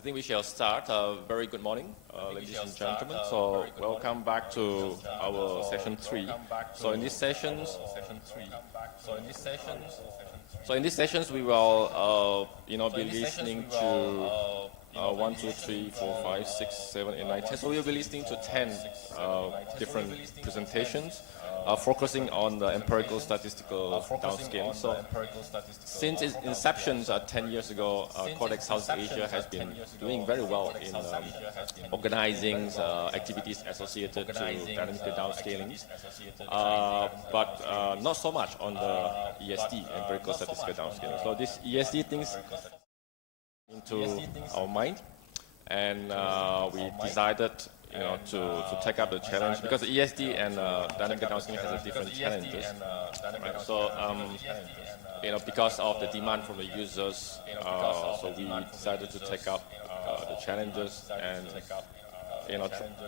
I think we shall start. Very good morning, ladies and gentlemen. So welcome back to our session 3. So in these sessions, we will, be listening to 1, 2, 3, 4, 5, 6, 7, 8, 9, 10. So we'll be listening to 10 different presentations, focusing on the empirical statistical downscaling. So since its inception 10 years ago, CORDEX South Asia has been doing very well in organizing activities associated to dynamical downscaling, but not so much on the ESD, empirical statistical downscaling. So this ESD things into our mind, and we decided to take up the challenge, because ESD and dynamic downscaling has a different challenges, right? So because of the demand from the users, so we decided to take up the challenges and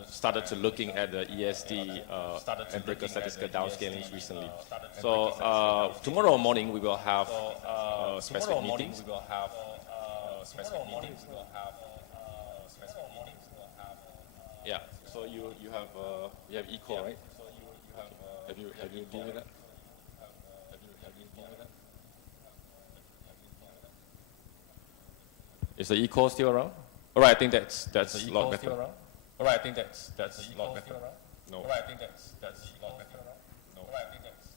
started to looking at the ESD empirical statistical downscalings recently. So tomorrow morning we will have specific meetings. Yeah. So you have equal, right? Have you dealt with that? Is the equal still around? All right. I think that's a lot better. All right. I think that's a lot better. No. All right. I think that's a lot better. No. All right. I think that's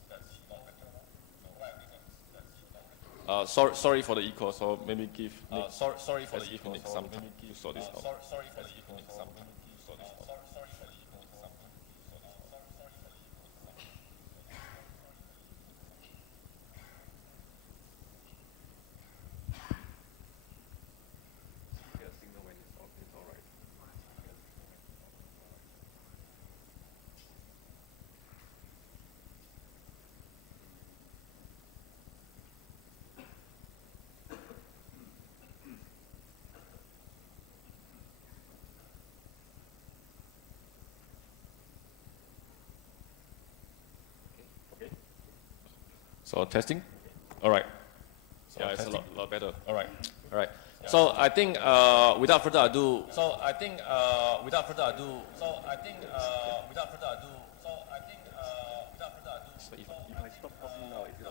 a lot better. Sorry for the echo. So maybe give Nick. Sorry for the echo. Nick some time to sort this out. Sorry for the echo. Nick some time to sort this out. So testing, all right. So yeah, it's a lot better. All right, all right. Yeah. So I think without further ado. So if I stop talking now, if you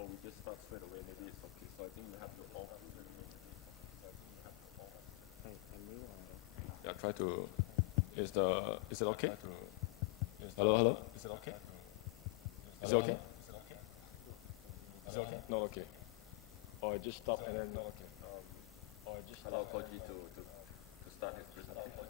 or we just start straight away, maybe it's okay. So I think you have to off. Yeah, try to. Is it okay? Hello. Is it okay? Is it okay? Is it okay? No, okay. Or I just stop and then. No, okay. Or I just allow Koji to start his presentation.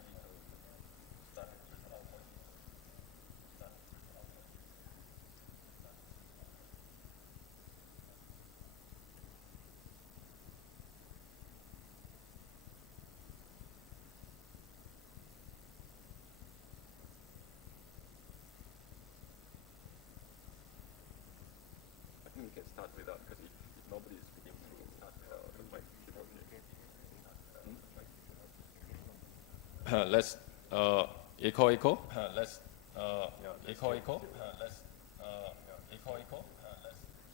We can start without, because if nobody is speaking, we can start without the mic. Let's echo. Let's echo.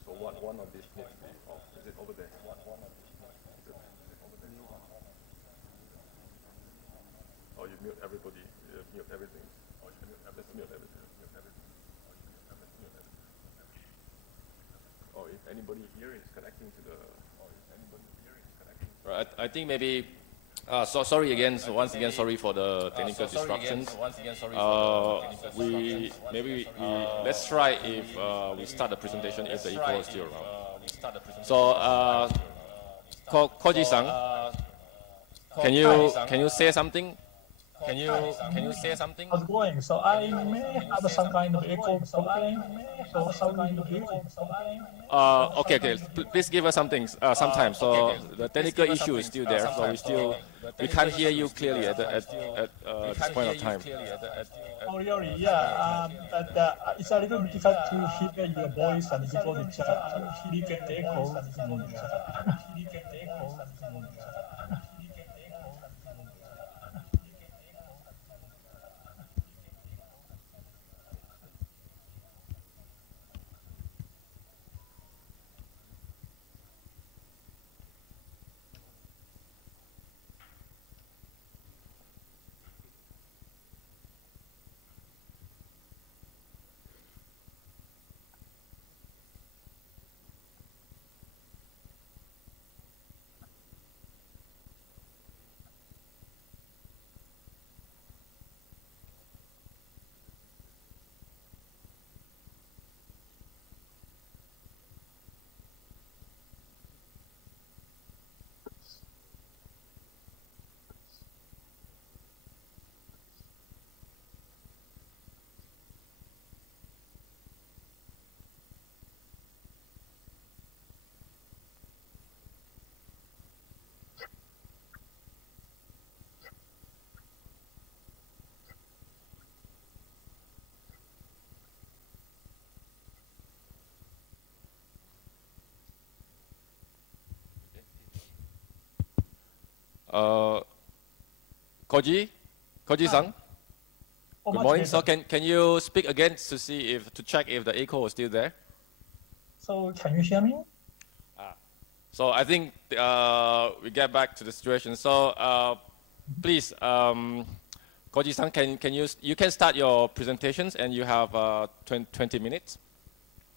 So one of these needs to be off. Is it over there? One of these needs to be over there. Oh, you mute everybody. Mute everything. Oh, you mute everything. Oh, if anybody here is connecting to the. Right, I think maybe. Sorry again. So once again, sorry for the technical disruptions. Let's try if we start the presentation if the echo is still around. So, Koji-san, can you say something? Can you say something? How's it going? So I may have some kind of echo problem. So how will you do it? Okay. Please give us something sometime. So the technical issue is still there. So we can't hear you clearly at this point of time. Oh really? Yeah. But it's a little difficult to hear your voice, and because it's really get echo. Koji-san. Good morning. So better. can you speak again to check if the echo is still there? So can you hear me? So I think we get back to the situation. So please, Koji-san, you can start your presentations, and you have 20 minutes.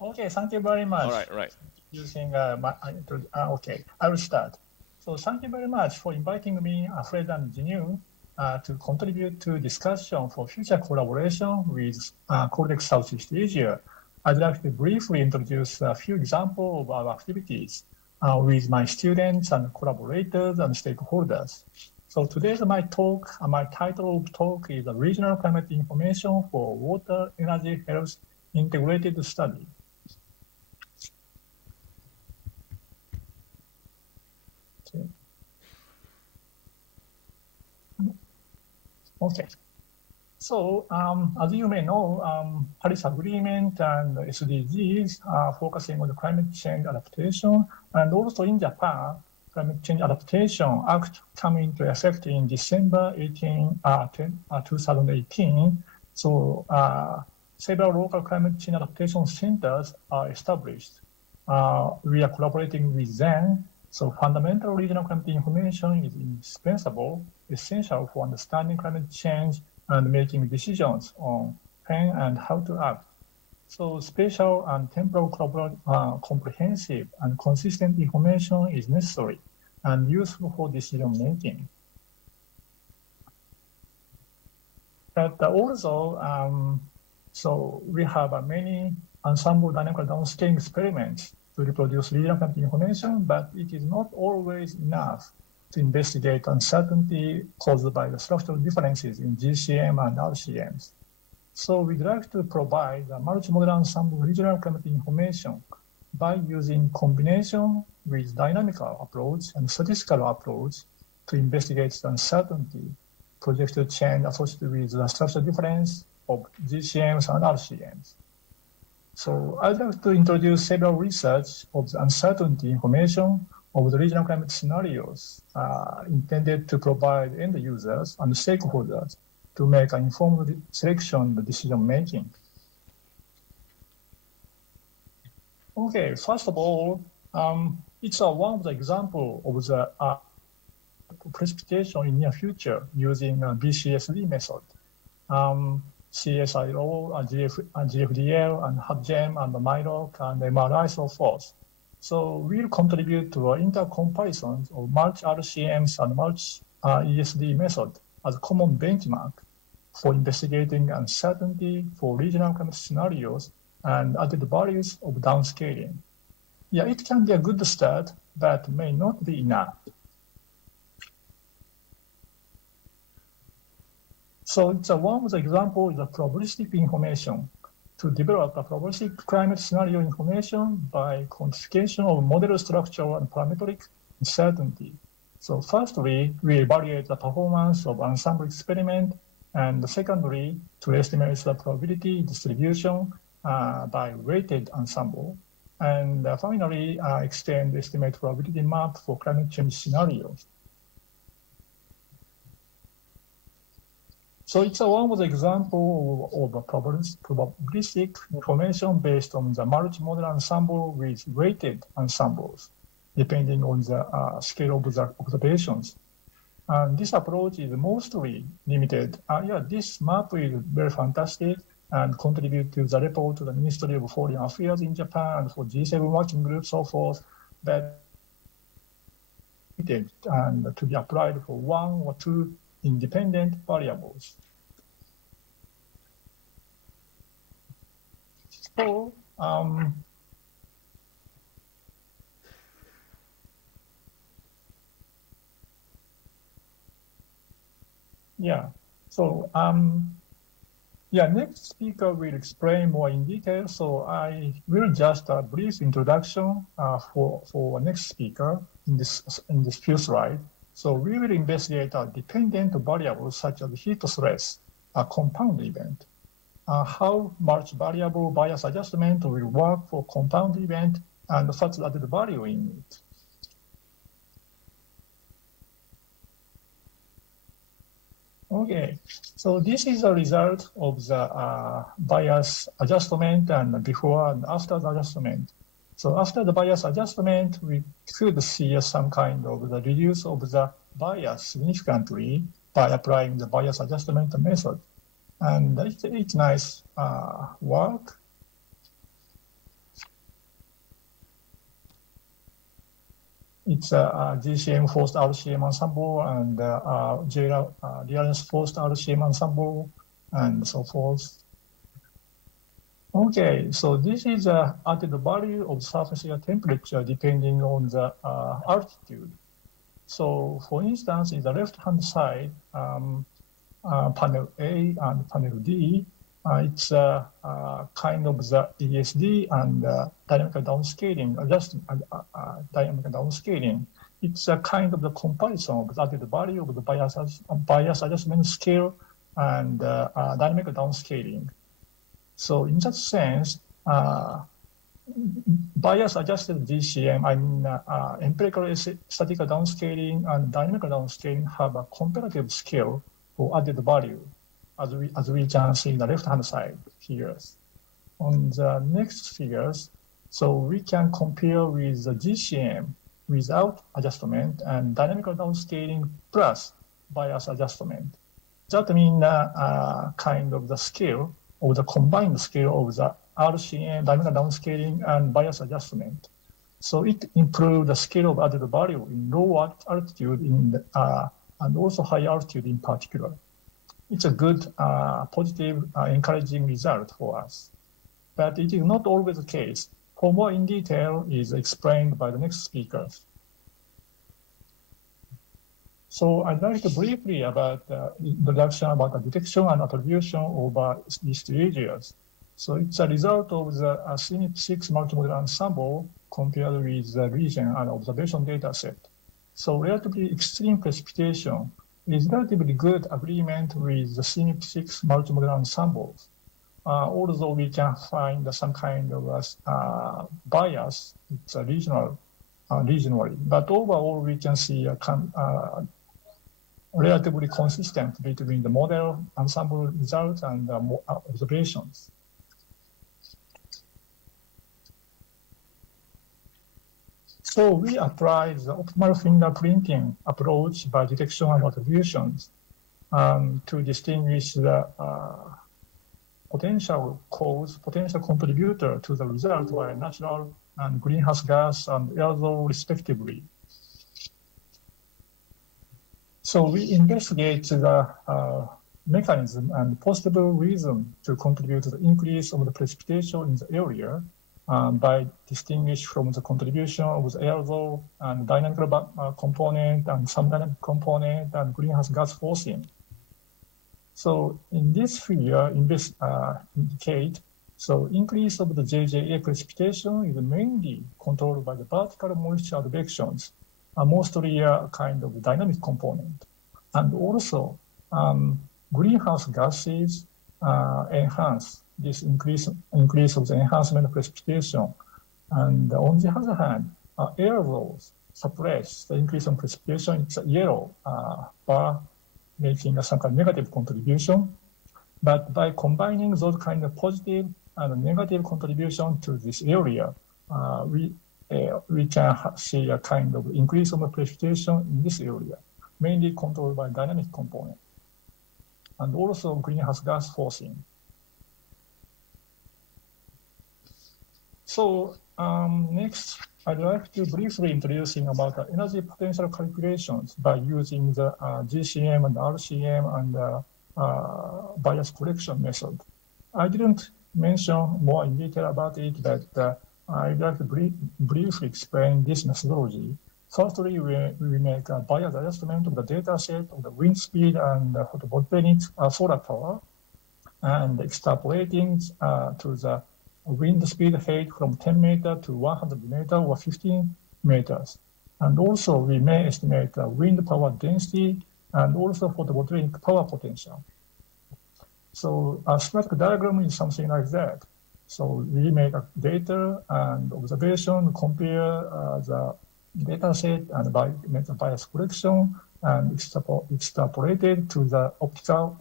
Okay, thank you very much. All right. Using okay, I will start. So thank you very much for inviting me, Fred and Jinu, to contribute to discussion for future collaboration with CORDEX Southeast Asia. I'd like to briefly introduce a few examples of our activities with my students and collaborators and stakeholders. So today's my title of talk is a Regional Climate Information for Water, Energy, Health Integrated Study. Okay. So as you may know, Paris Agreement and SDGs are focusing on the climate change adaptation, and also in Japan, Climate Change Adaptation Act came into effect in December 2018. So several local climate change adaptation centers are established. We are collaborating with them. So fundamental regional climate information is indispensable, essential for understanding climate change and making decisions on when and how to act. So spatial and temporal comprehensive and consistent information is necessary and useful for decision making. But also, so we have many ensemble dynamical downscaling experiments to reproduce regional climate information, but it is not always enough to investigate uncertainty caused by the structural differences in GCM and RCMs. So we'd like to provide a multimodal ensemble regional climate information by using combination with dynamical approach and statistical approach to investigate the uncertainty, projected change associated with the structural difference of GCMs and RCMs. So I'd like to introduce several research of the uncertainty information of the regional climate scenarios intended to provide end users and stakeholders to make an informed selection and decision making. Okay, first of all, it's one of the examples of the precipitation in near future using BCSD method. CSIRO, GFDL, and HubGEM, and MIROC, and MRI, so forth. So we'll contribute to inter-comparisons of multi-RCMs and multi-ESD method as a common benchmark for investigating uncertainty for regional climate scenarios and added values of downscaling. Yeah, it can be a good start, but may not be enough. So it's one of the examples is a probabilistic information to develop a probabilistic climate scenario information by quantification of model structure and parametric uncertainty. So firstly, we evaluate the performance of ensemble experiment, and secondly, to estimate the probability distribution by weighted ensemble, and finally, extend estimate probability map for climate change scenarios. So it's one of the example of a probabilistic information based on the multimodal ensemble with weighted ensembles, depending on the scale of the observations. And this approach is mostly limited. This map is very fantastic and contribute to the report to the Ministry of Foreign Affairs in Japan and for G7 working group, so forth, but and to be applied for one or two independent variables. So, next speaker will explain more in detail. So I will just a brief introduction for next speaker in this few slides. So we will investigate dependent variables such as heat stress, a compound event, how much variable bias adjustment will work for compound event, and such added value in it. Okay, so this is a result of the bias adjustment and before and after the adjustment. So after the bias adjustment, we could see some kind of the reduce of the bias significantly by applying the bias adjustment method. And it's nice work. It's a GCM forced RCM ensemble and Rearrange forced RCM ensemble and so forth. Okay, so this is added value of surface air temperature depending on the altitude. So for instance, in the left-hand side, panel A and panel D, it's kind of the ESD and dynamical downscaling, dynamical downscaling. It's a kind of the comparison of the added value of the bias adjustment scale and dynamical downscaling. So in that sense, bias adjusted GCM, I mean empirical statical downscaling and dynamical downscaling have a comparative scale for added value, as we can see in the left-hand side figures. On the next figures, so we can compare with the GCM without adjustment and dynamical downscaling plus bias adjustment. That means kind of the scale of the combined scale of the RCM, dynamical downscaling, and bias adjustment. So it improved the scale of added value in low altitude and also high altitude in particular. It's a good, positive, encouraging result for us. But it is not always the case. For more in detail is explained by the next speakers. So I'd like to briefly about the introduction about the detection and attribution over these two areas. So it's a result of the CMIP6 multimodal ensemble compared with the region and observation data set. So relatively extreme precipitation is relatively good agreement with the CMIP6 multimodal ensembles. Although we can find some kind of bias, it's a regionally, but overall we can see relatively consistent between the model ensemble results and observations. So we applied the optimal fingerprinting approach by detection and attributions to distinguish the potential cause, potential contributor to the result by natural and greenhouse gas and aerosol respectively. So we investigate the mechanism and possible reason to contribute to the increase of the precipitation in the area by distinguish from the contribution of the aerosol and dynamical component and some dynamic component and greenhouse gas forcing. So in this figure, indicate, so increase of the JJA precipitation is mainly controlled by the vertical moisture advections, mostly a kind of dynamic component. And also, greenhouse gases enhance this increase of the enhancement of precipitation. And on the other hand, aerosols suppress the increase of precipitation. It's a yellow bar making some kind of negative contribution. But by combining those kind of positive and negative contribution to this area, we can see a kind of increase of precipitation in this area, mainly controlled by dynamic component, and also greenhouse gas forcing. So next, I'd like to briefly introducing about the energy potential calculations by using the GCM and RCM and bias correction method. I didn't mention more in detail about it, but I'd like to briefly explain this methodology. Firstly, we make a bias adjustment of the data set of the wind speed and photovoltaic solar power, and extrapolating to the wind speed height from 10 meters to 100 meters or 15 meters. And also, we may estimate wind power density and also photovoltaic power potential. So a schematic diagram is something like that. So we make a data and observation, compare the data set and make a bias correction, and extrapolated to the optical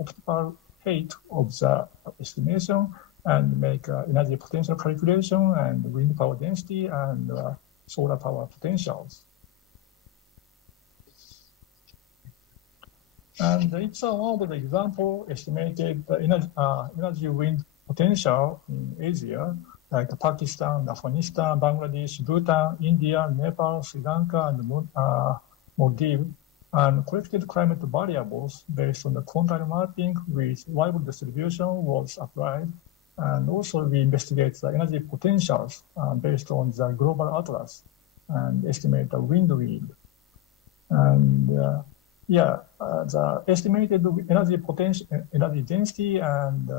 height of the estimation and make energy potential calculation and wind power density and solar power potentials. And it's one of the example estimated energy wind potential in Asia, like Pakistan, Afghanistan, Bangladesh, Bhutan, India, Nepal, Sri Lanka, and Maldives, and collected climate variables based on the quantile mapping with variable distribution was applied. And also we investigate the energy potentials based on the global atlas and estimate the wind yield. And the estimated energy potential, energy density, and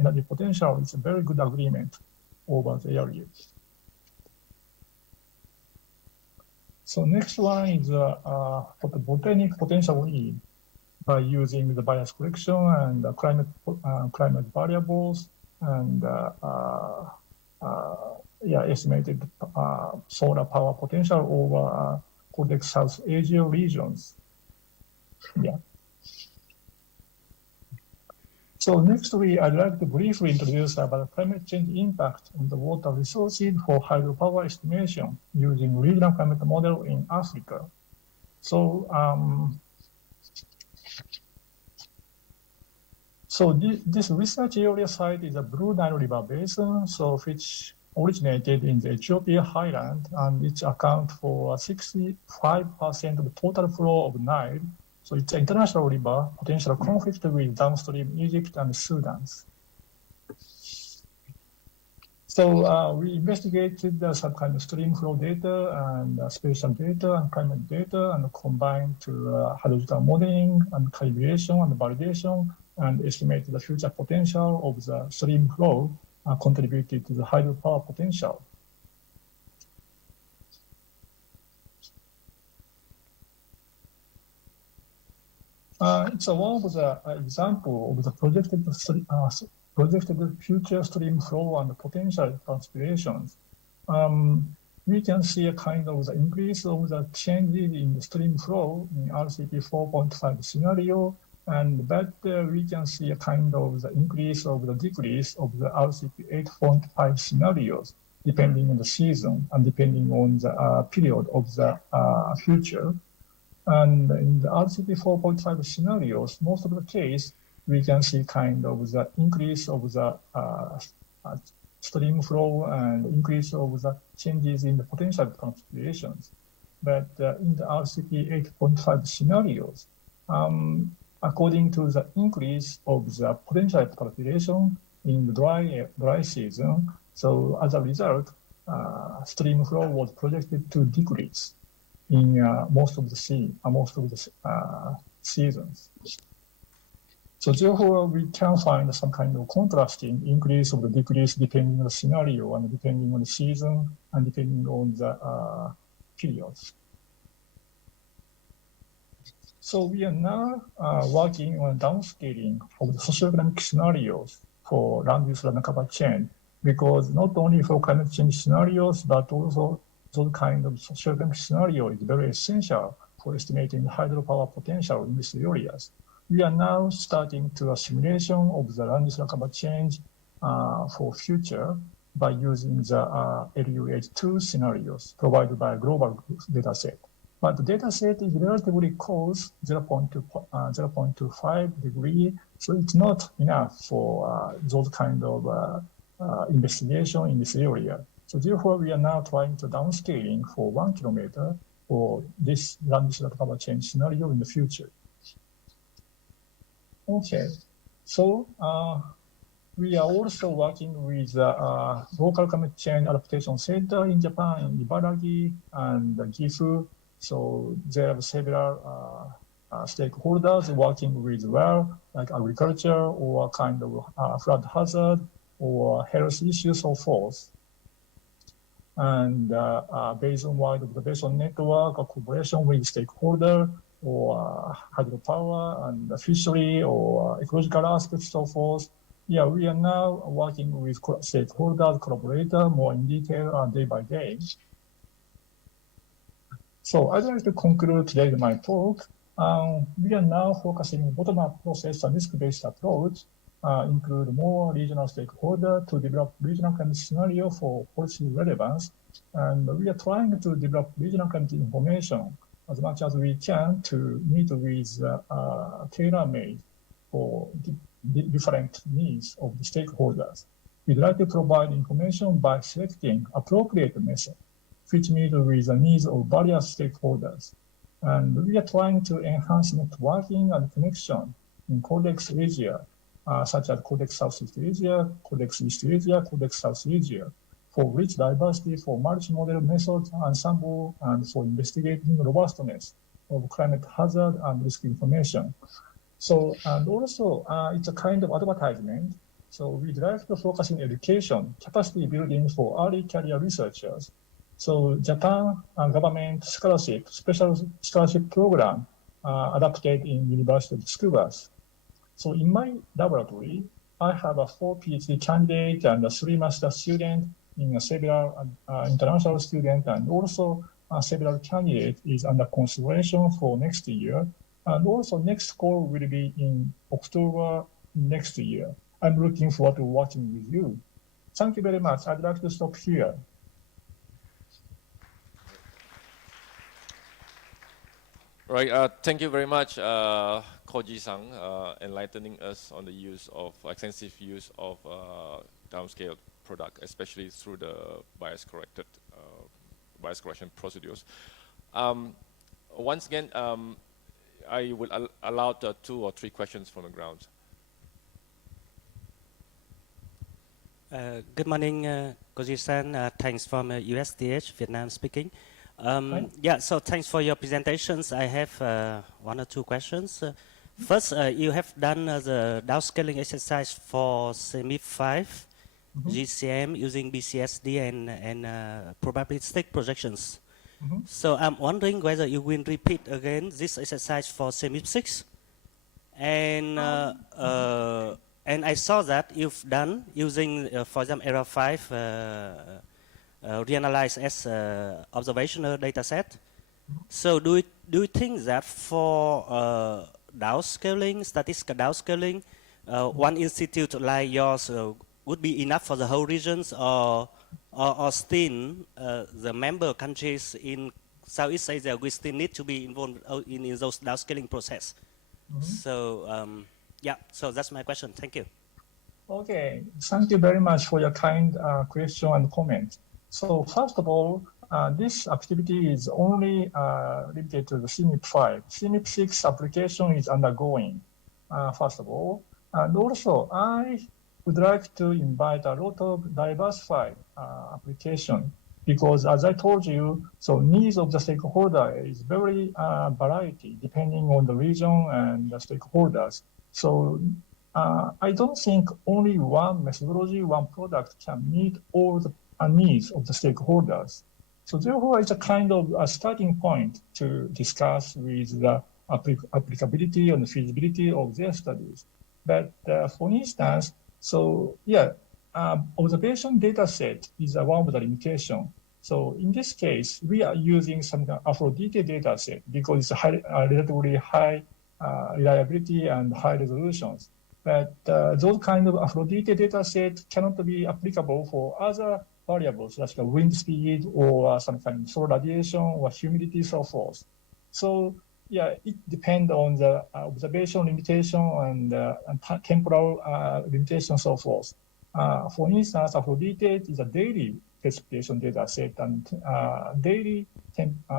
energy potential is a very good agreement over the area. So next one is photobotanic potential yield by using the bias correction and climate variables and estimated solar power potential over CORDEX South Asia regions. Yeah. So next, I'd like to briefly introduce about climate change impact on the water resources for hydropower estimation using regional climate model in Africa. So, this research area site is a Blue Nile River Basin, which originated in the Ethiopia highland, and it accounts for 65% of the total flow of Nile. So it's an international river, potential conflict with downstream Egypt and Sudan. So we investigated some kind of stream flow data and spatial data and climate data and combined to hydrological modeling and calibration and validation and estimated the future potential of the stream flow contributed to the hydropower potential. It's one of the example of the projected future stream flow and potential transpirations. We can see a kind of the increase of the changes in the stream flow in RCP 4.5 scenario, but we can see a kind of the increase of the decrease of the RCP 8.5 scenarios, depending on the season and depending on the period of the future. And in the RCP 4.5 scenarios, most of the case, we can see kind of the increase of the stream flow and increase of the changes in the potential transpirations. But in the RCP 8.5 scenarios, according to the increase of the potential transpiration in the dry season, so as a result, stream flow was projected to decrease in most of the seasons. So therefore, we can find some kind of contrasting increase or the decrease depending on the scenario and depending on the season and depending on the periods. So we are now working on downscaling of the socioeconomic scenarios for land use and cover change, because not only for climate change scenarios, but also those kind of socioeconomic scenario is very essential for estimating the hydropower potential in these areas. We are now starting to a simulation of the land use and cover change for future by using the LUH2 scenarios provided by a global data set. But the data set is relatively close, 0.25 degree, so it's not enough for those kind of investigation in this area. So therefore, we are now trying to downscaling for 1 kilometer for this land use and cover change scenario in the future. Okay, so we are also working with local climate change adaptation center in Japan, in Ibaraki and Gifu. So there are several stakeholders working with like agriculture or kind of flood hazard or health issues, so forth. And based on wide observation network, a cooperation with stakeholder or hydropower and fishery or ecological aspects, so forth. Yeah, we are now working with stakeholders, collaborators more in detail day by day. So I'd like to conclude today my talk We are now focusing on bottom-up process and risk-based approach, include more regional stakeholder to develop regional community scenario for policy relevance. And we are trying to develop regional community information as much as we can to meet with tailor-made for different needs of the stakeholders. We'd like to provide information by selecting appropriate method, which meet with the needs of various stakeholders. And we are trying to enhance networking and connection in CORDEX Asia, such as CORDEX Southeast Asia, CORDEX East Asia, CORDEX South Asia, for rich diversity, for multi-model methods ensemble, and for investigating robustness of climate hazard and risk information. So, and also, it's a kind of advertisement. So we'd like to focus in education, capacity building for early career researchers. So Japan government scholarship, special scholarship program adapted in University of Tsukuba. So in my laboratory, I have 4 PhD candidates and 3 master students in several international students, and also several candidates is under consideration for next year. And also next call will be in October next year. I'm looking forward to working with you. Thank you very much. I'd like to stop here. Right, thank you very much, Koji-san, enlightening us on the use of extensive use of downscale product, especially through the bias correction procedures. Once again, I will allow 2 or 3 questions from the ground. Good morning, Koji-san. Thanks from USDH, Vietnam speaking. Yeah, so thanks for your presentations. I have 1 or 2 questions. First, you have done the downscaling exercise for CMIP 5, GCM using BCSD and probabilistic projections. So I'm wondering whether you will repeat again this exercise for CMIP 6. And I saw that you've done using, for example, error 5, reanalyzed as observational data set. So do you think that for downscaling, statistical downscaling, one institute like yours would be enough for the whole regions, or still the member countries in Southeast Asia we still need to be involved in those downscaling process? So yeah, so that's my question. Thank you. Okay, thank you very much for your kind question and comment. So first of all, this activity is only limited to the CMIP 5. CMIP 6 application is undergoing, first of all. And also, I would like to invite a lot of diversified application, because as I told you, so needs of the stakeholder is very variety depending on the region and the stakeholders. So I don't think only one methodology, one product can meet all the needs of the stakeholders. So therefore, it's a kind of a starting point to discuss with the applicability and the feasibility of their studies. But for instance, so yeah, observation data set is one of the limitation. So in this case, we are using some Aphrodite data set because it's relatively high reliability and high resolutions. But those kind of Aphrodite data set cannot be applicable for other variables like wind speed or some kind of solar radiation or humidity, so forth. So yeah, it depends on the observation limitation and temporal limitation, so forth. For instance, Aphrodite is a daily precipitation data set and daily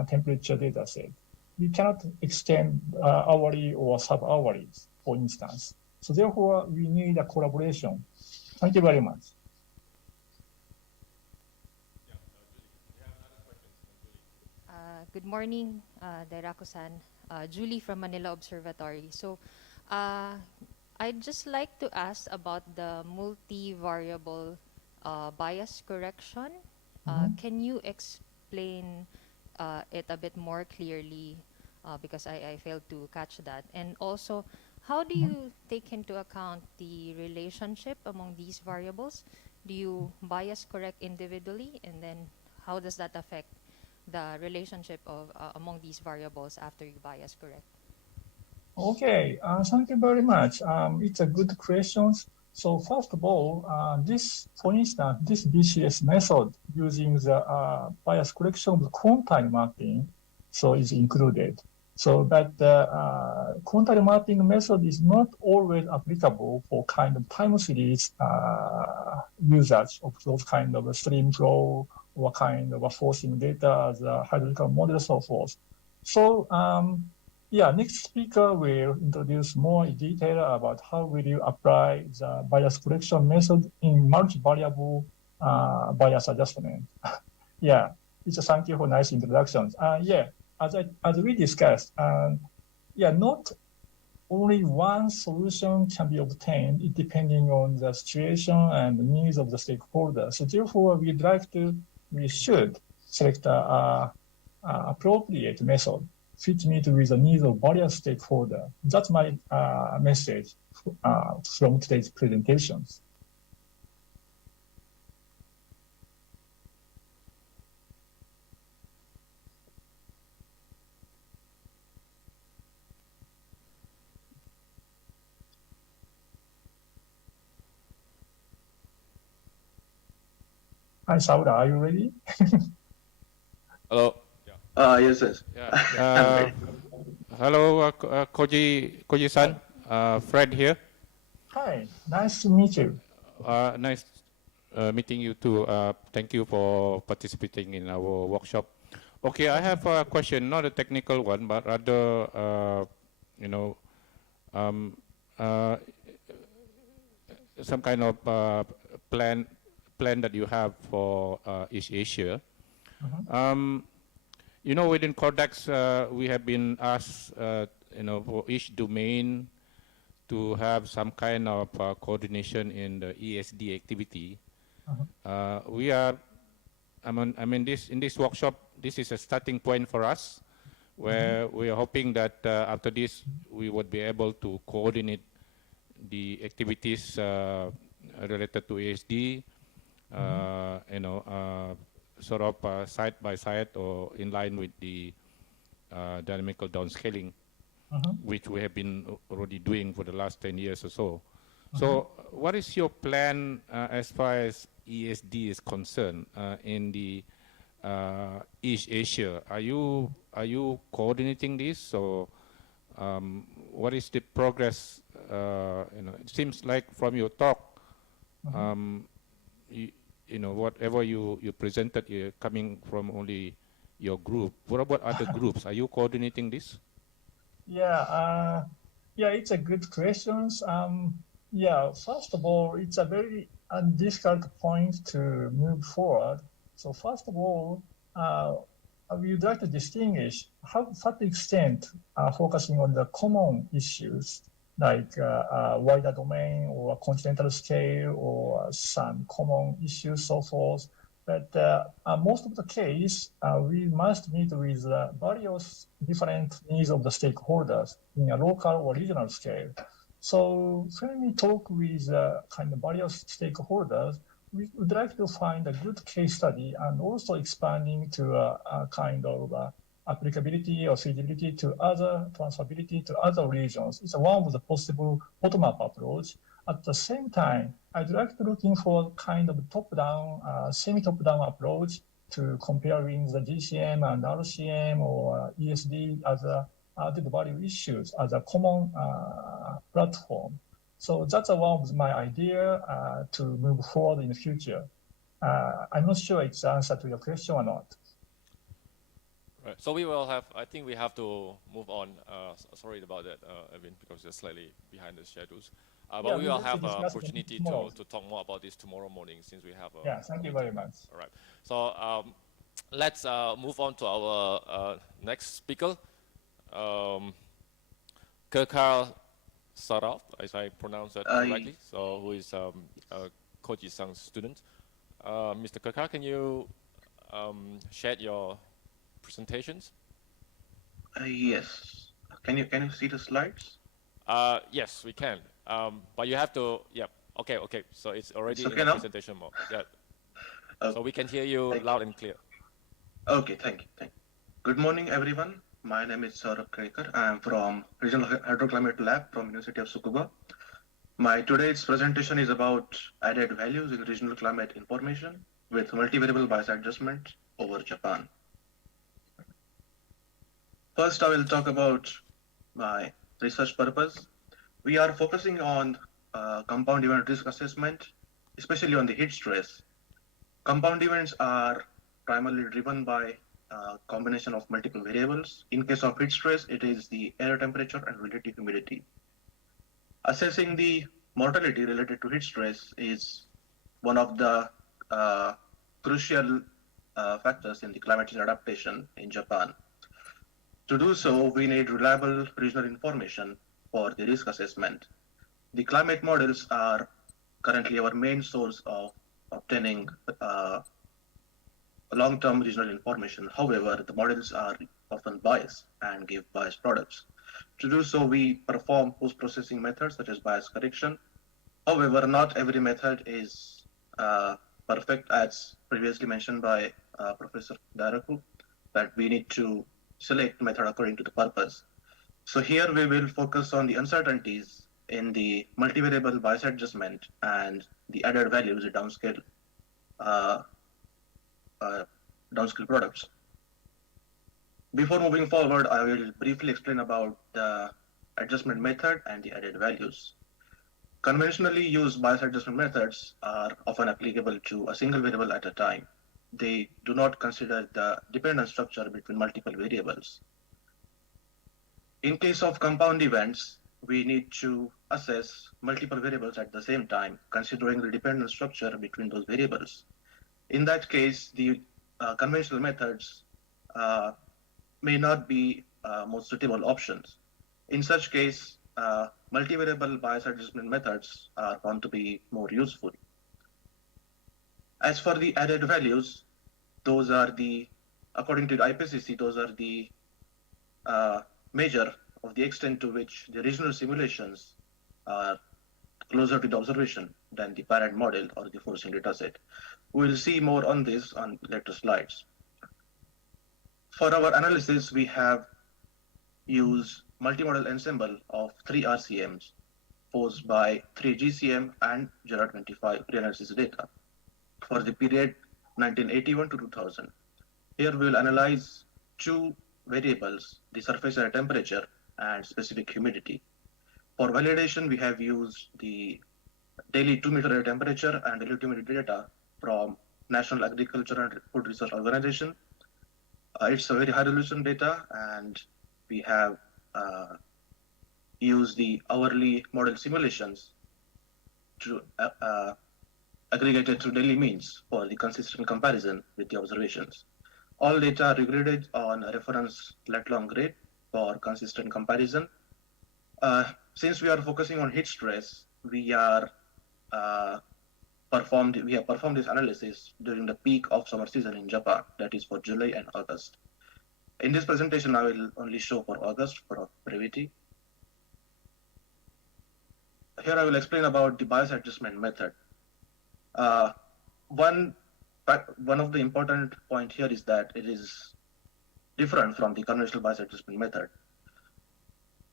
temperature data set. We cannot extend hourly or sub-hourly, for instance. So therefore, we need a collaboration. Thank you very much. Good morning, Dairako-san. Julie from Manila Observatory. So I'd just like to ask about the multivariable bias correction. Can you explain it a bit more clearly, because I failed to catch that? And also, how do you take into account the relationship among these variables? Do you bias correct individually, and then how does that affect the relationship of among these variables after you bias correct? Okay, thank you very much. It's a good question. So first of all, for instance, this BCS method using the bias correction of quantile mapping, so is included. So but the quantile mapping method is not always applicable for kind of time series usage of those kind of stream flow or kind of forcing data as a hierarchical model, so forth. So yeah, next speaker will introduce more detail about how will you apply the bias correction method in multivariable bias adjustment. Yeah, it's a thank you for nice introductions. Yeah, as we discussed, yeah, not only one solution can be obtained depending on the situation and the needs of the stakeholder. So therefore, we should select a appropriate method fit meet with the needs of various stakeholders. That's my message from today's presentations. Hi, Saura, are you ready? Hello. Yes, yes. Yeah. Hello, Koji-san. Fred here. Hi, nice to meet you. Nice meeting you too. Thank you for participating in our workshop. Okay, I have a question, not a technical one, but rather, some kind of plan that you have for East Asia. Within CORDEX, we have been asked, for each domain to have some kind of coordination in the ESD activity. We are, in this workshop, this is a starting point for us, where we are hoping that after this, we would be able to coordinate the activities related to ESD, sort of side by side or in line with the dynamical downscaling, which we have been already doing for the last 10 years or so. So what is your plan as far as ESD is concerned in the East Asia? Are you coordinating this, or what is the progress? It seems like from your talk, whatever you presented coming from only your group. What about other groups? Are you coordinating this? Yeah, it's a good question. Yeah, first of all, it's a very difficult point to move forward. So first of all, we would like to distinguish how, to what extent focusing on the common issues like wider domain or continental scale or some common issues, so forth. But most of the case, we must meet with various different needs of the stakeholders in a local or regional scale. So when we talk with kind of various stakeholders, we would like to find a good case study and also expanding to a kind of applicability or feasibility to transferability to other regions. It's one of the possible bottom-up approach. At the same time, I'd like to looking for kind of top-down, semi-top-down approach to comparing the GCM and RCM or ESD as added value issues as a common platform. So that's one of my idea to move forward in the future. I'm not sure it's the answer to your question or not. Right. So we will have, I think we have to move on. Sorry about that, Evan, because we're slightly behind the schedules. But yeah, we will have an opportunity to talk more about this tomorrow morning, since we have a yeah, thank you very much. All right. So let's move on to our next speaker. Kirkar Saraf, as I pronounce that correctly, so who is Koji-san's student. Mr. Kirkar, can you share your presentations? Yes. Can you see the slides? Yes, we can. But you have to. Yeah. Okay. So it's already in the presentation mode. Yeah. So we can hear you loud and clear. Okay. Thank you. Good morning, everyone. My name is Saurabh Kaikar. I am from Regional Hydroclimate Lab from University of Tsukuba. My today's presentation is about added values in regional climate information with multivariable bias adjustment over Japan. First, I will talk about my research purpose. We are focusing on compound event risk assessment, especially on the heat stress. Compound events are primarily driven by a combination of multiple variables. In case of heat stress, it is the air temperature and relative humidity. Assessing the mortality related to heat stress is one of the crucial factors in the climate change adaptation in Japan. To do so, we need reliable regional information for the risk assessment. The climate models are currently our main source of obtaining long-term regional information. However, the models are often biased and give biased products. To do so, we perform post-processing methods such as bias correction. However, not every method is perfect, as previously mentioned by Professor Daraku, that we need to select method according to the purpose. So here we will focus on the uncertainties in the multivariable bias adjustment and the added values in downscale products. Before moving forward, I will briefly explain about the adjustment method and the added values. Conventionally used bias adjustment methods are often applicable to a single variable at a time. They do not consider the dependent structure between multiple variables. In case of compound events, we need to assess multiple variables at the same time, considering the dependent structure between those variables. In that case, the conventional methods may not be most suitable options. In such case, multivariable bias adjustment methods are found to be more useful. As for the added values, those are the, according to the IPCC, those are the measure of the extent to which the regional simulations are closer to the observation than the parent model or the forcing dataset. We'll see more on this on later slides. For our analysis, we have used multimodal ensemble of 3 RCMs posed by 3 GCM and JERA25 reanalysis data for the period 1981 to 2000. Here we will analyze two variables, the surface air temperature and specific humidity. For validation, we have used the daily 2-meter air temperature and relative humidity data from National Agriculture and Food Research Organization. It's a very high resolution data, and we have used the hourly model simulations to aggregated to daily means for the consistent comparison with the observations. All data are regraded on a reference lat-long grid for consistent comparison. Since we are focusing on heat stress, we have performed this analysis during the peak of summer season in Japan, that is for July and August. In this presentation, I will only show for August for brevity. Here I will explain about the bias adjustment method. One of the important point here is that it is different from the conventional bias adjustment method.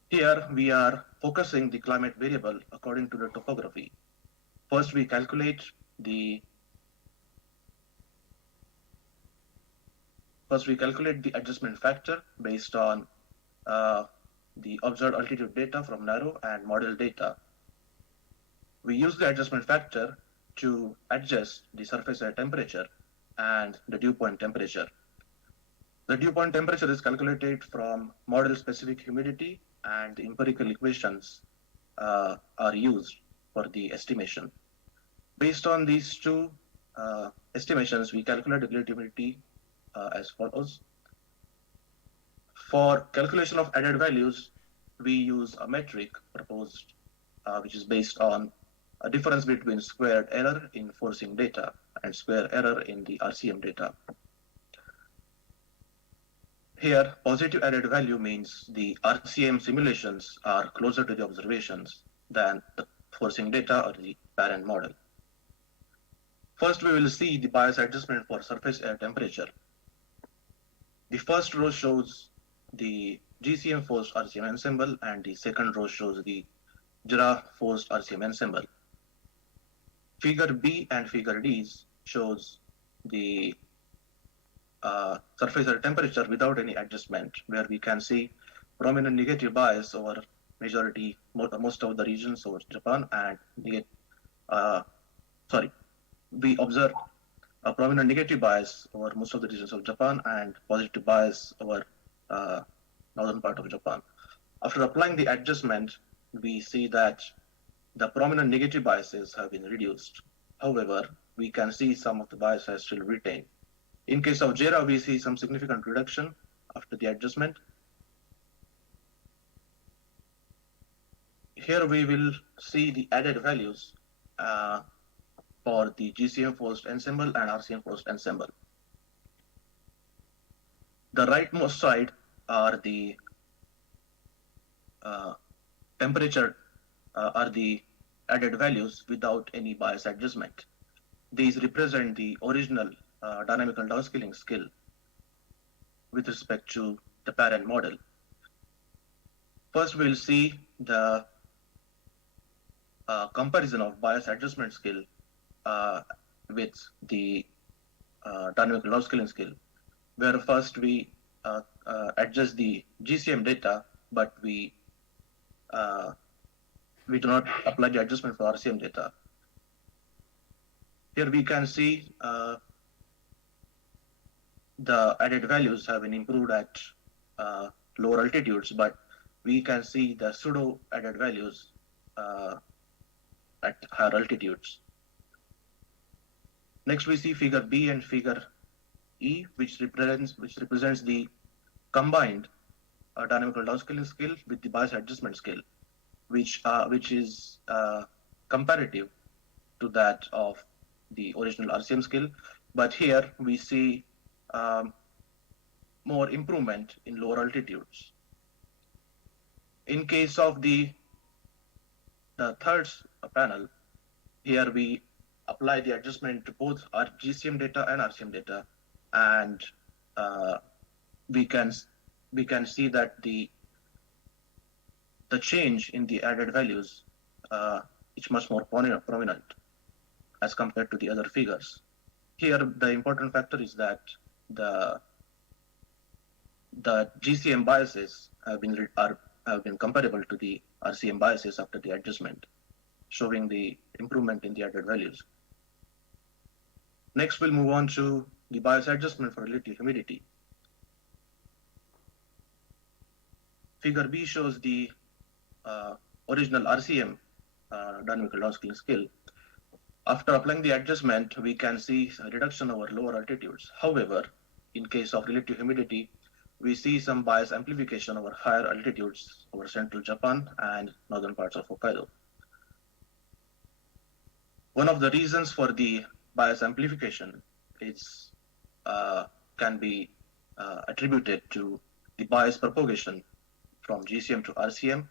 Here we are focusing the climate variable according to the topography. First, we calculate the adjustment factor based on the observed altitude data from narrow and model data. We use the adjustment factor to adjust the surface air temperature and the dew point temperature. The dew point temperature is calculated from model specific humidity, and the empirical equations are used for the estimation. Based on these two estimations, we calculate the relative humidity as follows. For calculation of added values, we use a metric proposed, which is based on a difference between squared error in forcing data and square error in the RCM data. Here, positive added value means the RCM simulations are closer to the observations than the forcing data or the parent model. First, we will see the bias adjustment for surface air temperature. The first row shows the GCM forced RCM ensemble, and the second row shows the Jira forced RCM ensemble. Figure B and figure D shows the surface area temperature without any adjustment, where we can see prominent negative bias over majority, most of the regions over Japan, and we observe a prominent negative bias over most of the regions of Japan and positive bias over northern part of Japan. After applying the adjustment, we see that the prominent negative biases have been reduced. However, we can see some of the biases still retained. In case of JERA, we see some significant reduction after the adjustment. Here we will see the added values for the GCM forced ensemble and RCM forced ensemble. The rightmost side are the temperature are the added values without any bias adjustment. These represent the original dynamical downscaling skill with respect to the parent model. First, we'll see the comparison of bias adjustment skill with the dynamical downscaling skill, where first we adjust the GCM data, but we do not apply the adjustment for RCM data. Here we can see the added values have been improved at lower altitudes, but we can see the pseudo added values at higher altitudes. Next, we see figure B and figure E, which represents the combined dynamical downscaling skill with the bias adjustment skill, which is comparative to that of the original RCM skill. But here we see more improvement in lower altitudes. In case of the third panel, here we apply the adjustment to both our GCM data and RCM data, and we can see that the change in the added values is much more prominent as compared to the other figures. Here, the important factor is that the GCM biases have been comparable to the RCM biases after the adjustment, showing the improvement in the added values. Next, we'll move on to the bias adjustment for relative humidity. Figure B shows the original RCM dynamical downscaling skill. After applying the adjustment, we can see a reduction over lower altitudes. However, in case of relative humidity, we see some bias amplification over higher altitudes over central Japan and northern parts of Hokkaido. One of the reasons for the bias amplification can be attributed to the bias propagation from GCM to RCM,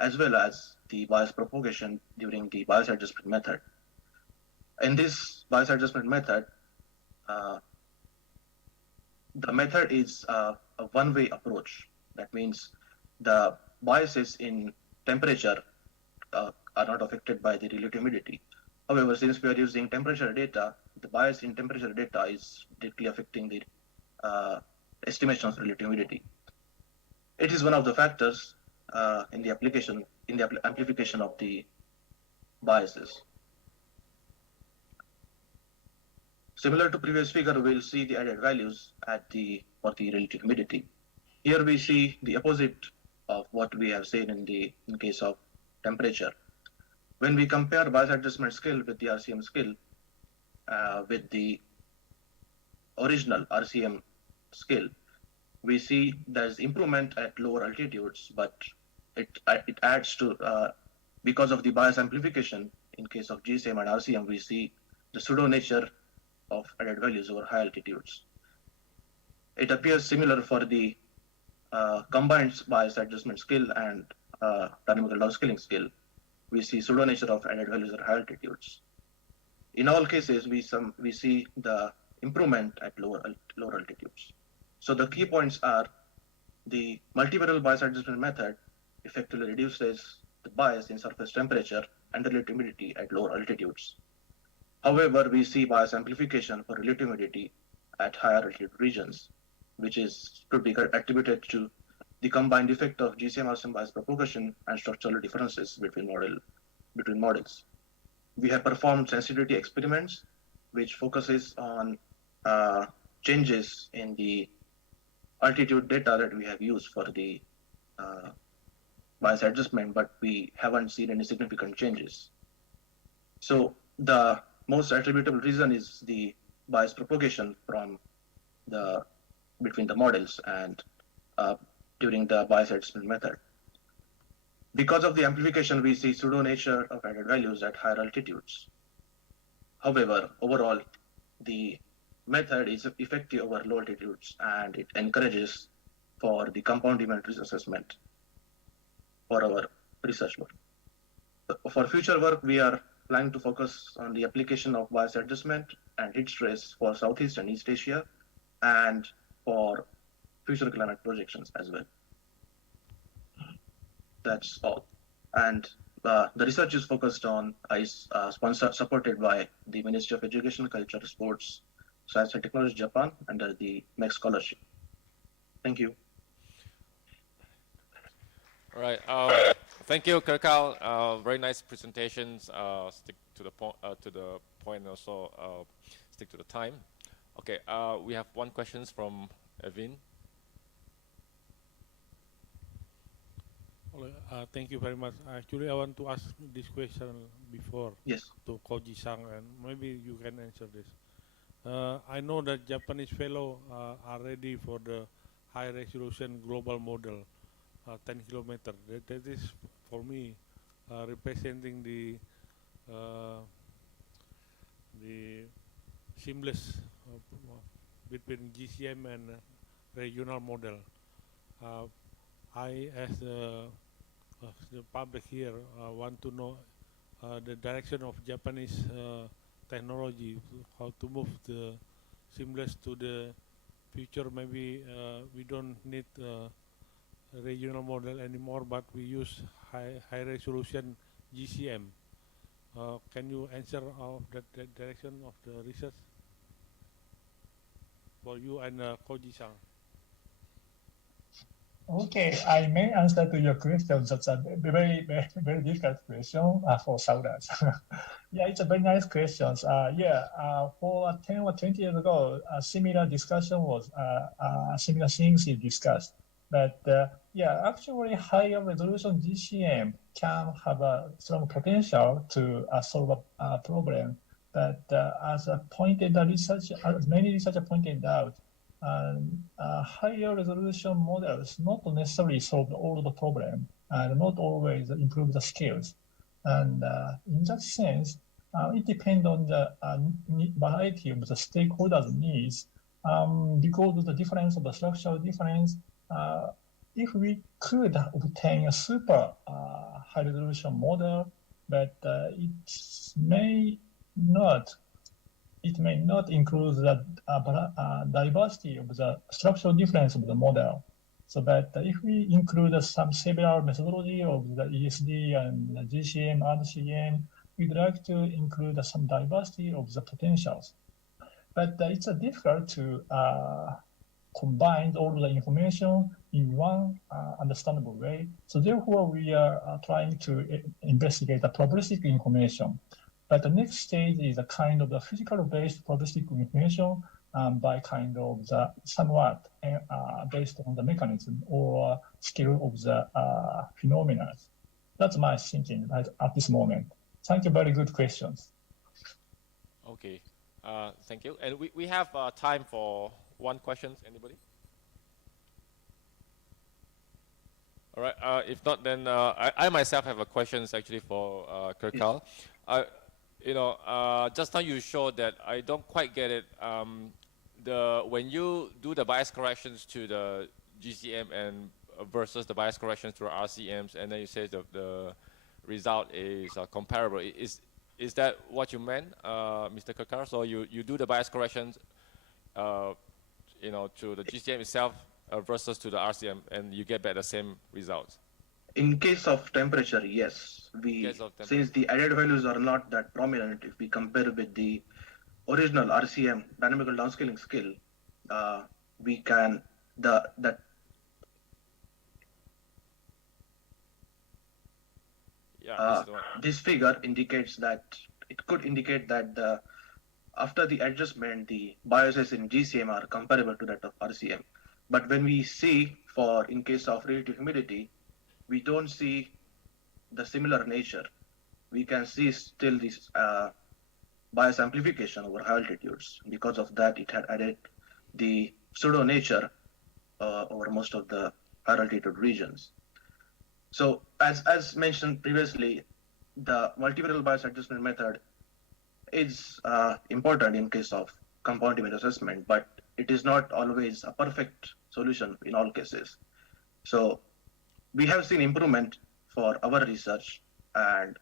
as well as the bias propagation during the bias adjustment method. In this bias adjustment method, the method is a one-way approach. That means the biases in temperature are not affected by the relative humidity. However, since we are using temperature data, the bias in temperature data is directly affecting the estimation of relative humidity. It is one of the factors in the amplification of the biases. Similar to previous figure, we'll see the added values for the relative humidity. Here we see the opposite of what we have seen in case of temperature. When we compare bias adjustment skill with the RCM skill with the original RCM skill, we see there's improvement at lower altitudes, but it adds to, because of the bias amplification in case of GCM and RCM, we see the pseudo nature of added values over high altitudes. It appears similar for the combined bias adjustment skill and dynamical downscaling skill. We see pseudo nature of added values at high altitudes. In all cases, we see the improvement at lower altitudes. So the key points are The multivariable bias adjustment method effectively reduces the bias in surface temperature and relative humidity at lower altitudes. However, we see bias amplification for relative humidity at higher altitude regions, which is to be attributed to the combined effect of GCM RCM bias propagation and structural differences between models. We have performed sensitivity experiments, which focuses on changes in the altitude data that we have used for the bias adjustment, but we haven't seen any significant changes. So the most attributable reason is the bias propagation from between the models and during the bias adjustment method. Because of the amplification, we see pseudo nature of added values at higher altitudes. However, overall, the method is effective over low altitudes, and it encourages for the compound demand risk assessment for our research work. For future work, we are planning to focus on the application of bias adjustment and heat stress for Southeast and East Asia, and for future climate projections as well. That's all. And the research is focused on, supported by the Ministry of Education, Culture, Sports, Science and Technology Japan under the MEC scholarship. Thank you. All right. Thank you, Kirkal. Very nice presentations. Stick to the point, and also stick to the time. Okay. We have one question from Evin. Thank you very much. Actually, I want to ask this question before to Koji-san, and maybe you can answer this. I know that Japanese fellow are ready for the high resolution global model, 10 kilometer. That is for me representing the seamless between GCM and regional model. I, as the public here, want to know the direction of Japanese technology, how to move the seamless to the future. Maybe we don't need regional model anymore, but we use high resolution GCM. Can you answer that direction of the research for you and Koji-san? Okay, I may answer to your question. That's a very, very, very difficult question for Saudis. Yeah, it's a very nice question. For 10 or 20 years ago, a similar discussion was, similar things is discussed. But actually higher resolution GCM can have a strong potential to solve a problem. But as many researchers pointed out, higher resolution models not necessarily solve all the problem and not always improve the skills. And in that sense, it depends on the variety of the stakeholders' needs. Because of the difference of the structural difference, if we could obtain a super high resolution model, but it may not include the diversity of the structural difference of the model. So that if we include several methodology of the ESD and the GCM, RCM, we'd like to include some diversity of the potentials. But it's difficult to combine all the information in one understandable way. So therefore, we are trying to investigate the probabilistic information. But the next stage is a kind of the physical-based probabilistic information by kind of the somewhat based on the mechanism or skill of the phenomena. That's my thinking at this moment. Thank you. Very good questions. Okay. Thank you. And we have time for one question. Anybody? All right. If not, then I myself have a question actually for Kirkal. Just now you showed that I don't quite get it. When you do the bias corrections to the GCM and versus the bias corrections to RCMs, and then you say the result is comparable. Is that what you meant, Mr. Kirkar? So you do the bias corrections, to the GCM itself versus to the RCM, and you get back the same results? In case of temperature, yes. Since the added values are not that prominent, if we compare with the original RCM dynamical downscaling skill, we can this figure indicates that it could indicate that after the adjustment, the biases in GCM are comparable to that of RCM. But when we see in case of relative humidity, we don't see the similar nature. We can see still this bias amplification over high altitudes. Because of that, it had added the pseudo nature over most of the high altitude regions. So as mentioned previously, the multivariable bias adjustment method is important in case of compound image assessment, but it is not always a perfect solution in all cases. So we have seen improvement for our research, and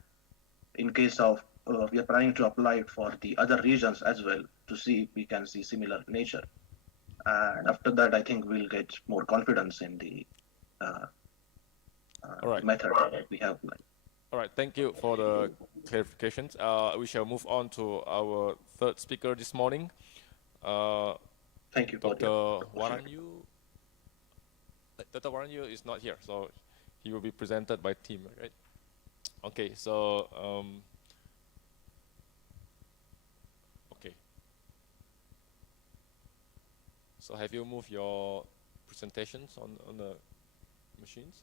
in case of we are planning to apply it for the other regions as well to see if we can see similar nature. And after that, I think we'll get more confidence in the method that we have. All right, thank you for the clarifications. We shall move on to our third speaker this morning. Thank you, Dr. Waranyu. Dr. Waranyu is not here, so he will be presented by team, right? Okay, so okay. So have you moved your presentations on the machines?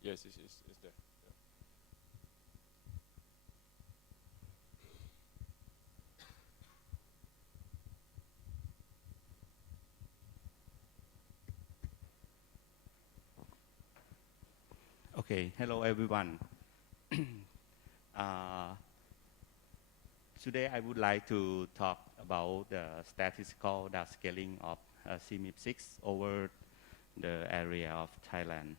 Yes, it's there. Yeah. Okay, hello everyone. Today I would like to talk about the statistical downscaling of CMIP6 over the area of Thailand.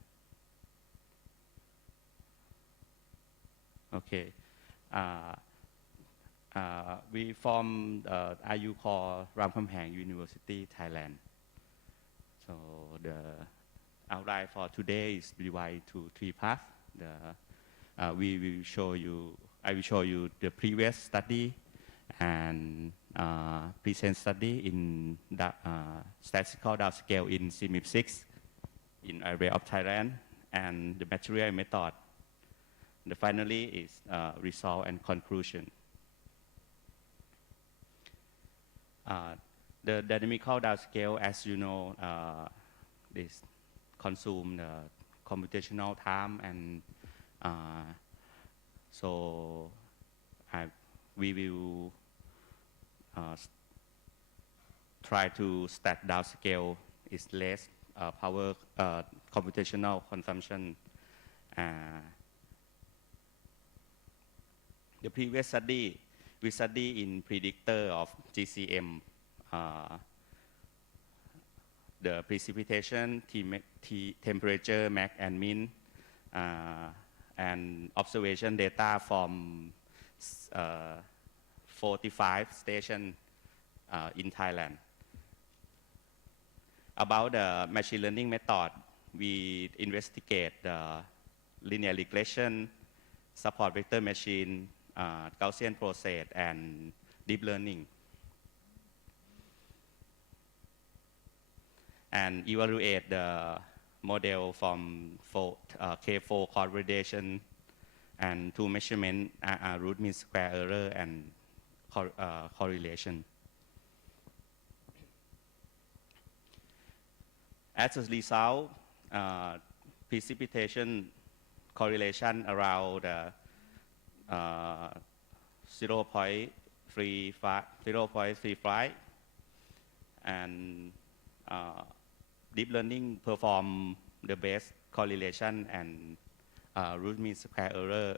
Okay, we from IU called Ramkhamhaeng University, Thailand. So the outline for today is divided to 3 parts. I will show you the previous study and present study in the statistical downscale in CMIP6 in area of Thailand, and the material method. The finally is result and conclusion. The dynamical downscale, as you know, this consume computational time, and so we will try to stat downscale is less power computational consumption. The previous study, we study in predictor of GCM, the precipitation, temperature, max and min, and observation data from 45 stations in Thailand. About the machine learning method, we investigate the linear regression, support vector machine, Gaussian process, and deep learning, and evaluate the model from K4 correlation and two measurement root mean square error and correlation. As a result, precipitation correlation around 0.35, and deep learning perform the best correlation and root mean square error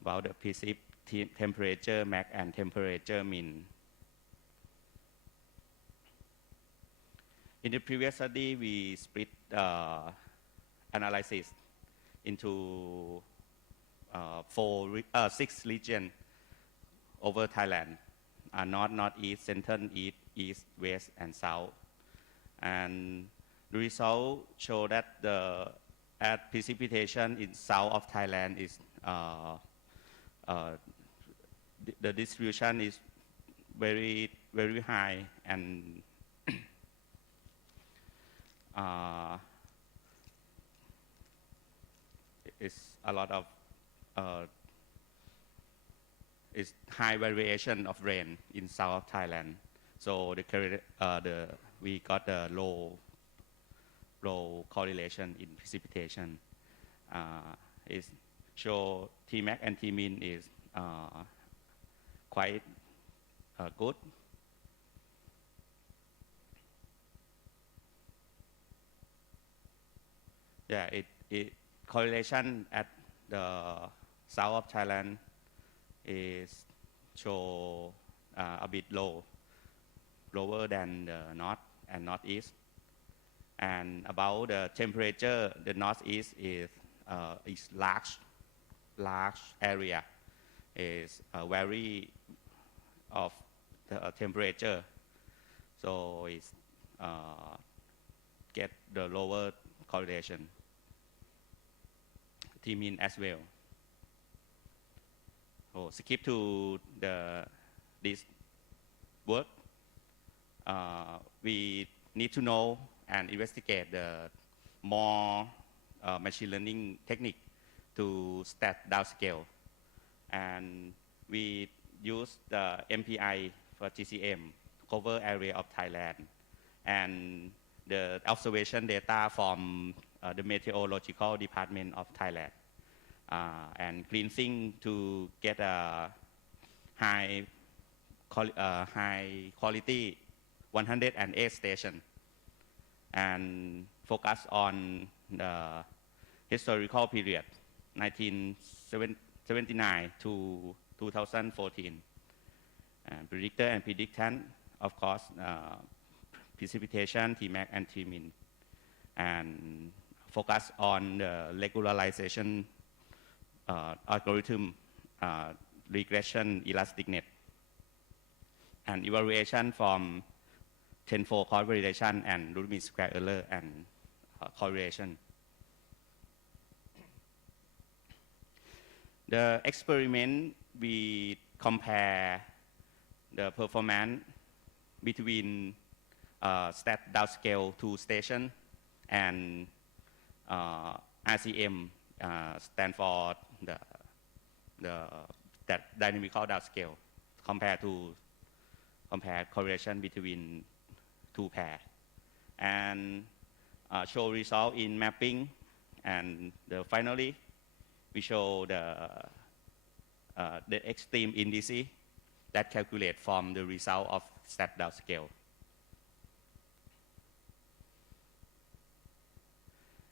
about the precip temperature max and temperature min. In the previous study, we split analysis into 6 regions over Thailand: north, northeast, central, east, west, and south. And the result show that the precipitation in south of Thailand is the distribution is very high, and it's a lot of it's high variation of rain in south of Thailand. So we got a low correlation in precipitation. It show Tmax and Tmin is quite good. Yeah, it correlation at the south of Thailand is show a bit lower than the north and northeast. And about the temperature, the northeast is large area, is vary of the temperature, so it's get the lower correlation. Tmin as well. So skip to this work. We need to know and investigate the more machine learning technique to stat downscale, and we use the MPI for GCM cover area of Thailand, and the observation data from the meteorological department of Thailand, and cleansing to get a high quality 108 station, and focus on the historical period 1979 to 2014. And predictor and predictant, of course, precipitation, Tmax and Tmin, and focus on the regularization algorithm, regression elastic net, and evaluation from tenfold correlation and root mean square error and correlation. The experiment, we compare the performance between stat downscale to station and RCM stand for that dynamical downscale compare correlation between two pair and show result in mapping, and finally we show the extreme indices that calculate from the result of stat downscale.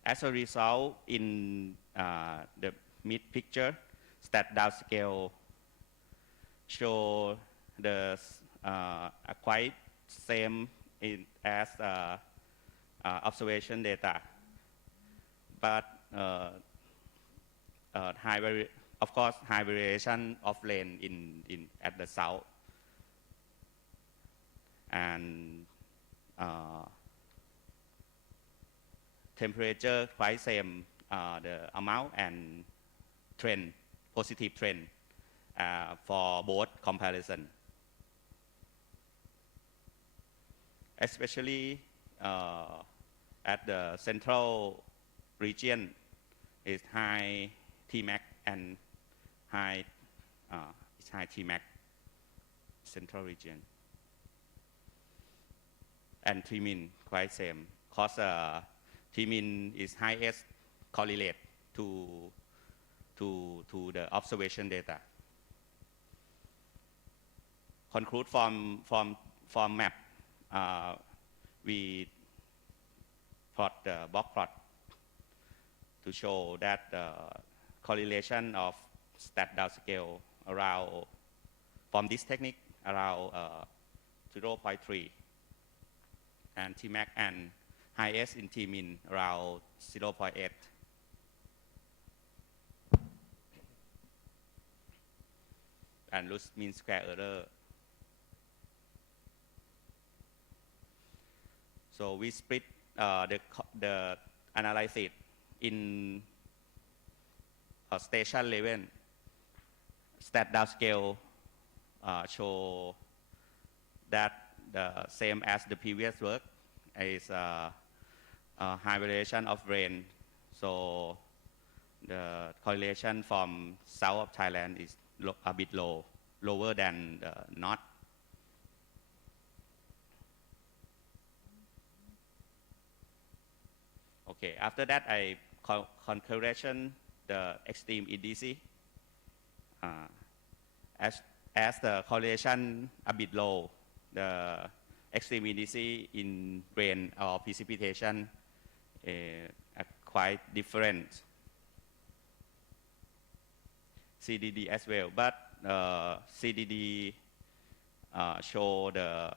As a result, in the mid picture, stat downscale show the quite same as observation data, but of course high variation of length at the south, and temperature quite same, the amount and trend, positive trend for both comparison. Especially at the central region is high Tmax and high Tmax central region, and Tmin quite same, cause Tmin is highest correlate to the observation data. Conclude from map, we plot the box plot to show that the correlation of stat downscale around, from this technique, around 0.3, and Tmax and highest in Tmin around 0.8. And loose mean square error. So we split the analysis in station level. Stat downscale show that the same as the previous work is high variation of rain. So the correlation from south of Thailand is a bit lower than the north. Okay, after that I calculation the extreme EDC. As the correlation a bit low, the extreme EDC in rain or precipitation are quite different. CDD as well, but CDD show the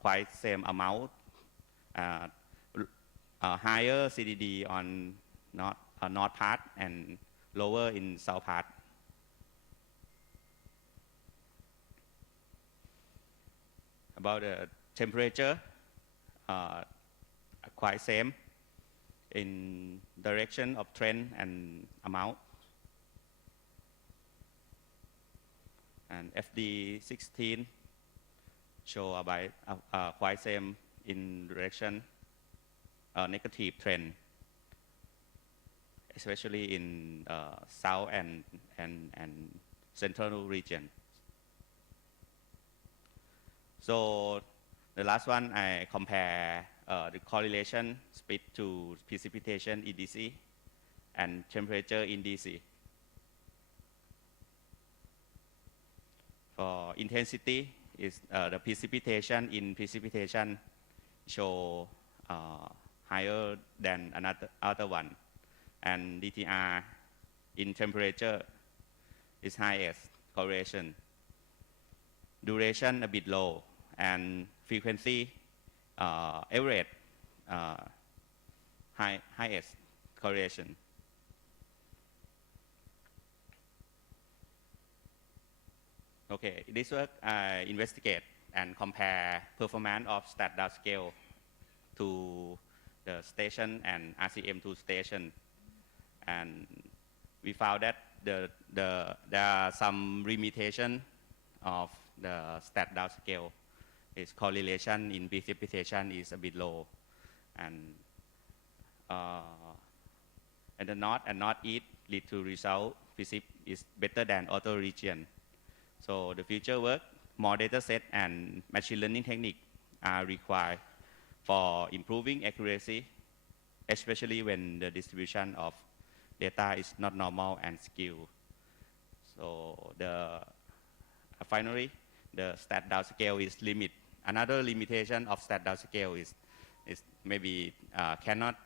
quite same amount. Higher CDD on north part and lower in south part. About the temperature, quite same in direction of trend and amount. And FD16 show about quite same in direction negative trend, especially in south and central region. So the last one, I compare the correlation split to precipitation EDC and temperature in DC. For intensity, is the precipitation in precipitation show higher than other one, and DTR in temperature is highest correlation. Duration a bit low, and frequency average highest correlation. Okay, this work I investigate and compare performance of stat downscale to the station and RCM2 station, and we found that there are some limitation of the stat downscale. Its correlation in precipitation is a bit low, and the north and northeast lead to result precip is better than other region. So the future work, more data set and machine learning technique are required for improving accuracy, especially when the distribution of data is not normal and skewed. So finally, the stat downscale is limit. Another limitation of stat downscale is maybe cannot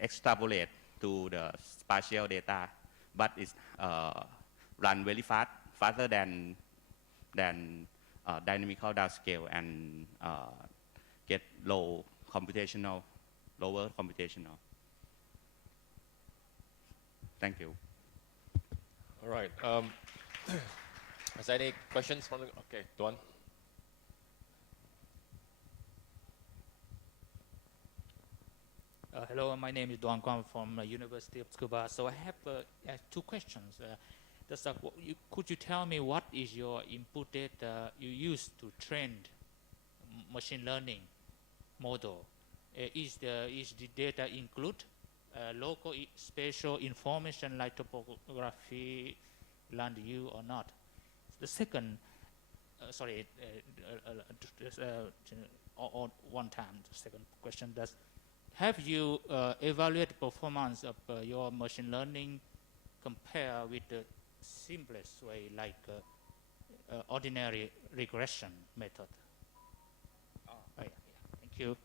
extrapolate to the spatial data, but it's run very fast, faster than dynamical downscale, and get lower computational. Thank you. All right. Is there any questions from the, okay, Duan? Hello, my name is Duan Kwam from University of Tsukuba. So I have two questions. Could you tell me what is your input data you use to train machine learning model? Is the data include local spatial information like topography, land use or not? The second, one time, the second question does. Have you evaluated performance of your machine learning compare with the simplest way like ordinary regression method? Thank you.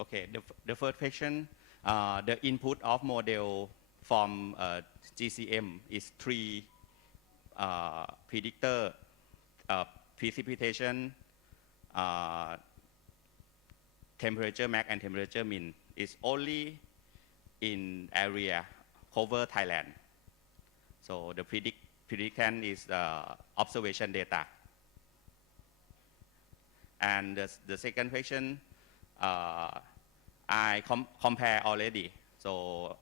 Okay, the first question, the input of model from GCM is 3 predictor, precipitation, temperature max and temperature min is only in area cover Thailand. So the prediction is observation data. And the second question, I compare already. So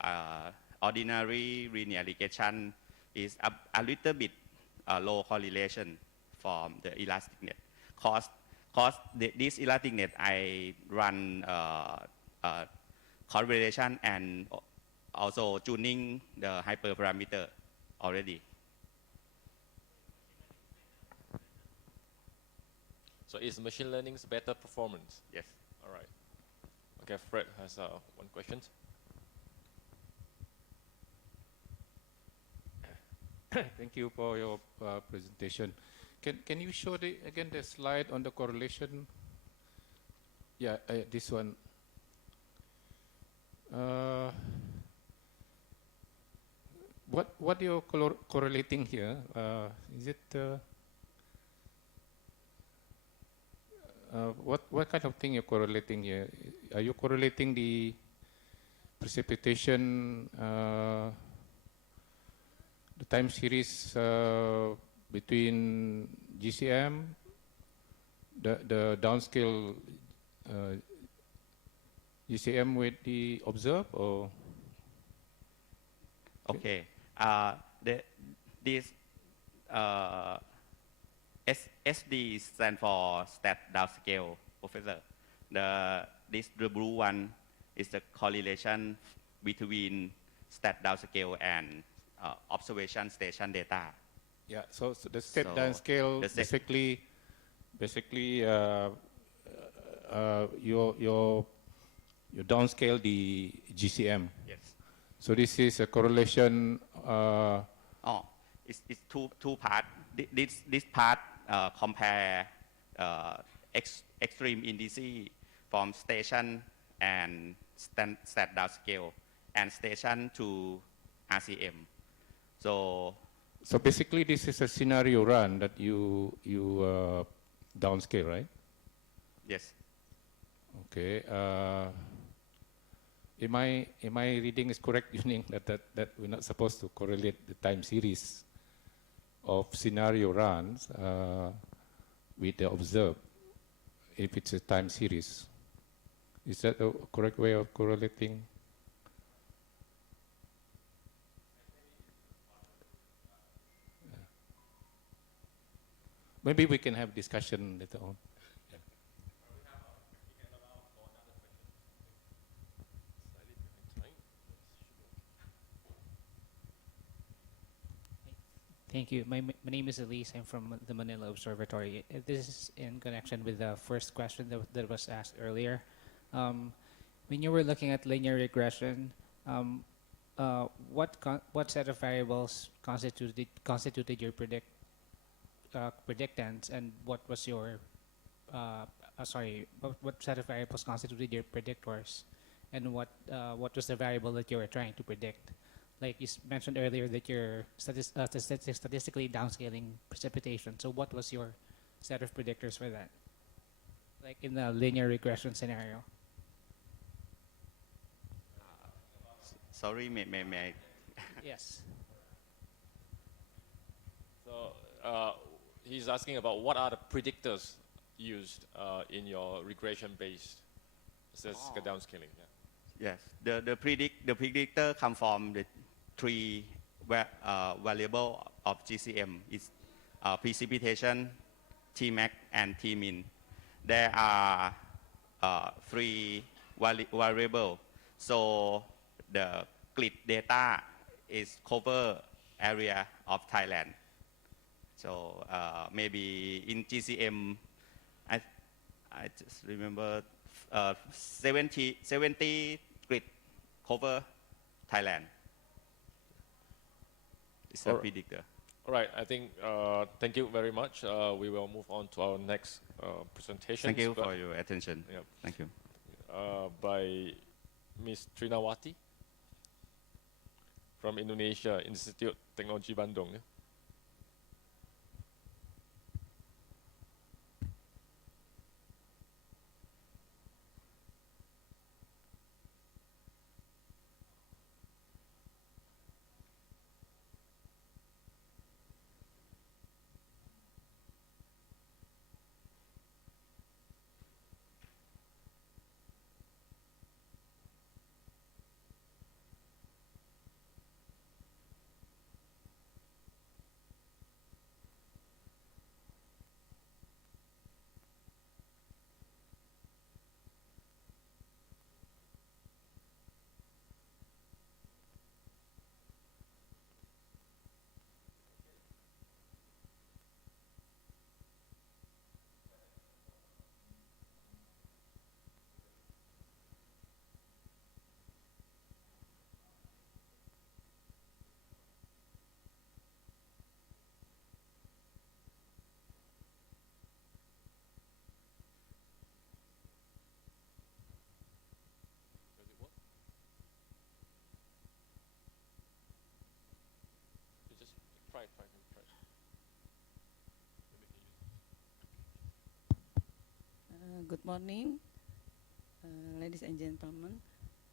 ordinary linear regression is a little bit low correlation from the elastic net. Cause this elastic net, I run correlation and also tuning the hyperparameter already. So is machine learning's better performance? Yes. All right. Okay, Fred has one question. Thank you for your presentation. Can you show again the slide on the correlation? Yeah, this one. What you're correlating here? Is it what kind of thing you're correlating here? Are you correlating the precipitation, the time series between GCM, the downscale GCM with the observe, or? Okay. This SD stand for stat downscale, Professor. The blue one is the correlation between stat downscale and observation station data. Yeah. So the stat downscale basically you downscale the GCM. Yes. So this is a correlation. It's two part. This part compare extreme indices from station and stat downscale and station to RCM. So basically, this is a scenario run that you downscale, right? Yes. Okay. Am I reading is correct, Yuning, that we're not supposed to correlate the time series of scenario runs with the observed if it's a time series? Is that the correct way of correlating? maybe we can have discussion later on. Thank you. My name is Elise. I'm from the Manila Observatory. This is in connection with the first question that was asked earlier. When you were looking at linear regression, what set of variables constituted your predictants, and what was your what set of variables constituted your predictors, and what was the variable that you were trying to predict? Like you mentioned earlier that you're statistically downscaling precipitation. So what was your set of predictors for that? Like in the linear regression scenario. Sorry, may I? Yes. So he's asking about what are the predictors used in your regression-based statistical downscaling. Yeah. Yes, the predictor come from the three variable of GCM. It's precipitation, Tmax, and Tmin. There are three variable. So the grid data is cover area of Thailand. So maybe in GCM, I just remember 70 grid cover Thailand. It's a predictor. All right, I think, thank you very much. We will move on to our next presentation. Thank you for your attention. Yeah. Thank you. By Ms. Trinawati from Indonesia Institute Technology Bandung. Yeah? Good morning, ladies and gentlemen.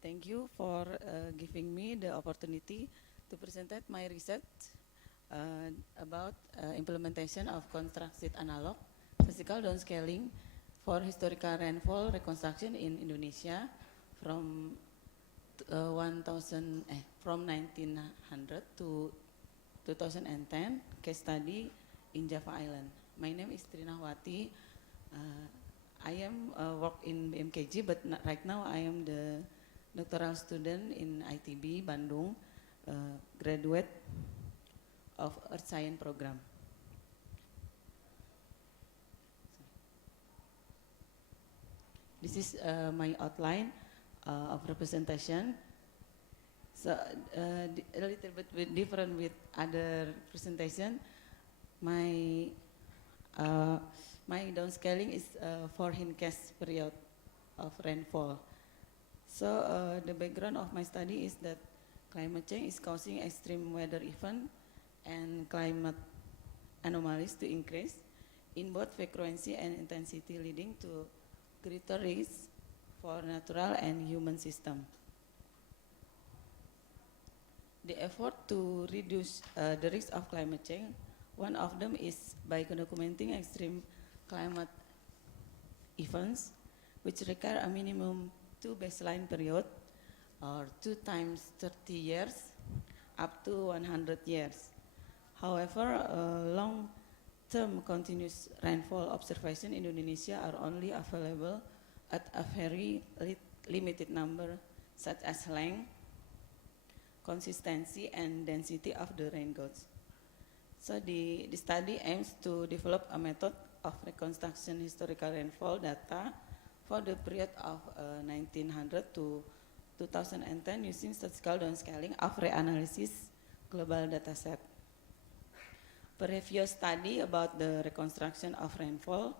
Thank you for giving me the opportunity to present my research about implementation of constructed analog physical downscaling for historical rainfall reconstruction in Indonesia from 1900 to 2010, case study in Java Island. My name is Trinawati. I am work in BMKG, but right now I am the doctoral student in ITB Bandung, graduate of Earth Science program. This is my outline of representation. So a little bit different with other presentation. My downscaling is 4 hindcast period of rainfall. So the background of my study is that climate change is causing extreme weather event and climate anomalies to increase in both frequency and intensity, leading to greater risk for natural and human system. The effort to reduce the risk of climate change, one of them is by documenting extreme climate events, which require a minimum 2 baseline period, or 2 times 30 years, up to 100 years. However, long short-term continuous rainfall observation in Indonesia are only available at a very limited number, such as length, consistency, and density of the rain gauge. So the study aims to develop a method of reconstruction historical rainfall data for the period of 1900 to 2010 using statistical downscaling of reanalysis global dataset. Previous study about the reconstruction of rainfall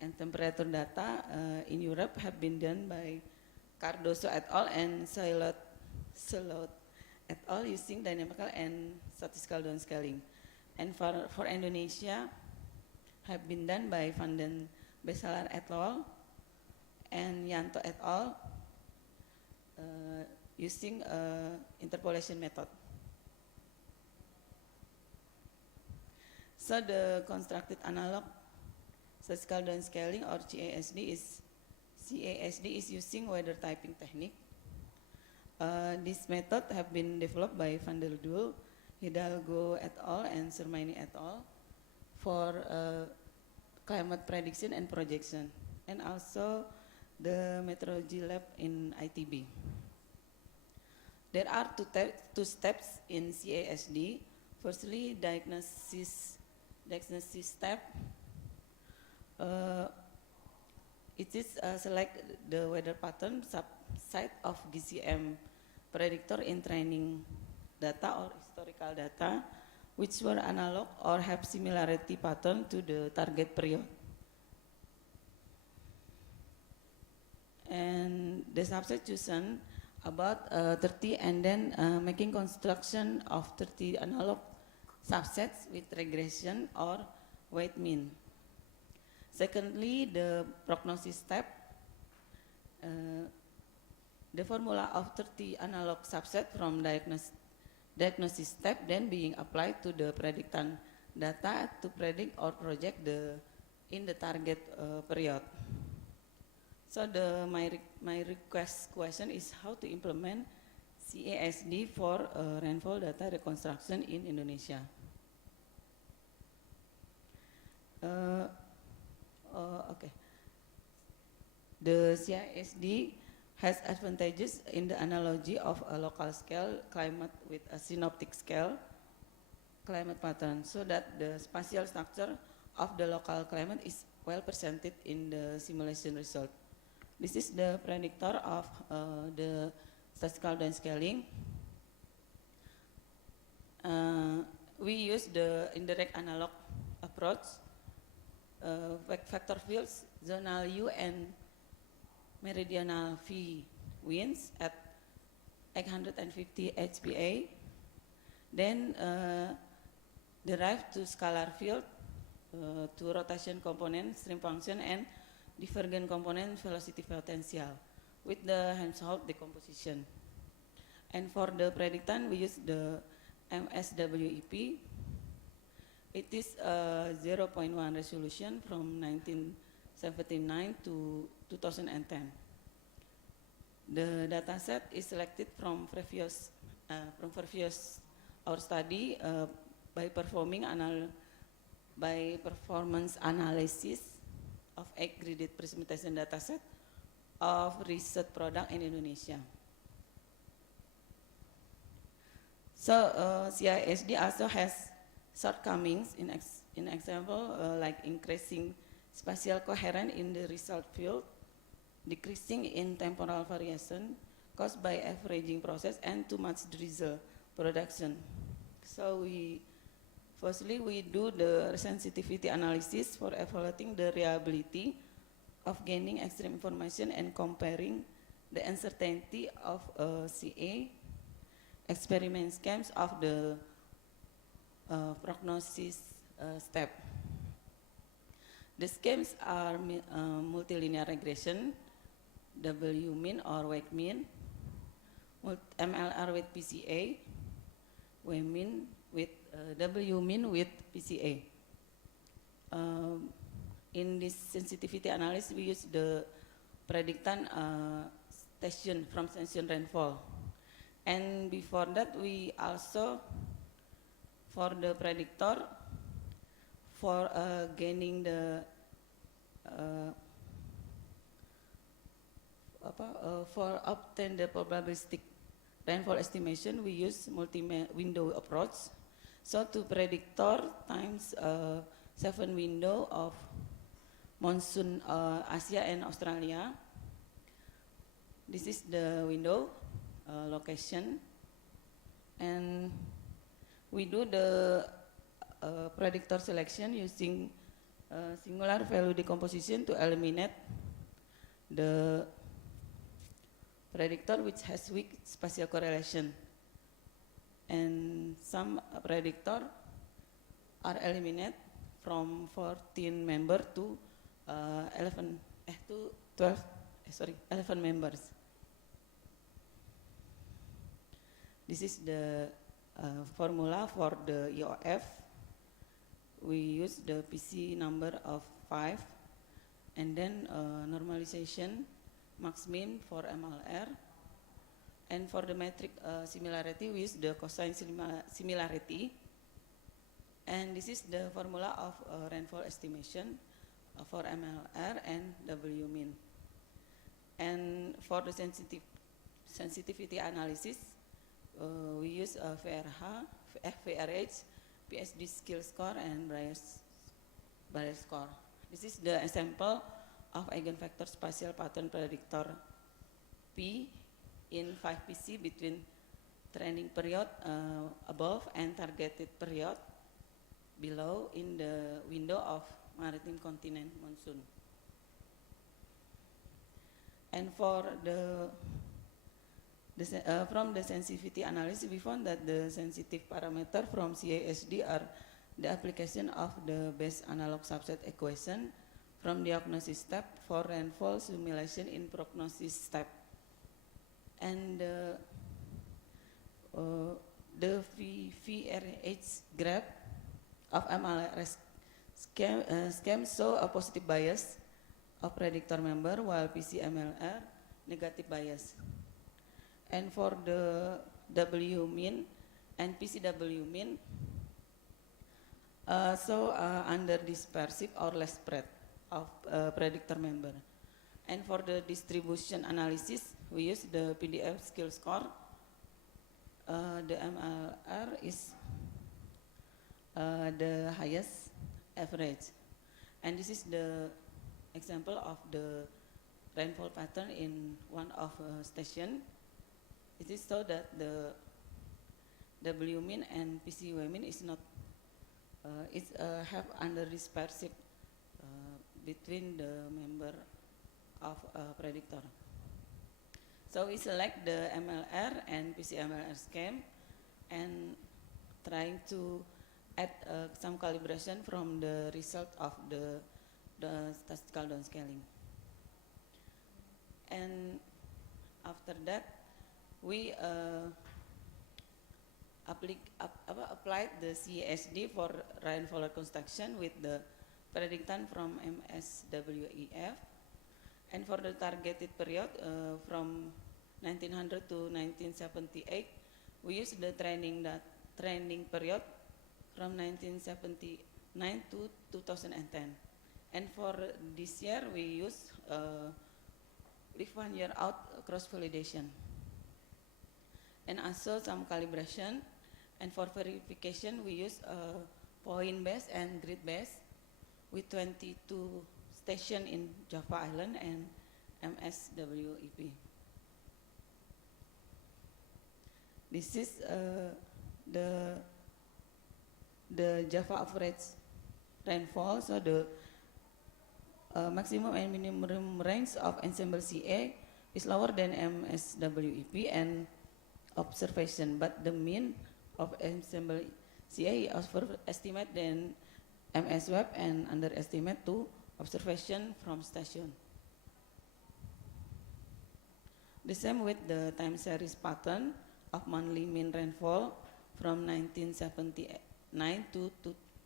and temperature data in Europe have been done by Cardoso et al. And Sailot et al. Using dynamical and statistical downscaling. And for Indonesia, have been done by Van den Besseler et al. And Yanto et al. Using interpolation method. So the constructed analog statistical downscaling or CASD is using weather typing technique. This method have been developed by Van der Doel, Hidalgo et al. And Sermaini et al. For climate prediction and projection, and also the meteorology lab in ITB. There are two steps in CASD. Firstly, diagnosis step. It is select the weather pattern subset of GCM predictor in training data or historical data, which were analog or have similarity pattern to the target period. And the subset chosen about 30 and then making construction of 30 analog subsets with regression or weight mean. Secondly, the prognosis step. The formula of 30 analog subset from diagnosis step then being applied to the predictant data to predict or project in the target period. So my question is how to implement CASD for rainfall data reconstruction in Indonesia. Okay. The CASD has advantages in the analogy of a local scale climate with a synoptic scale climate pattern, so that the spatial structure of the local climate is well presented in the simulation result. This is the predictor of the statistical downscaling. We use the indirect analog approach, vector fields, zonal U and meridional V winds at 850 HPA, then derive to scalar field, to rotation component, stream function, and divergent component velocity potential with the Helmholtz decomposition. And for the predictant, we use the MSWEP. It is a 0.1 resolution from 1979 to 2010. The dataset is selected from previous our study by performance analysis of 8 graded precipitation dataset of research product in Indonesia. So CISD also has shortcomings in example like increasing spatial coherence in the result field, decreasing in temporal variation caused by averaging process, and too much drizzle production. So firstly we do the sensitivity analysis for evaluating the reliability of gaining extreme information and comparing the uncertainty of CA experiment schemes of the prognosis step. The schemes are multilinear regression, W mean or weight mean, MLR with PCA, W mean with W mean with PCA. In this sensitivity analysis, we use the predictant station from station rainfall. And before that, we also, for the predictor, for gaining the for obtain the probabilistic rainfall estimation, we use multi-window approach. So to predictor times 7 window of monsoon Asia and Australia. This is the window location, and we do the predictor selection using singular value decomposition to eliminate the predictor which has weak spatial correlation, and some predictor are eliminated from 14 member to 11 members. This is the formula for the EOF. We use the PC number of 5, and then normalization max min for MLR, and for the metric similarity we use the cosine similarity, and this is the formula of rainfall estimation for MLR and W min. And for the sensitivity analysis we use VRH, PSD skill score, and Bayes score. This is the example of eigenvector spatial pattern predictor P in 5PC between training period above and targeted period below in the window of maritime continent monsoon. And for from the sensitivity analysis, we found that the sensitive parameter from CASD are the application of the base analog subset equation from diagnosis step for rainfall simulation in prognosis step. And the VRH graph of MLR scheme show a positive bias of predictor member, while PCMLR negative bias. And for the W min and PCW min, under dispersive or less spread of predictor member. And for the distribution analysis, we use the PDF skill score. The MLR is the highest average, and this is the example of the rainfall pattern in one of station. It is so that the W min and PCY min is not have under dispersive between the member of predictor. So we select the MLR and PCMLR scheme and trying to add some calibration from the result of the statistical downscaling. And after that, we applied the CASD for rainfall reconstruction with the predictant from MSWEF, and for the targeted period from 1900 to 1978, we use the training period from 1979 to 2010. And for this year, we use leave 1 year out cross validation, and also some calibration. And for verification, we use point base and grid base with 22 stations in Java Island and MSWEP. This is the Java average rainfall. So the maximum and minimum range of ensemble CA is lower than MSWEP and observation, but the mean of ensemble CA is overestimate than MSWEP and underestimate to observation from station. The same with the time series pattern of monthly mean rainfall from 1979 to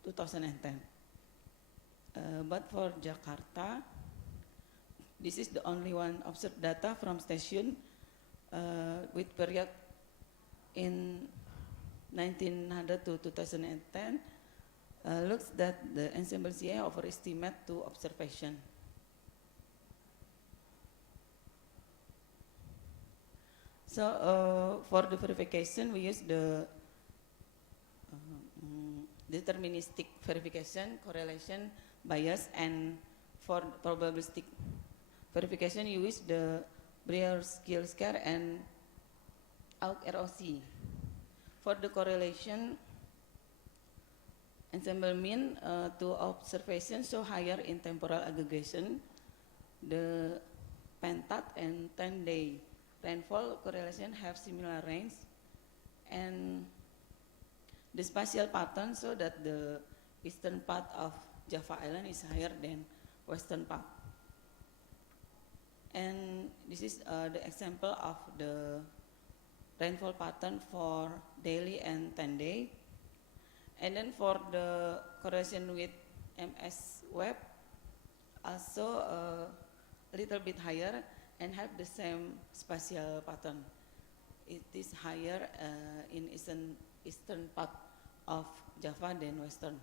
2010. But for Jakarta, this is the only one observed data from station with period in 1900 to 2010. looks that the ensemble CA overestimate to observation. So for the verification, we use the deterministic verification, correlation, bias, and for probabilistic verification, you use the Brier-Skill square and AUK-ROC. For the correlation, ensemble mean to observation show higher in temporal aggregation. The pentat and 10-day rainfall correlation have similar range, and the spatial pattern show that the eastern part of Java Island is higher than western part. And this is the example of the rainfall pattern for daily and 10-day. And then for the correlation with MS Web, also a little bit higher and have the same spatial pattern. It is higher in eastern part of Java than western.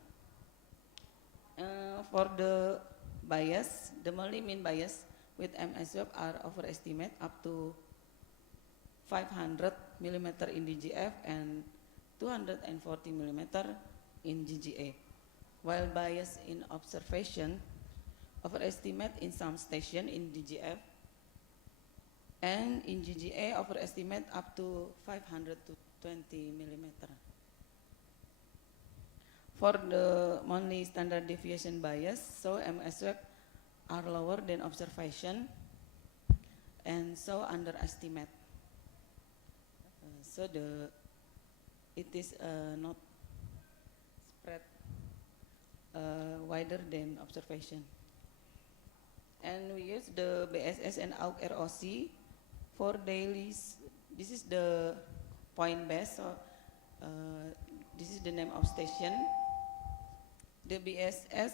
For the bias, the monthly mean bias with MS Web are overestimate up to 500 millimeter in DGF and 240 millimeter in GGA, while bias in observation overestimate in some station in DGF and in GGA overestimate up to 500 to 20 millimeter. For the monthly standard deviation bias, so MS Web are lower than observation and so underestimate. So it is not spread wider than observation. And we use the BSS and AUK-ROC for dailies. This is the point base, so this is the name of station. The BSS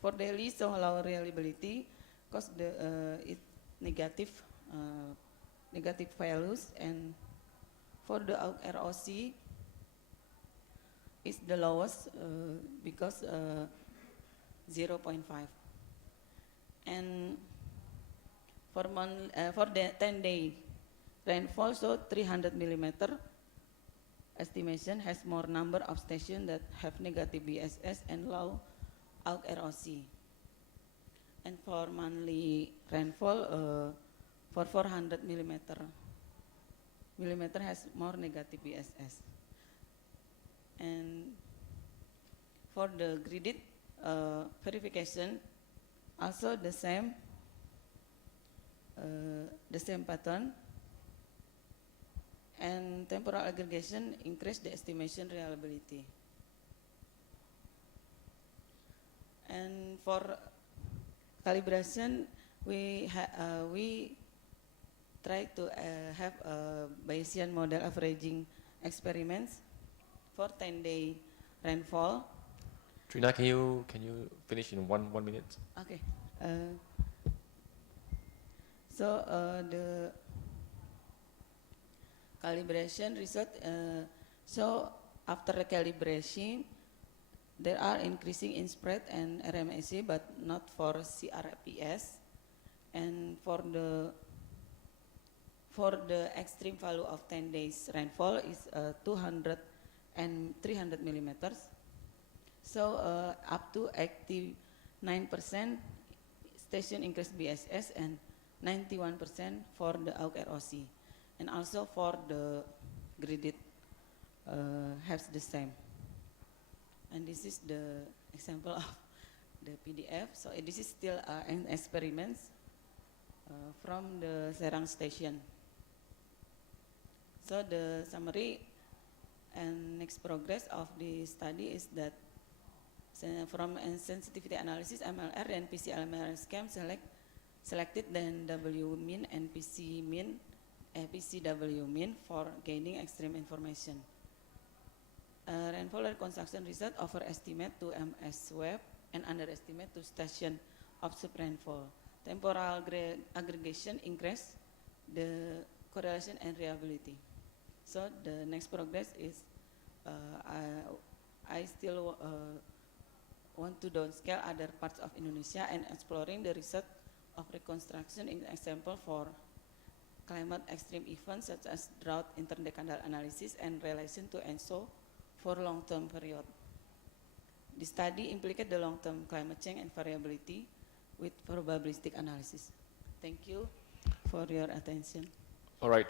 for daily so low reliability because it negative values, and for the AUK-ROC is the lowest because 0.5. And for the 10-day rainfall, so 300 millimeter estimation has more number of stations that have negative BSS and low AUK-ROC. And for monthly rainfall, for 400 millimeter has more negative BSS. And for the gridded verification, also the same pattern. And temporal aggregation increase the estimation reliability. And for calibration, we try to have a Bayesian model averaging experiments for 10-day rainfall. Trina, can you finish in one minute? Okay. So the calibration result, so after the calibration, there are increasing in spread and RMSE, but not for CRPS. And for the extreme value of 10 days rainfall is 200 and 300 millimeters. So up to 89% station increase BSS and 91% for the AUK-ROC. And also for the gridded has the same. And this is the example of the PDF. So this is still an experiment from the Serang station. So the summary and next progress of the study is that from sensitivity analysis MLR and PC-LMR scheme selected then W mean and PCW mean for gaining extreme information. Rainfall reconstruction result overestimate to MS Web and underestimate to station observed rainfall. Temporal aggregation increase the correlation and reliability. So the next progress is I I still want to downscale other parts of Indonesia and exploring the research of reconstruction in example for climate extreme events such as drought interdecadal analysis and relation to ENSO for long-term period. The study implicates the long-term climate change and variability with probabilistic analysis. Thank you for your attention. All right.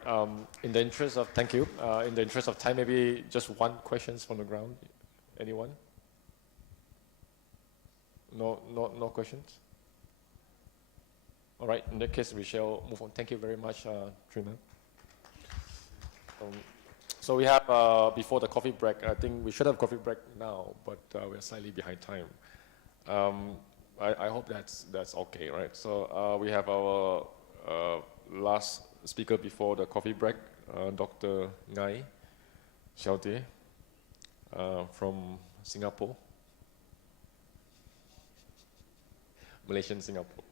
In the interest of thank you. In the interest of time, maybe just one questions from the ground. Anyone? No questions. All right. In that case, we shall move on. Thank you very much, Truman. So we have before the coffee break. I think we should have coffee break now, but we are slightly behind time. I hope that's okay, right? So we have our last speaker before the coffee break, Dr. Ngai Xiaotie from Singapore, Malaysian Singapore.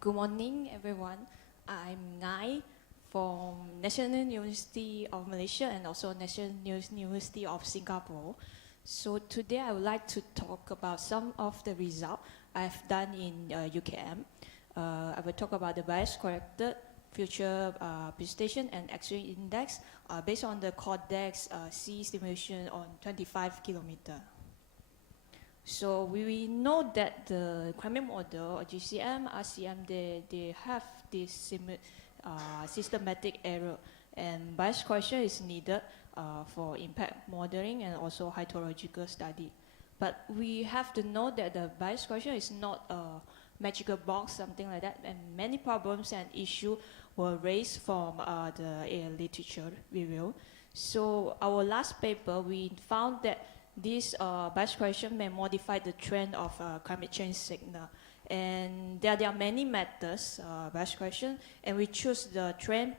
Good morning, everyone. I'm Ngai from National University of Malaysia and also National University of Singapore. So today I would like to talk about some of the results I've done in UKM. I will talk about the bias-corrected future precipitation and X-ray index based on the CORDEX C simulation on 25 kilometers. So we know that the climate model or GCM, RCM, they have this systematic error, and bias correction is needed for impact modeling and also hydrological study. But we have to know that the bias correction is not a magical box, something like that, and many problems and issues were raised from the literature review. So our last paper, we found that this bias correction may modify the trend of climate change signal. And there are many methods, bias correction, and we choose the trend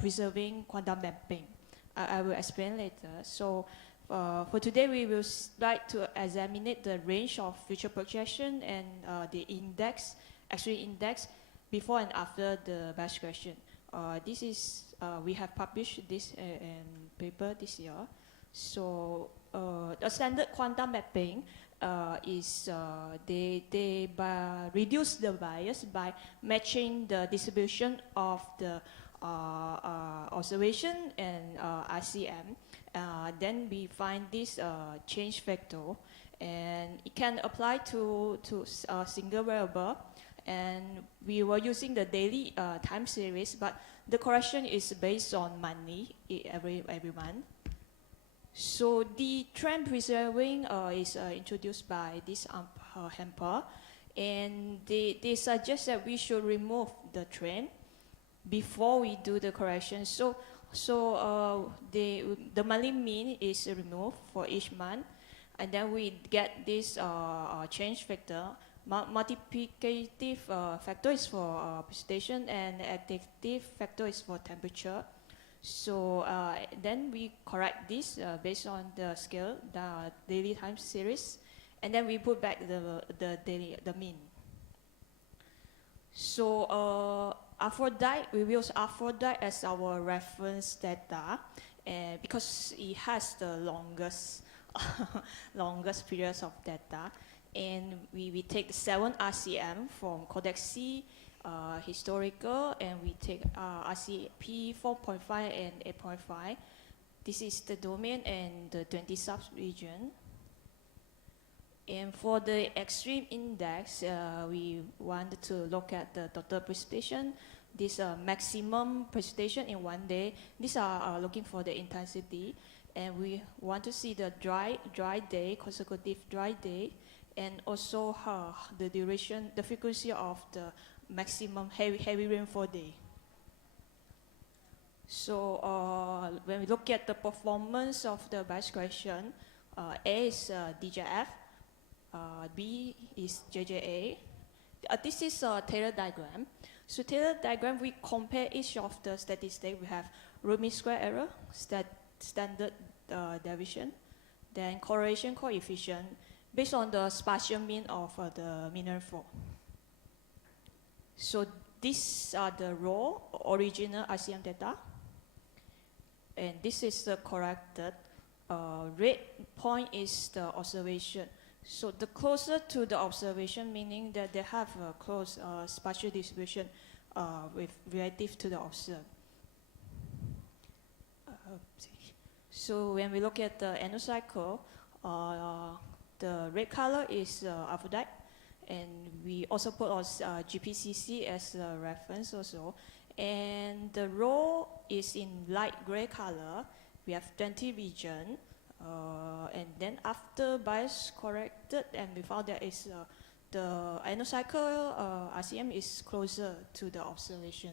preserving quantum mapping. I will explain later. So for today, we will like to examine the range of future projection and the index, X-ray index, before and after the bias correction. This is, we have published this paper this year. So the standard quantum mapping is they reduce the bias by matching the distribution of the observation and RCM. Then we find this change factor, and it can apply to a single variable. And we were using the daily time series, but the correction is based on monthly every month. So the trend preserving is introduced by this hamper, and they suggest that we should remove the trend before we do the correction. So the monthly mean is removed for each month, and then we get this change factor. Multiplicative factor is for precipitation, and additive factor is for temperature. So then we correct this based on the scale, the daily time series, and then we put back the mean. So Aphrodite, we use Aphrodite as our reference data, because it has the longest longest periods of data, and we take 7 RCM from CORDEX C. Historical, and we take RCP 4.5 and 8.5. This is the domain and the 20 sub-region. And for the extreme index, we wanted to look at the total precipitation, this maximum precipitation in one day. These are looking for the intensity. And we want to see the dry day, consecutive dry day, and also the duration, the frequency of the maximum heavy rainfall day. So when we look at the performance of the bias correction, A is DJF, B is JJA. This is a Taylor diagram. So Taylor diagram, we compare each of the statistics. We have root mean square error, standard deviation, then correlation coefficient based on the spatial mean of the mean rainfall. So these are the raw original ICM data. And this is the corrected. Red point is the observation. So the closer to the observation, meaning that they have a close spatial distribution with relative to the observed. So when we look at the annual cycle, the red color is Aphrodite, and we also put on GPCC as a reference also. And the row is in light gray color. We have 20 region, and then after bias corrected, and we found that is the annual cycle RCM is closer to the observation.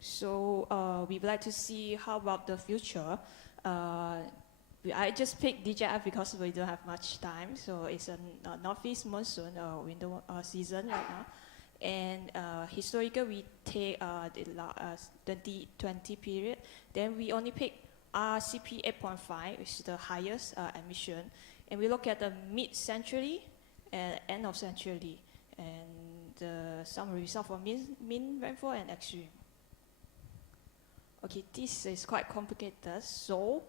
So we'd like to see how about the future. I just picked DJF because we don't have much time. So it's a northeast monsoon winter season right now. And historically, we take the 2020 period. Then we only pick RCP 8.5, which is the highest emission. And we look at the mid-century and end of century. And some result for mean rainfall and extreme. Okay, this is quite complicated. So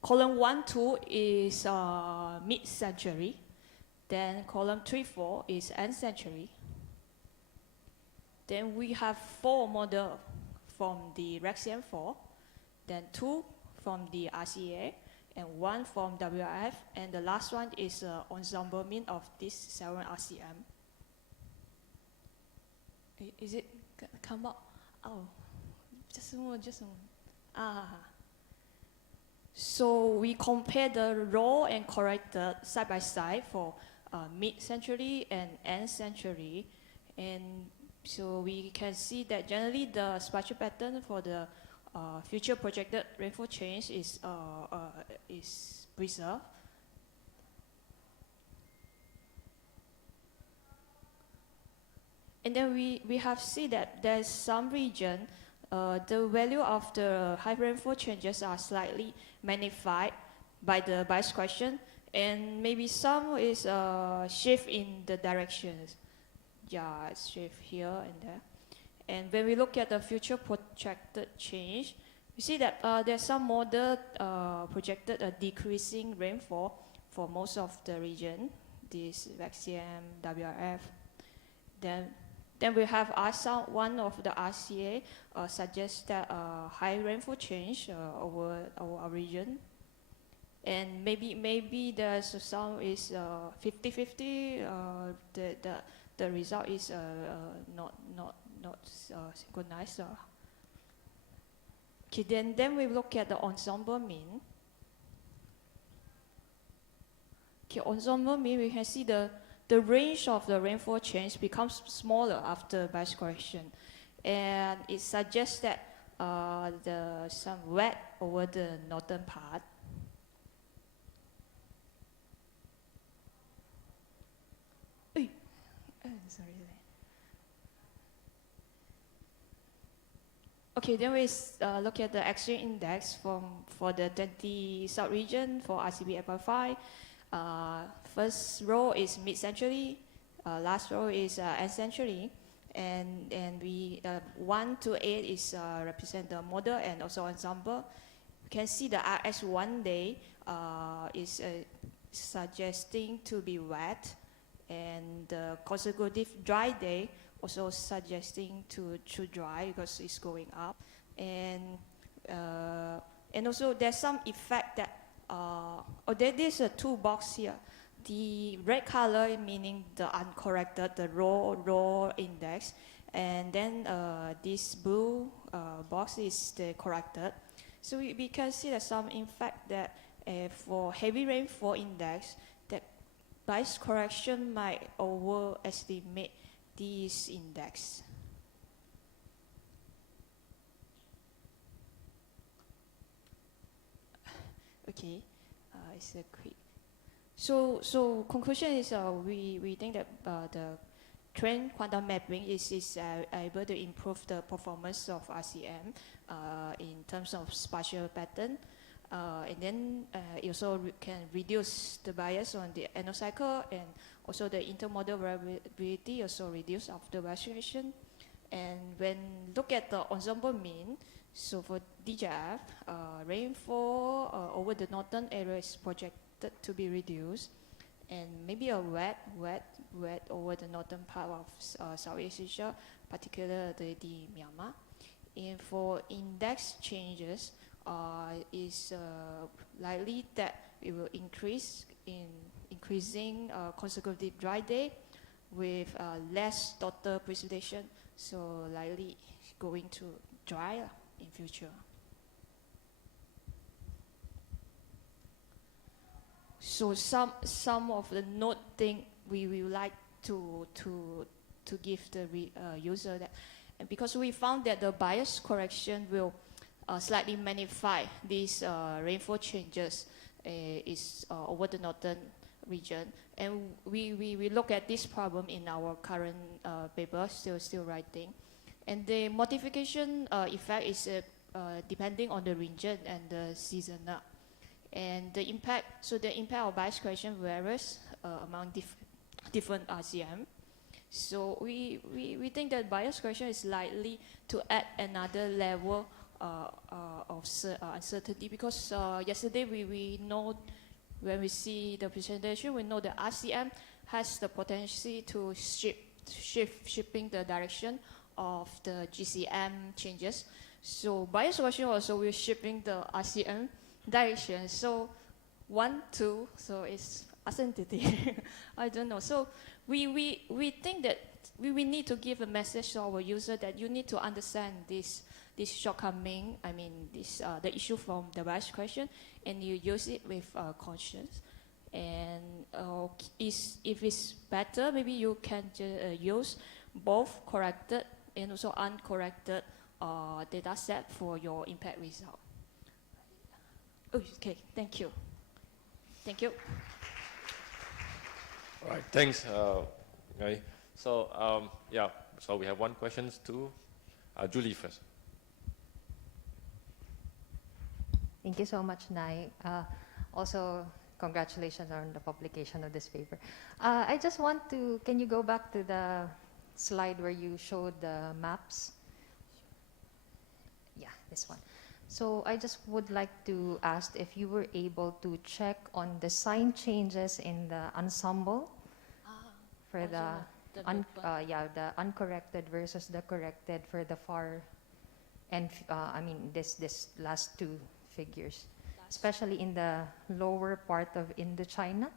column 1, 2 is mid-century. Then column 3, 4 is end century. Then we have 4 models from the REXCM4, then 2 from the RCA, and 1 from WRF, and the last one is ensemble mean of this 7 RCM. Is it come up? Oh, just a moment, just a moment. So we compare the raw and corrected side by side for mid-century and end century, and so we can see that generally the spatial pattern for the future projected rainfall change is preserved. And then we have seen that there's some region the value of the high rainfall changes are slightly magnified by the bias correction, and maybe some is shift in the directions. Yeah, it's shift here and there. And when we look at the future projected change, we see that there's some model projected a decreasing rainfall for most of the region, this REXCM, WRF. Then we have one of the RCA suggests that high rainfall change over our region. And maybe there's some is 50-50. The result is not synchronized. Okay, then we look at the ensemble mean. Okay, ensemble mean, we can see the range of the rainfall change becomes smaller after bias correction, and it suggests that some wet over the northern part. Sorry. Okay, then we look at the extreme index for the 20 sub-region for RCB 8.5. First row is mid-century, last row is end century, and we 1 to 8 is represent the model and also ensemble. You can see the RX 1 day is suggesting to be wet, and the consecutive dry day also suggesting to dry because it's going up, and also there's some effect that there is a two box here. The red color meaning the uncorrected, the raw index, and then this blue box is the corrected. So we can see that some effect that for heavy rainfall index, that bias correction might overestimate this index. Okay, it's a quick. So conclusion is we think that the train quantum mapping is able to improve the performance of RCM in terms of spatial pattern, and then it also can reduce the bias on the annual cycle, and also the intermodal variability also reduce after vaccination. And when look at the ensemble mean, so for DJF, rainfall over the northern area is projected to be reduced, and maybe a wet over the northern part of Southeast Asia, particularly the Myanmar. And for index changes, is likely that it will increasing consecutive dry day with less total precipitation, so likely going to dry in future. So some of the note thing we would like to give the user that, and because we found that the bias correction will slightly magnify these rainfall changes is over the northern region, and we look at this problem in our current paper, still writing, and the modification effect is depending on the region and the seasonal. And the impact of bias correction varies among different RCM. So we think that bias correction is likely to add another level of uncertainty, because yesterday we know, when we see the presentation, we know that RCM has the potential to shifting the direction of the GCM changes. So bias correction also will shifting the RCM direction. So 1, 2, so it's uncertainty. I don't know. So we think that we need to give a message to our user that you need to understand this shortcoming. I mean, the issue from the bias correction, and you use it with conscience. And if it's better, maybe you can use both corrected and also uncorrected data set for your impact result. Okay, thank you. Thank you. All right, thanks. Okay. So yeah, so we have one question to Julie first. Thank you so much, Nai. Also, congratulations on the publication of this paper. I just want to, can you go back to the slide where you showed the maps? Yeah, this one. So I just would like to ask if you were able to check on the sign changes in the ensemble for the uncorrected versus the corrected for the far, and I mean this last two figures, especially in the lower part of Indochina.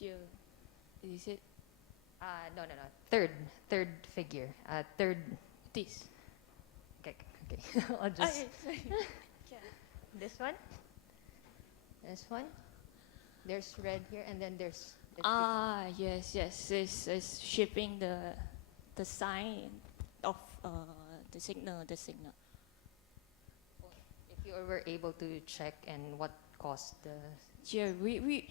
Is it? No. Third figure. Third. This. Okay. I'll just. This one. This one. There's red here, and then there's. Yes. It's shipping the sign of the signal. If you were able to check and what caused the. Yeah, we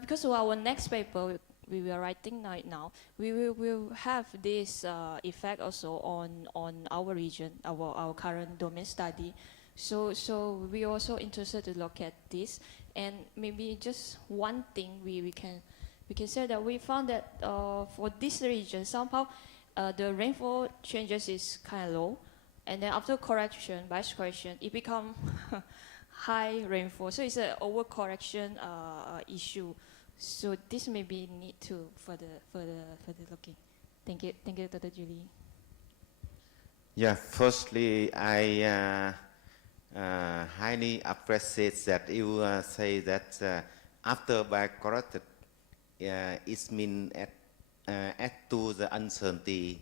because of our next paper we were writing right now, we will have this effect also on our region, our current domain study. So we also interested to look at this, and maybe just one thing we can say that we found that for this region somehow the rainfall changes is kind of low, and then after correction, bias correction, it become high rainfall. So it's an overcorrection issue So this may be need to further looking. Thank you, Dr. Julie. Yeah, firstly, I highly appreciate that you say that after biocorrected, it means add to the uncertainty.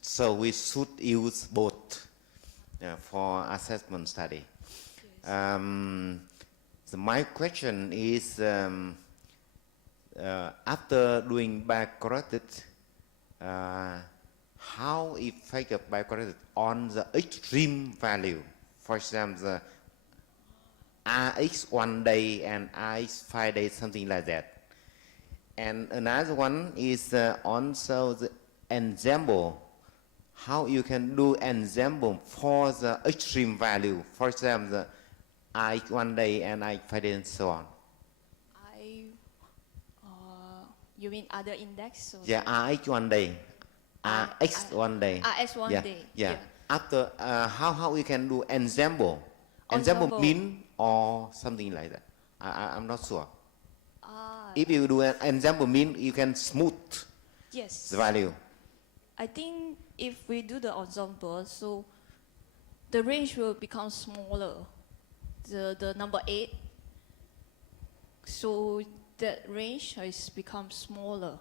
So we should use both for assessment study. Yes. So my question is, after doing biocorrected, how effective biocorrected on the extreme value? For example, the RX 1 day and RX 5 days, something like that. And another one is also the ensemble. How you can do ensemble for the extreme value. For example, the RX 1 day and RX 5 days and so on. You mean other index? So Yeah, RX 1 day. RX 1 day. RX 1 yeah, day. Yeah. After, how we can do ensemble? Ensemble mean or something like that. I'm not sure. If you do an ensemble mean, you can smooth yes. the value. I think if we do the ensemble, so the range will become smaller. The number 8. So that range has become smaller.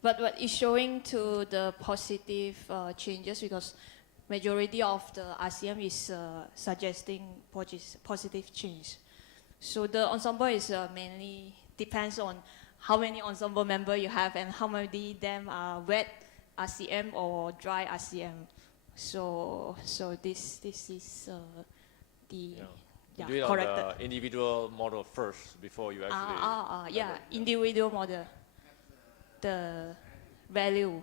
But what is showing to the positive changes because majority of the RCM is suggesting positive change. So the ensemble is mainly depends on how many ensemble member you have and how many them are wet RCM or dry RCM. So this is the do it correct. On the individual model first before you actually. Yeah, individual model. The value.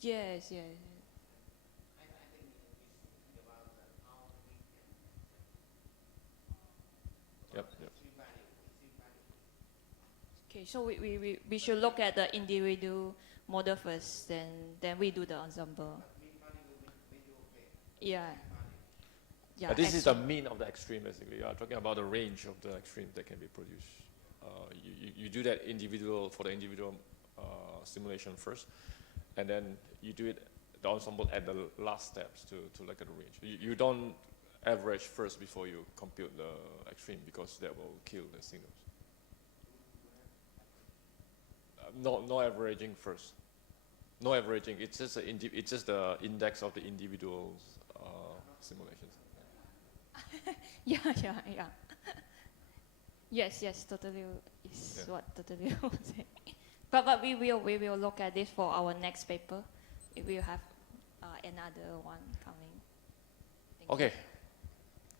Yes. Yep. Okay, so we should look at the individual model first, then we do the ensemble. Yeah. This is the mean of the extreme, basically. You are talking about the range of the extremes that can be produced. You do that for the individual simulation first, and then you do the ensemble at the last steps to look at the range. You don't average first before you compute the extreme because that will kill the signals. No averaging first. No averaging. It's just the index of the individual simulations. Yeah. Yes, totally is what totally was saying. But we will look at this for our next paper. We will have another one coming. Okay.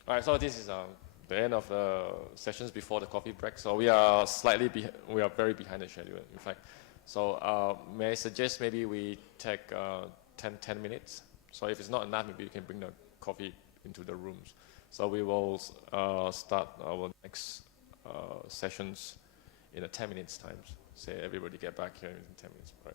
All right. So this is the end of the sessions before the coffee break. So we are we are very behind the schedule, in fact. So may I suggest maybe we take 10 minutes. So if it's not enough, maybe you can bring the coffee into the rooms. So we will start our next sessions in 10 minutes time. Say everybody get back here in 10 minutes. Right.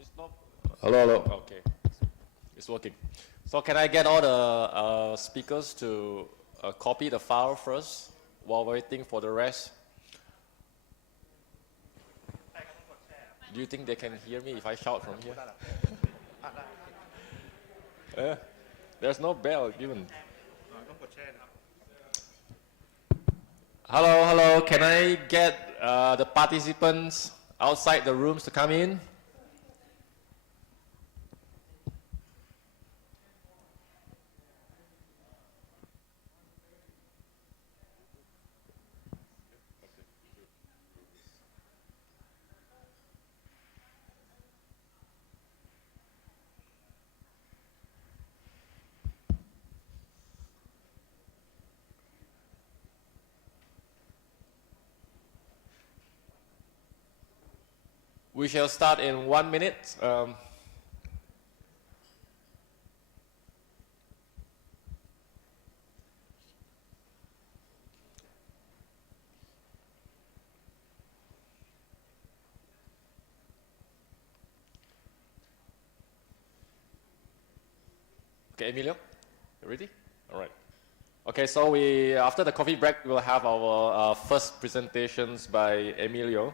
It's not. Hello, hello. Okay, it's working. So can I get all the speakers to copy the file first while waiting for the rest? Do you think they can hear me if I shout from here? There's no bell given. Hello, hello. Can I get the participants outside the rooms to come in? We shall start in 1 minute. Okay, Emilio, you ready? All right. Okay, so after the coffee break, we'll have our first presentations by Emilio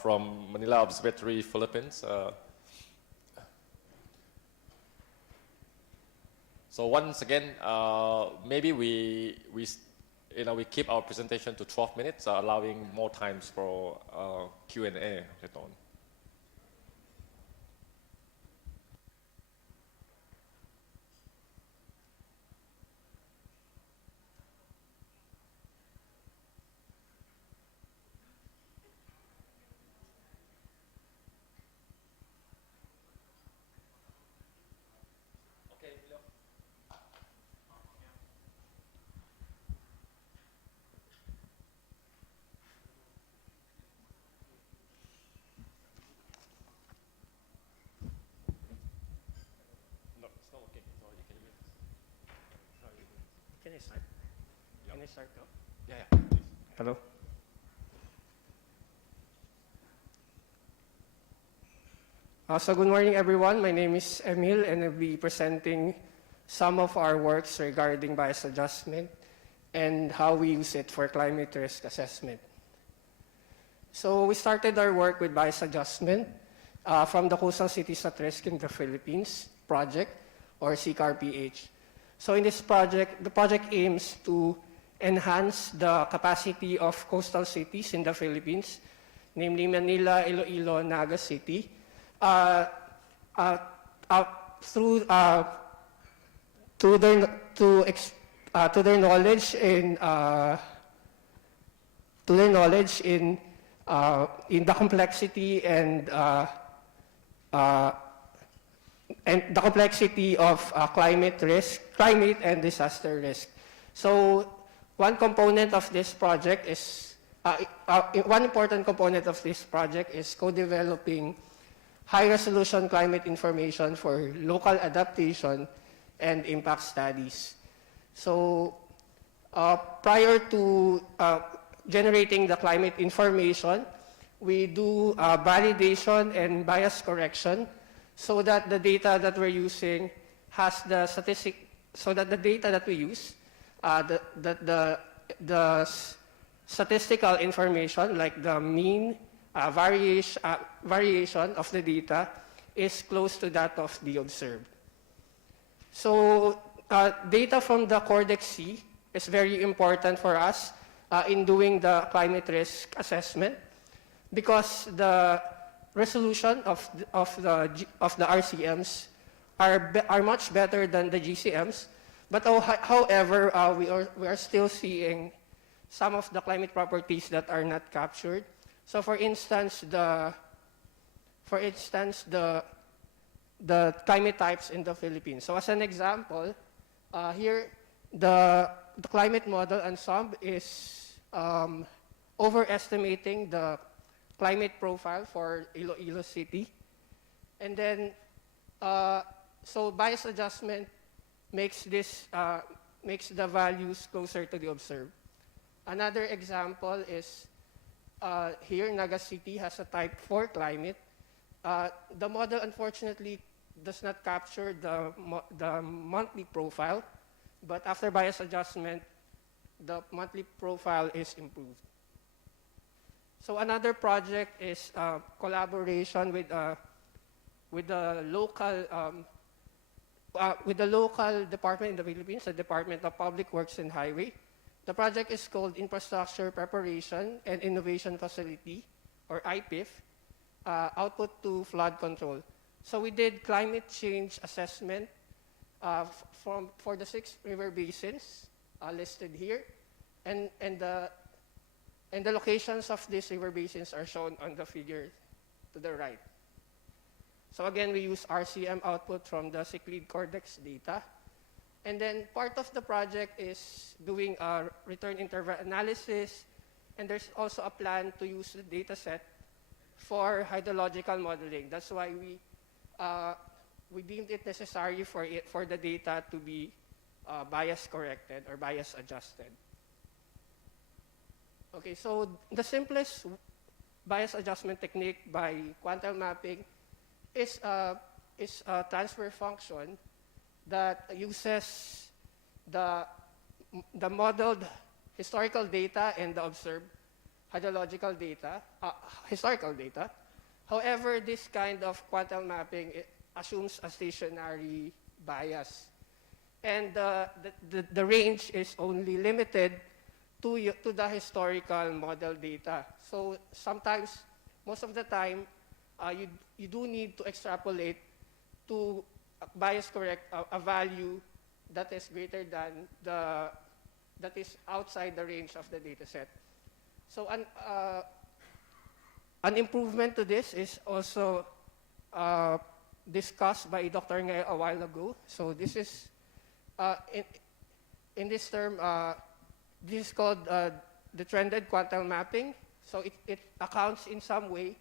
from Manila Observatory, Philippines. So once again, maybe we keep our presentation to 12 minutes, allowing more times for Q&A later on. Can I start? Can I start now? Yeah. Hello. So good morning, everyone. My name is Emil, and I'll be presenting some of our works regarding bias adjustment and how we use it for climate risk assessment. So we started our work with bias adjustment from the Coastal Cities at Risk in the Philippines project, or CCAR-PH. So in this project, the project aims to enhance the capacity of coastal cities in the Philippines, namely Manila, Iloilo, Naga City, to their knowledge in the complexity and the complexity of climate and disaster risk. So one component of this project is, one important component of this project is co-developing high-resolution climate information for local adaptation and impact studies. So prior to generating the climate information, we do validation and bias correction so that the data that we're using has the statistic, so that the data that we use, the statistical information like the mean variation of the data is close to that of the observed. So data from the CORDEX is very important for us in doing the climate risk assessment because the resolution of the RCMs are much better than the GCMs. But however, we are still seeing some of the climate properties that are not captured. So for instance, the climate types in the Philippines. So as an example, here the climate model ensemble is overestimating the climate profile for Iloilo City. And then, so bias adjustment makes the values closer to the observed. Another example is here Naga City has a type 4 climate, The model unfortunately does not capture the monthly profile, but after bias adjustment, the monthly profile is improved. So another project is collaboration with the local department in the Philippines, the Department of Public Works and Highway. The project is called Infrastructure Preparation and Innovation Facility, or IPIF, Output to Flood Control. So we did climate change assessment for the 6 river basins listed here, and the locations of these river basins are shown on the figure to the right. So again, we use RCM output from the cyclid CORDEX data. And then part of the project is doing a return interval analysis, and there's also a plan to use the data set for hydrological modeling. That's why we deemed it necessary for the data to be bias corrected or bias adjusted. Okay, so the simplest bias adjustment technique by quantile mapping is a transfer function that uses the modeled historical data and the observed hydrological data, historical data. However, this kind of quantile mapping assumes a stationary bias. And the range is only limited to the historical model data. So sometimes, most of the time, you do need to extrapolate to bias correct a value that is greater than that is outside the range of the data set. So an improvement to this is also discussed by Dr. Ngay a while ago. So this is, in this term, this is called the trended quantile mapping. So it accounts in some way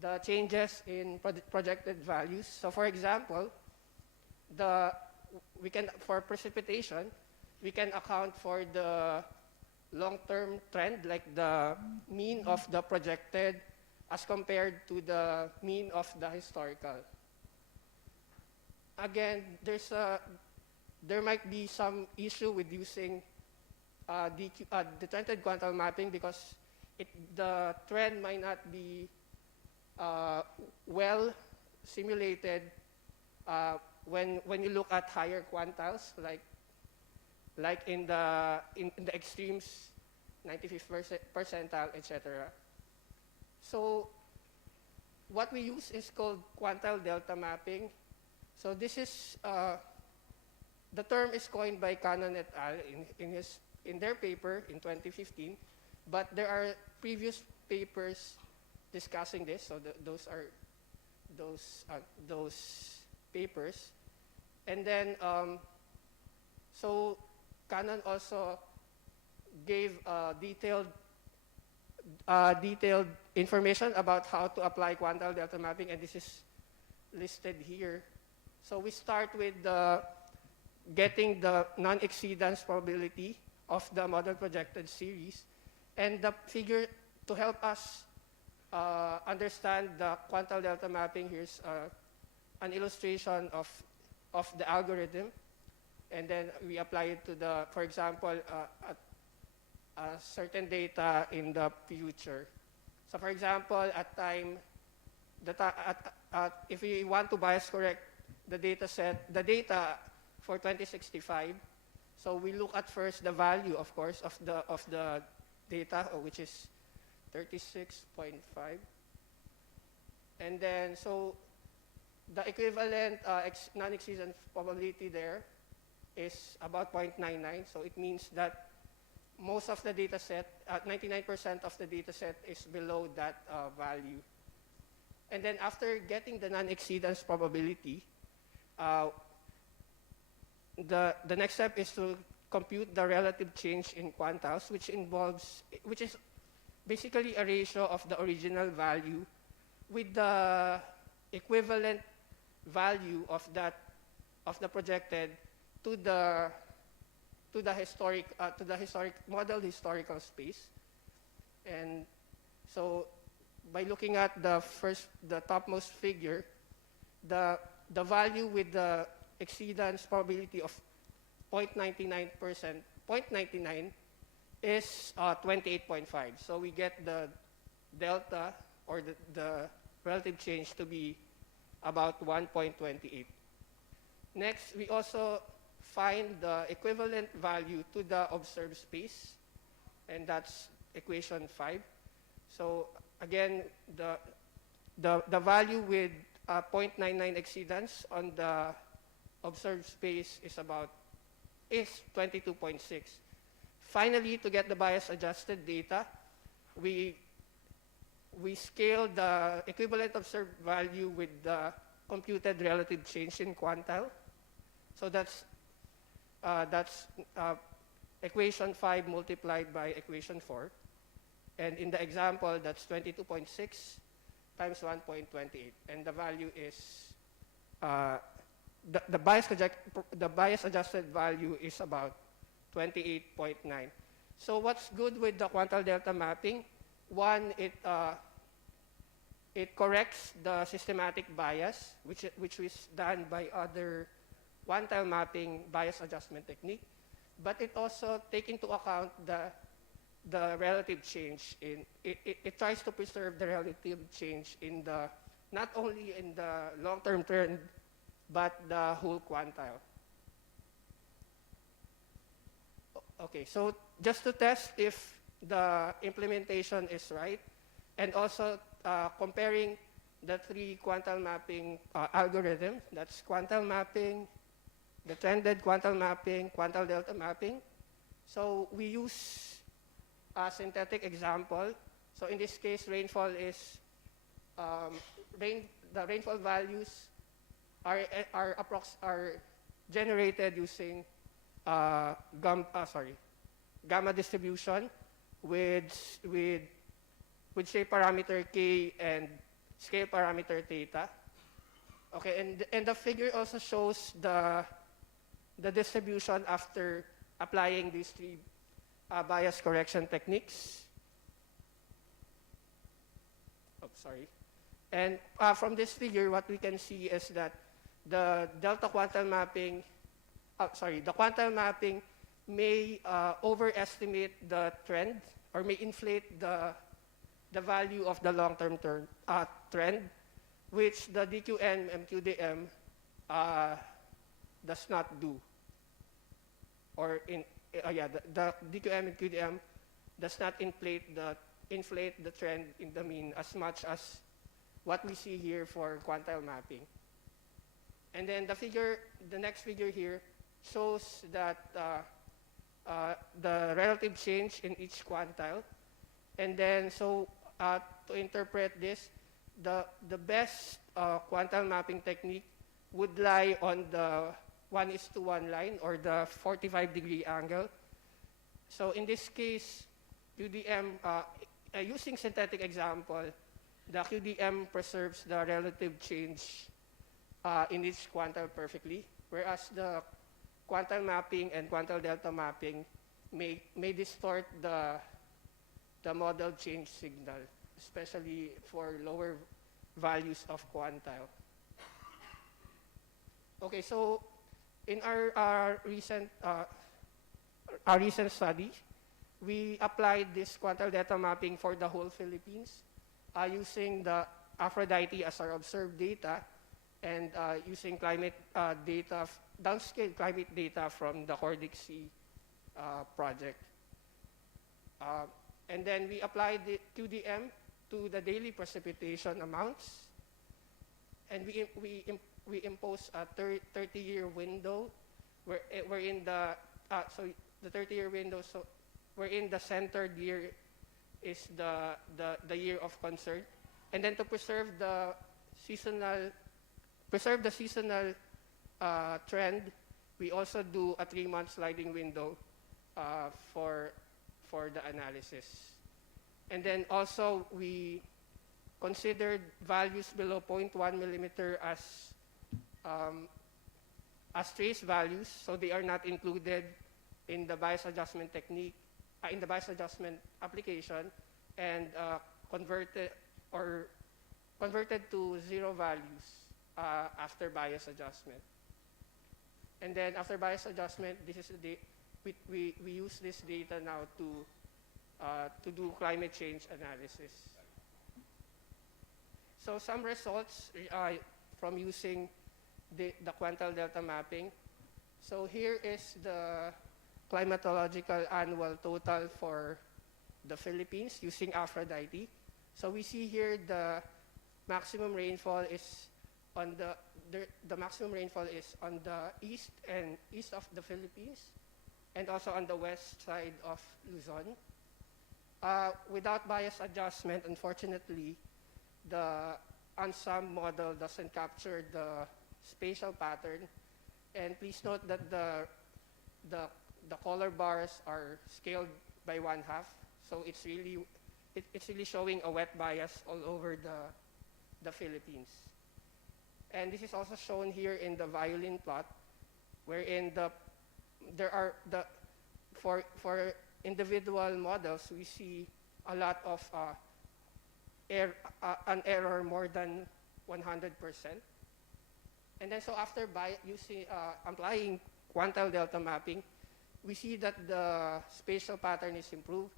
the changes in projected values. So for example, for precipitation, we can account for the long-term trend, like the mean of the projected as compared to the mean of the historical. Again, there might be some issue with using the trended quantile mapping because the trend might not be well simulated when you look at higher quantiles, like in the extremes, 95th percentile, etc. So what we use is called quantile delta mapping. So this is the term is coined by Cannon et al. In their paper in 2015, but there are previous papers discussing this. So those are those papers, and then so Cannon also gave detailed information about how to apply quantile delta mapping, and this is listed here. So we start with getting the non-exceedance probability of the model projected series, and the figure to help us understand the quantile delta mapping. Here's an illustration of the algorithm, and then we apply it to for example, certain data in the future. So for example, if we want to bias correct the data for 2065, so we look at first the value, of course, of the data, which is 36.5, and then so the equivalent non-exceedance probability there is about 0.99. So it means that most of the data set, 99% of the data set is below that value. And then after getting the non-exceedance probability, the next step is to compute the relative change in quantiles, which is basically a ratio of the original value with the equivalent value of the projected to the historic model historical space. And so by looking at the topmost figure, the value with the exceedance probability of 0.99%, 0.99 is 28.5. So we get the delta or the relative change to be about 1.28. Next, we also find the equivalent value to the observed space, and that's equation 5. So again, the value with 0.99 exceedance on the observed space is 22.6. Finally, to get the bias-adjusted data, we scale the equivalent observed value with the computed relative change in quantile. So that's equation 5 multiplied by equation 4. And in the example, that's 22.6 times 1.28. And the value is, the bias-adjusted value is about 28.9. So what's good with the quantile delta mapping? One, it corrects the systematic bias, which is done by other quantile mapping bias adjustment technique, but it also takes into account the relative change it tries to preserve the relative change in the, not only in the long-term trend, but the whole quantile. Okay, so just to test if the implementation is right, and also comparing the three quantile mapping algorithms, that's quantile mapping, the trended quantile mapping, quantile delta mapping. So we use a synthetic example. So in this case, rainfall is, the rainfall values are generated using gamma distribution with shape parameter k and scale parameter theta. Okay, and the figure also shows the distribution after applying these three bias correction techniques. Oh, sorry. And from this figure, what we can see is that the delta quantile mapping, the quantile mapping may overestimate the trend or may inflate the value of the long-term trend, which the DQM and QDM does not do. Or the DQM and QDM does not inflate the trend in the mean as much as what we see here for quantile mapping. And then the next figure here shows that the relative change in each quantile. And then to interpret this, the best quantile mapping technique would lie on the 1:1 line, or the 45-degree angle. So in this case, QDM, using synthetic example, the QDM preserves the relative change in each quantile perfectly, whereas the quantile mapping and quantile delta mapping may distort the model change signal, especially for lower values of quantile. Okay, so in our recent study, we applied this quantile data mapping for the whole Philippines using the Aphrodite as our observed data, and using climate data, downscale climate data from the CORDEX project. And then we applied the QDM to the daily precipitation amounts, and we impose a 30-year window wherein the 30-year window, so wherein the centered year is the year of concern, and then to preserve the seasonal trend, we also do a 3-month sliding window for the analysis. And then also we considered values below 0.1 millimeter as trace values, so they are not included in the bias adjustment technique, in the bias adjustment application, and or converted to zero values after bias adjustment. And then after bias adjustment, this is we use this data now to do climate change analysis. So some results from using the quantile delta mapping. So here is the climatological annual total for the Philippines using Aphrodite. So we see here the maximum rainfall is on the maximum rainfall is on the east of the Philippines, and also on the west side of Luzon. Without bias adjustment, unfortunately, the UNSAM model doesn't capture the spatial pattern. And please note that the color bars are scaled by 1/2, so it's really showing a wet bias all over the Philippines. And this is also shown here in the violin plot, wherein for individual models we see a lot of an error more than 100%. And then so after applying quantile delta mapping, we see that the spatial pattern is improved.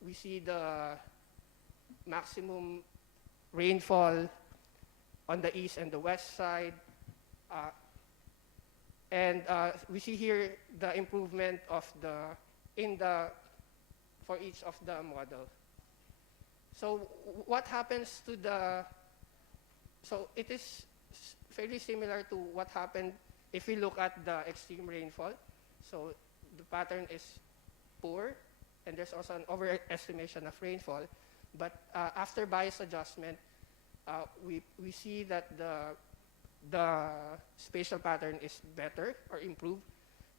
We see the maximum rainfall on the east and the west side. And we see here the improvement of for each of the model. So what happens to so it is fairly similar to what happened if we look at the extreme rainfall. So the pattern is poor, and there's also an overestimation of rainfall. But after bias adjustment, we see that the spatial pattern is better or improved,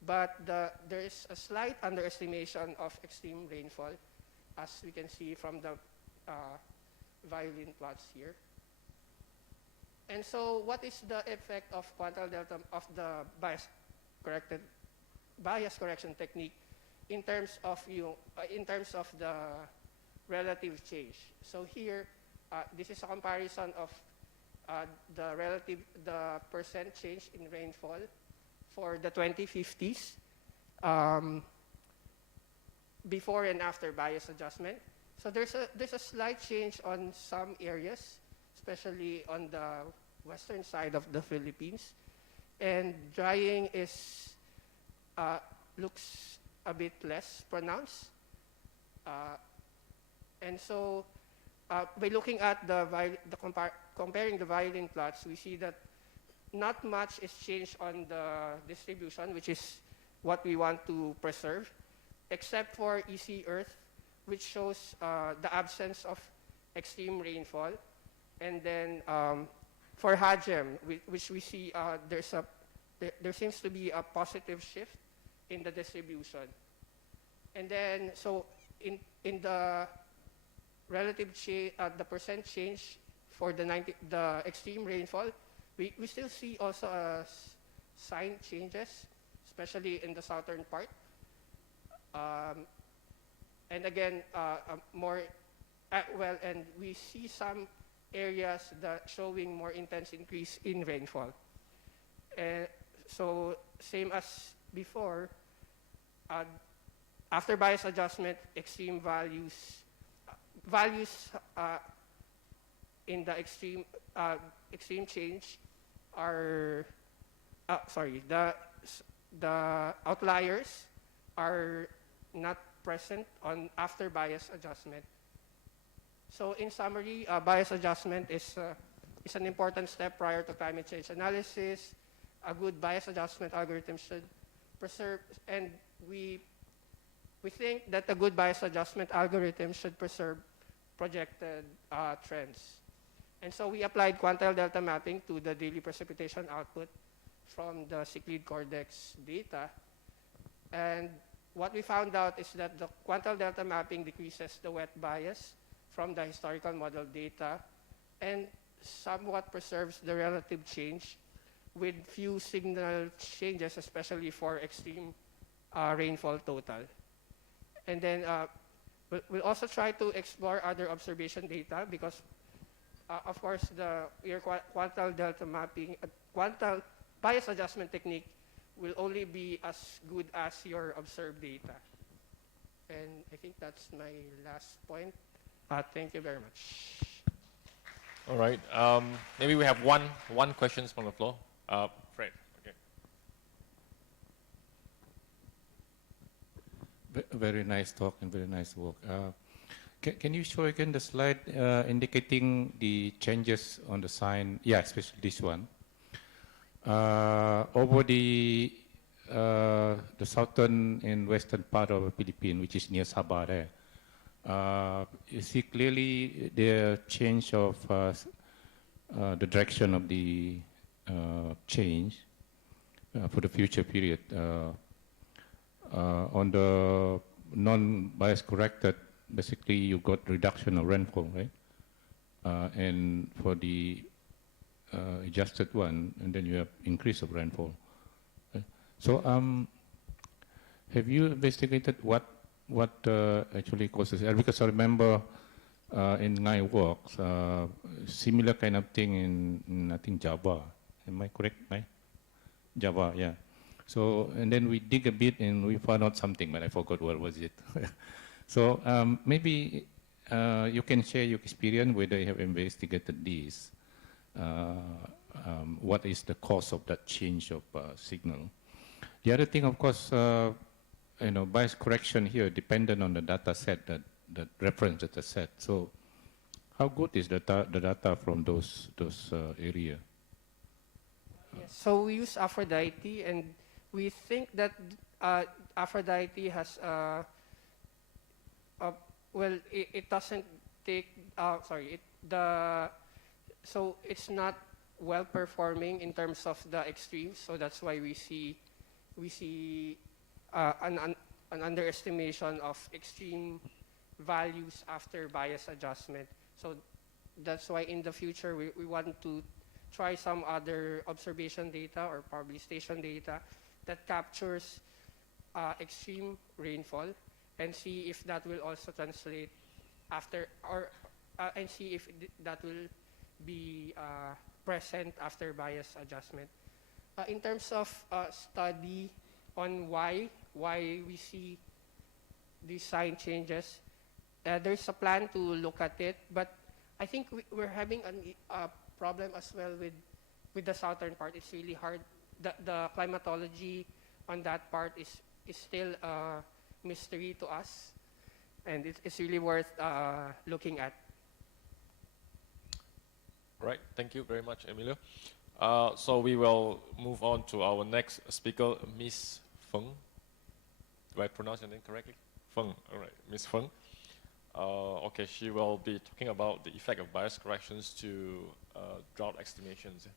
but there is a slight underestimation of extreme rainfall, as we can see from the violin plots here. And so what is the effect of quantile delta of the bias correction technique in terms of the relative change? So here, this is a comparison of the percent change in rainfall for the 2050s before and after bias adjustment. So there's a slight change on some areas, especially on the western side of the Philippines, and drying looks a bit less pronounced. And so by looking at comparing the violin plots, we see that not much is changed on the distribution, which is what we want to preserve, except for EC Earth, which shows the absence of extreme rainfall. And then for HAGEM, which we see there seems to be a positive shift in the distribution. And then so in the relative change, the percent change for the extreme rainfall, we still see also sign changes, especially in the southern part. And again, and we see some areas that showing more intense increase in rainfall. So same as before, after bias adjustment, extreme values in the extreme change are the outliers are not present on after bias adjustment. So in summary, bias adjustment is an important step prior to climate change analysis. A good bias adjustment algorithm should preserve, and we think that a good bias adjustment algorithm should preserve projected trends. And so we applied quantile delta mapping to the daily precipitation output from the cyclid CORDEX data. And what we found out is that the quantile delta mapping decreases the wet bias from the historical model data and somewhat preserves the relative change with few signal changes, especially for extreme rainfall total. And then we'll also try to explore other observation data, because of course, your quantile delta mapping, quantile bias adjustment technique will only be as good as your observed data. And I think that's my last point. Thank you very much. All right. Maybe we have one questions from the floor. Fred. Okay. Very nice talk and very nice work. Can you show again the slide indicating the changes on the sign? Yeah, especially this one. Over the southern and western part of the Philippines, which is near Sabah there, you see clearly the change of the direction of the change for the future period. On the non-bias corrected, basically you got reduction of rainfall, right? And for the adjusted one, and then you have increase of rainfall. Okay. So have you investigated what actually causes it? Because I remember in my works, similar kind of thing in I think Java. Am I correct? Right? Java, yeah. So and then we dig a bit and we found out something, but I forgot what was it. So maybe you can share your experience whether you have investigated this. What is the cause of that change of signal? The other thing, of course, bias correction here dependent on the data set, that reference data set. So how good is the data from those area? Yes. So we use Aphrodite, and we think that Aphrodite has, well, it doesn't take, so it's not well performing in terms of the extremes. So that's why we see an underestimation of extreme values after bias adjustment. So that's why in the future we want to try some other observation data or probably station data that captures extreme rainfall and see if that will also translate after, or and see if that will be present after bias adjustment. In terms of study on why we see these sign changes, there's a plan to look at it, but I think we're having a problem as well with the southern part. It's really hard. The climatology on that part is still a mystery to us, and it's really worth looking at. Right. Thank you very much, Emilio. So we will move on to our next speaker, Miss Feng. Do I pronounce your name correctly? Feng. All right, Miss Feng. Okay, she will be talking about the effect of bias corrections to drought estimations.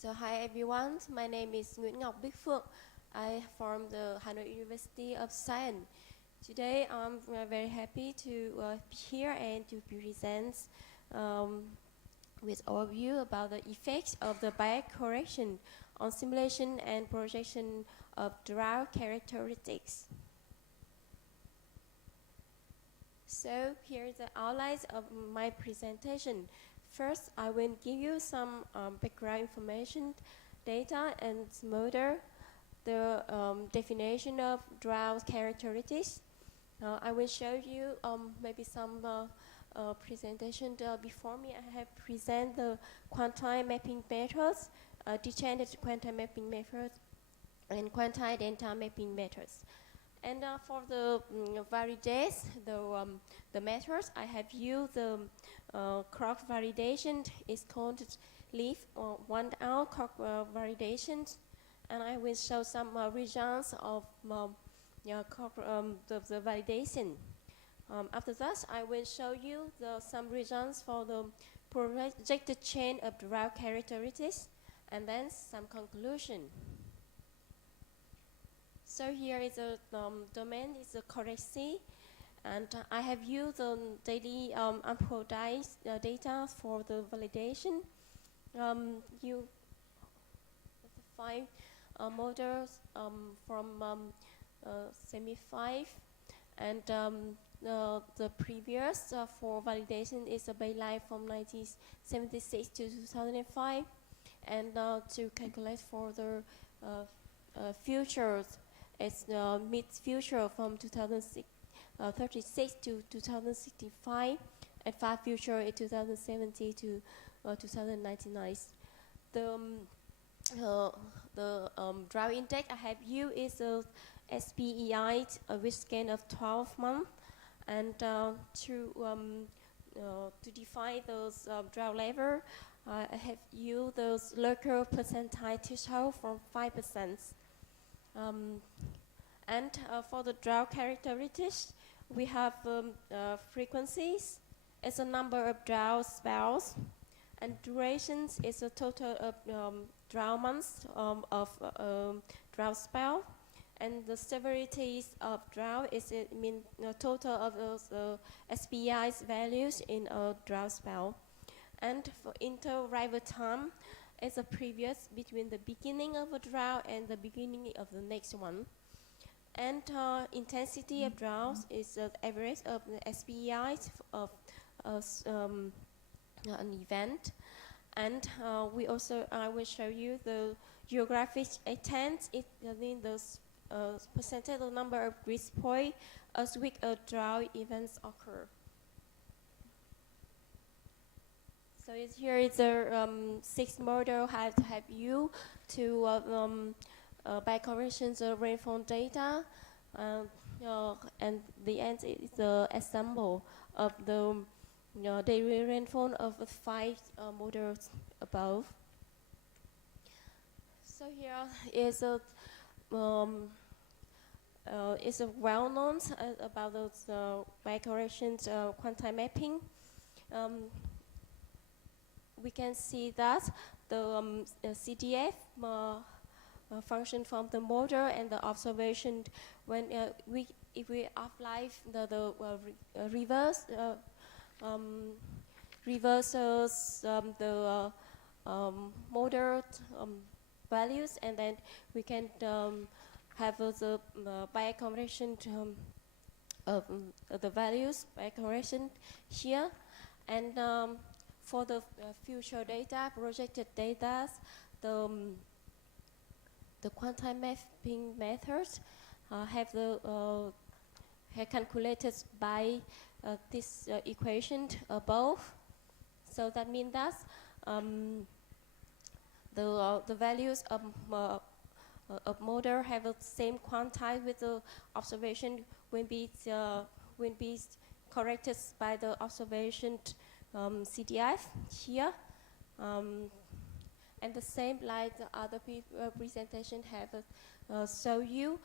So hi everyone, my name is Nguyễn Ngọc Bích Phượng. I from the Hanoi University of Science. Today I'm very happy to be here and to present with overview about the effects of the bias correction on simulation and projection of drought characteristics. So here's the outlines of my presentation. First, I will give you some background information, data and model, the definition of drought characteristics. I will show you maybe some presentation before me. I have presented the quantile mapping methods, degenerate quantile mapping methods, and quantile delta mapping methods. And for the validates, the methods, I have used the clock validation. It's called leaf or 1 hour clock validation. And I will show some results of the validation. After that, I will show you some results for the projected chain of drought characteristics, and then some conclusion. So here is a domain is the CORDEX C, and I have used the daily unproduced data for the validation. You five models from semi-5, and the previous for validation is a baseline from 1976 to 2005, and to calculate for the futures, it's mid-future from 2036 to 2065, and far future in 2070 to 2099. The drought index I have used is a SPEI with scan of 12 months, and to define those drought level, I have used those local percentile threshold from 5%. And for the drought characteristics, we have frequencies. It's a number of drought spells, and durations is a total of drought months of drought spell, and the severities of drought is total of those SPI's values in a drought spell. And for interarrival time, it's a previous between the beginning of a drought and the beginning of the next one. And intensity of droughts is the average of the SPI's of an event. And I will show you the geographic extent. It means the percentage of number of grid points as which a drought events occur. So here is a 6 model have you to by conversion the rainfall data, and the end is the example of the daily rainfall of 5 models above. So here is a well-known about those by corrections quantile mapping. We can see that the CDF function from the model and the observation when if we apply the reverse reverses the model values, and then we can have the by conversion of the values by conversion here, and for the future data, projected data, the quantile mapping methods have calculated by this equation above. So that means that the values of model have the same quantile with the observation when be corrected by the observation CDF here, and the same like the other presentation have show you.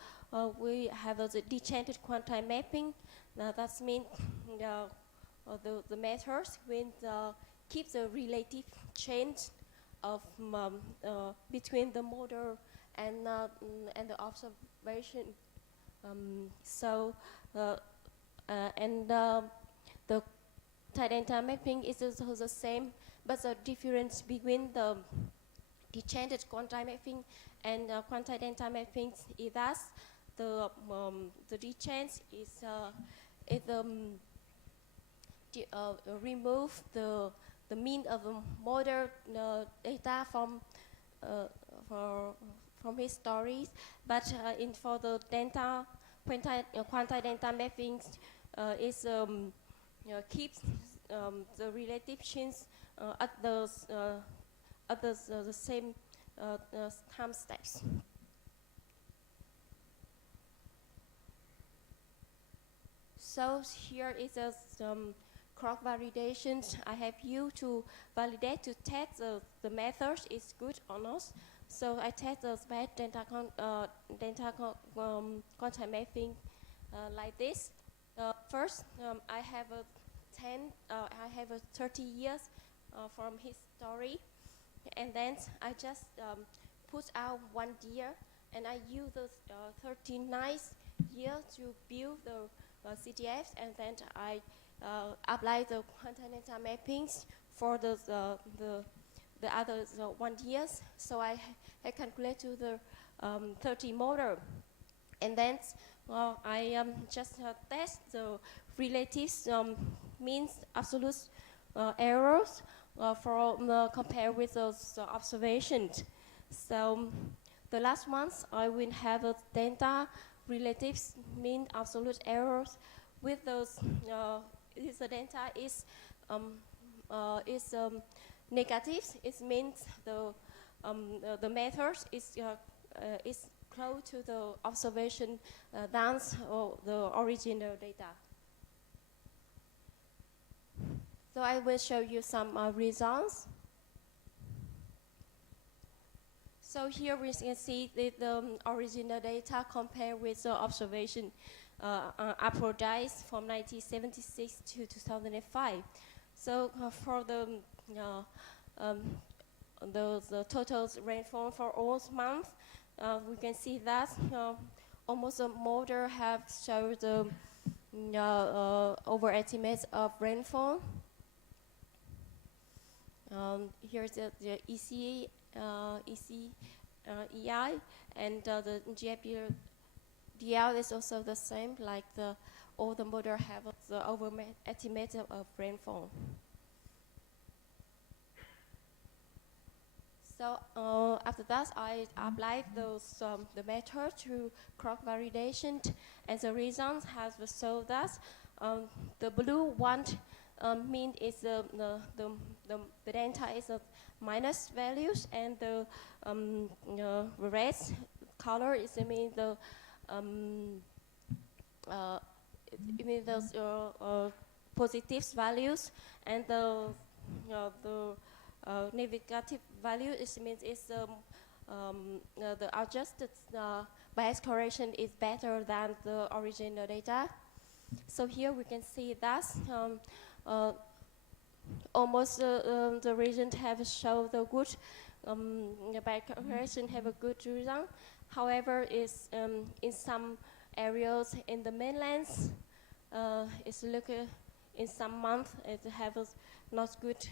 We have the decanted quantile mapping. That means the methods will keep the relative change of between the model and the observation. The tie-data mapping is also the same, but the difference between the decanted quantile mapping and quantile data mapping is that the decant is remove the mean of the model data from his stories, but for the data quantile data mapping is keeps the relative change at the same time steps. So here is some cross validations I have used to validate to test the method is good or not. So I test the bad data quantile mapping like this. first, I have a 30 years from his story, and then I just put out 1 year, and I use the 39 year to build the CTFs, and then I apply the continental mappings for the other 1 years. So I calculate to the 30 model, and then I just test the relative means absolute errors compared with those observations. So the last month I will have a delta relative mean absolute errors with those. If the delta is negative, it means the method is close to the observation dance or the original data. So I will show you some results. So here we can see the original data compared with the observation Aphrodite from 1976 to 2005. So for the total rainfall for all months, we can see that almost the model have showed the overestimates of rainfall. Here's the ECI, EI, and the GFDL is also the same, like all the model have the overestimate of rainfall. So after that, I applied those the method to crop validation, and the results has shown that the blue one mean is the delta is a minus values, and the red color is mean the it means those positive values, and the negative value means it's the adjusted bias correction is better than the original data. So here we can see that almost the region have shown the good bias correction have a good result. However, is in some areas in the mainlands, it's look in some months it have not good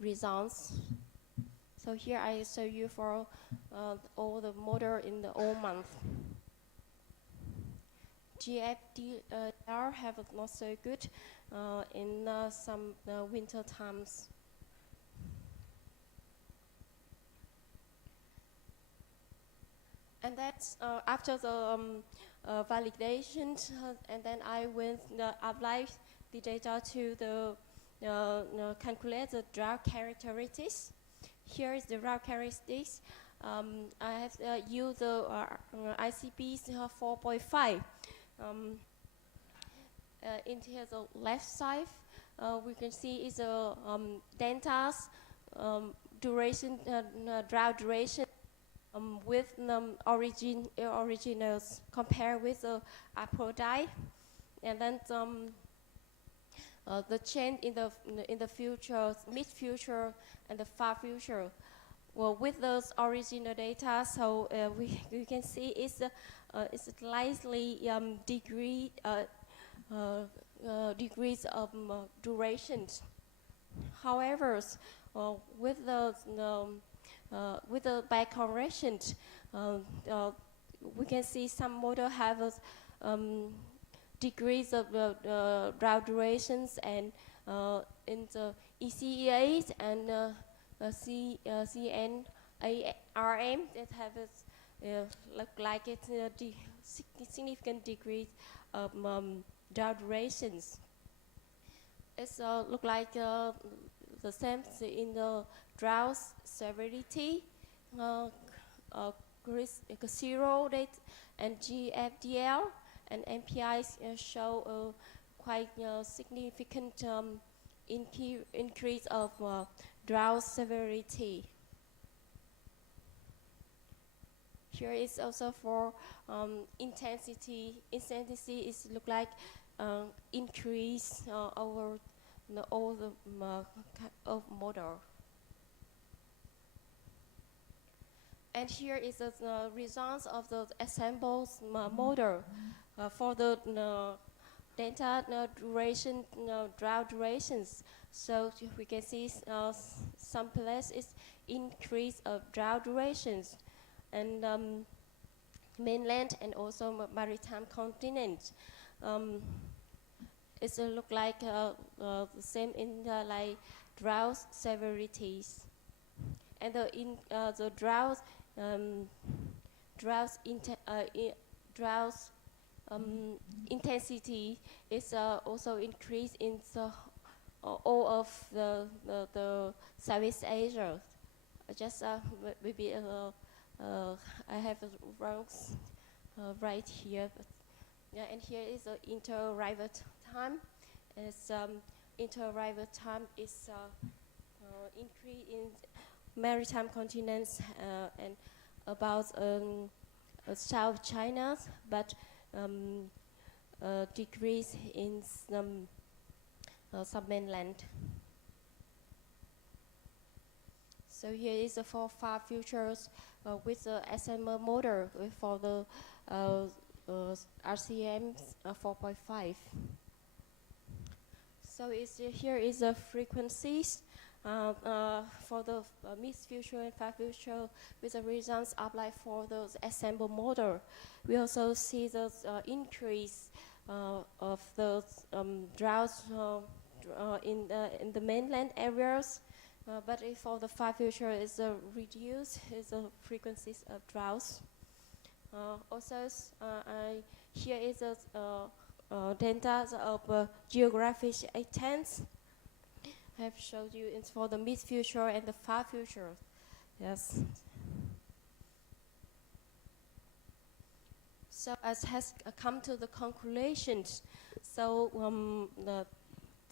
results. So here I show you for all the model in the all month. GFDR have not so good in some winter times. And that's after the validation, and then I will apply the data to the calculate the drought characteristics. Here is the drought characteristics. I have used the ICP 4.5. In here, the left side, we can see is a delta's duration, drought duration with originals compared with the Aphrodite, and then the change in the future, mid future, and the far future. Well, with those original data, so we can see it's slightly degrees of durations. However, with the back corrections, we can see some model have degrees of drought durations, and in the ECEAs and CNARM that have look like it's significant degrees of drought durations. It's look like the same in the drought severity, zero rate, and GFDL and MPIs show a quite significant increase of drought severity. here is also for intensity. Intensity is look like increase over all the of model. And here is the results of the assembled model for the data duration, drought durations. So we can see some places increase of drought durations, and mainland and also maritime continent. It look like the same in the like drought severities, and the drought intensity is also increased in all of the Southeast Asia. Just maybe I have a wrong right here, but yeah, and here is the inter-arrival time. It's inter-arrival time is increase in maritime continents and about South China, but decrease in some mainland. So here is the for far futures with the SMR model for the RCM 4.5. So here is the frequencies for the mid-future and far future with the results applied for the assembled model. We also see the increase of the droughts in the mainland areas, but if for the far future is reduced, is the frequencies of droughts. Also, here is data of geographic extents. I have showed you it's for the mid-future and the far future. Yes. So as has come to the conclusions, so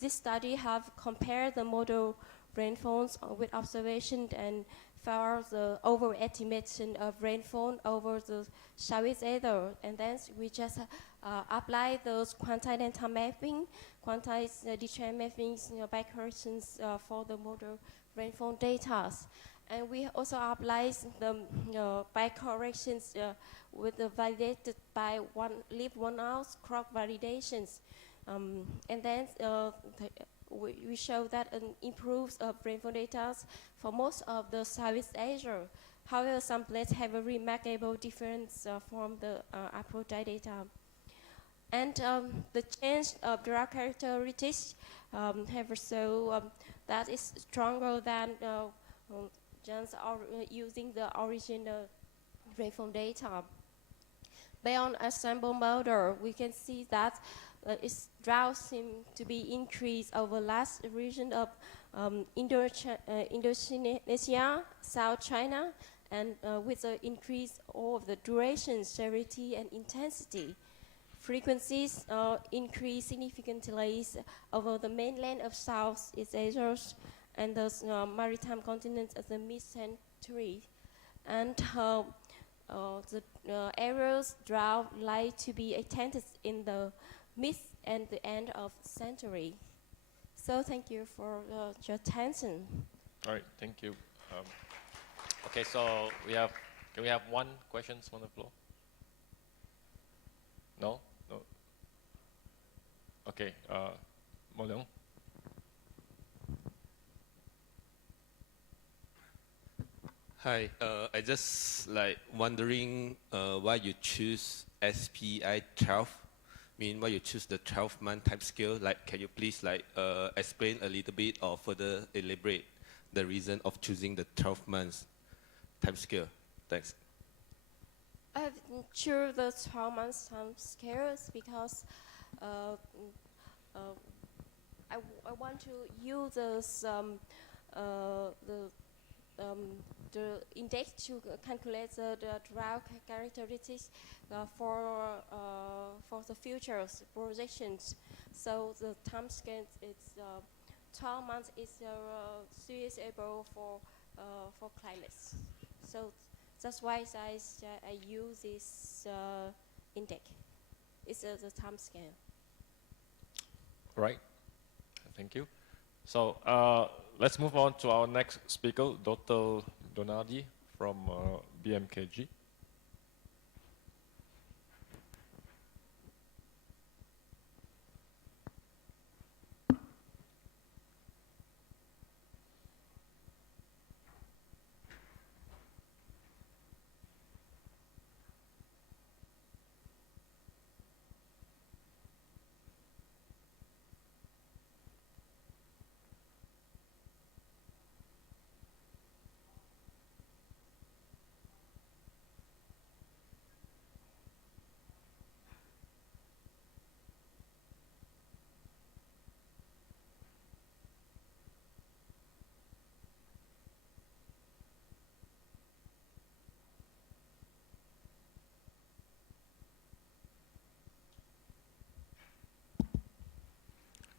this study have compared the model rainfalls with observation and found the overestimation of rainfall over the Southeast Asia, and then we just apply those quantitative mapping, quantized detailed mappings, by corrections for the model rainfall data. And we also apply the by corrections with the validated by leaf 1 hour crop validations. And then we show that it improves rainfall data for most of the Southeast Asia. However, some places have a remarkable difference from the approach data. And the change of drought characteristics have also that is stronger than just using the original rainfall data. Beyond assembled model, we can see that its drought seems to be increased over last region of Indonesia, South China, and with the increase of the duration, severity, and intensity. Frequencies increase significantly over the mainland of Southeast Asia and the maritime continents of the mid-century. And the areas drought like to be attended in the mid and the end of century. So thank you for your attention. All right, thank you. Okay, so can we have one question on the floor? No? No? Okay, Mo Leong. Hi, I just like wondering why you choose SPI 12. Why you choose the 12-month time scale? Like, can you please like explain a little bit or further elaborate the reason of choosing the 12 months time scale? Thanks. I choose the 12 months time scales because I want to use this, the index to calculate the drought characteristics for the future projections. So the time scale is 12 months is suitable for climates. So That's why I use this index. It's the time scale. Right. Thank you. So let's move on to our next speaker, Dr. Donardi from BMKG.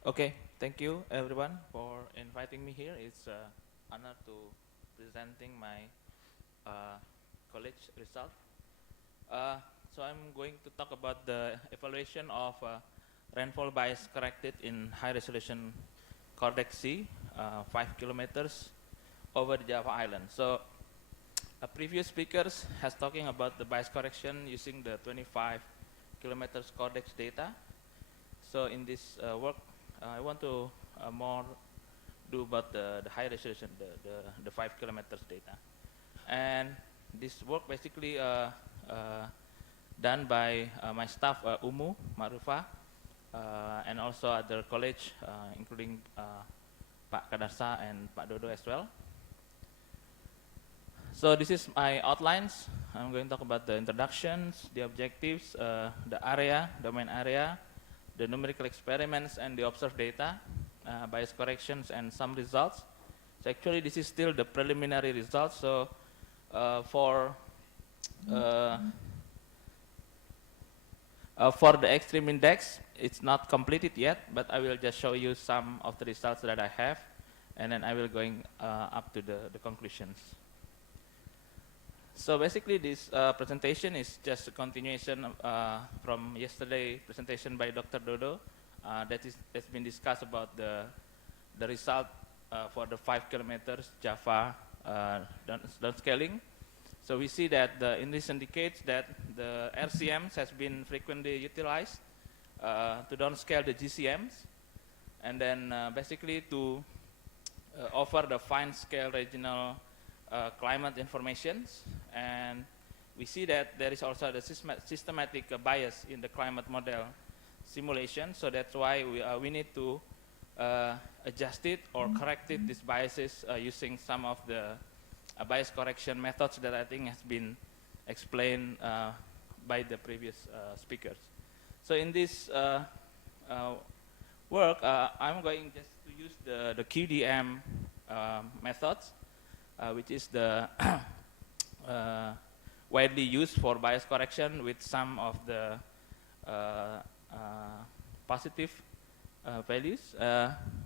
Okay, thank you everyone for inviting me here. It's an honor to presenting my college result. So I'm going to talk about the evaluation of rainfall bias corrected in high resolution CORDEX C, 5 kilometers over the Java Island. So previous speakers has talking about the bias correction using the 25 kilometers CORDEX data. So in this work, I want to more do about the high resolution, the 5 kilometers data. And this work basically done by my staff, Umu, Marufa, and also other college, including Pak Kadarsa and Pak Dodo as well. So this is my outlines. I'm going to talk about the introductions, the objectives, the area, domain area, the numerical experiments and the observed data, bias corrections and some results. So actually this is still the preliminary results. So for the extreme index, it's not completed yet, but I will just show you some of the results that I have, and then I will going up to the conclusions. So basically this presentation is just a continuation from yesterday presentation by Dr. Dodo that's been discussed about the result for the 5 kilometers Java downscaling. So we see that in this indicates that the RCMs has been frequently utilized to downscale the GCMs, and then basically to offer the fine scale regional climate informations. And we see that there is also the systematic bias in the climate model simulation. So that's why we need to adjust it or correct it, these biases, using some of the bias correction methods that I think has been explained by the previous speakers. So in this work, I'm going just to use the QDM methods, which is the widely used for bias correction with some of the positive values.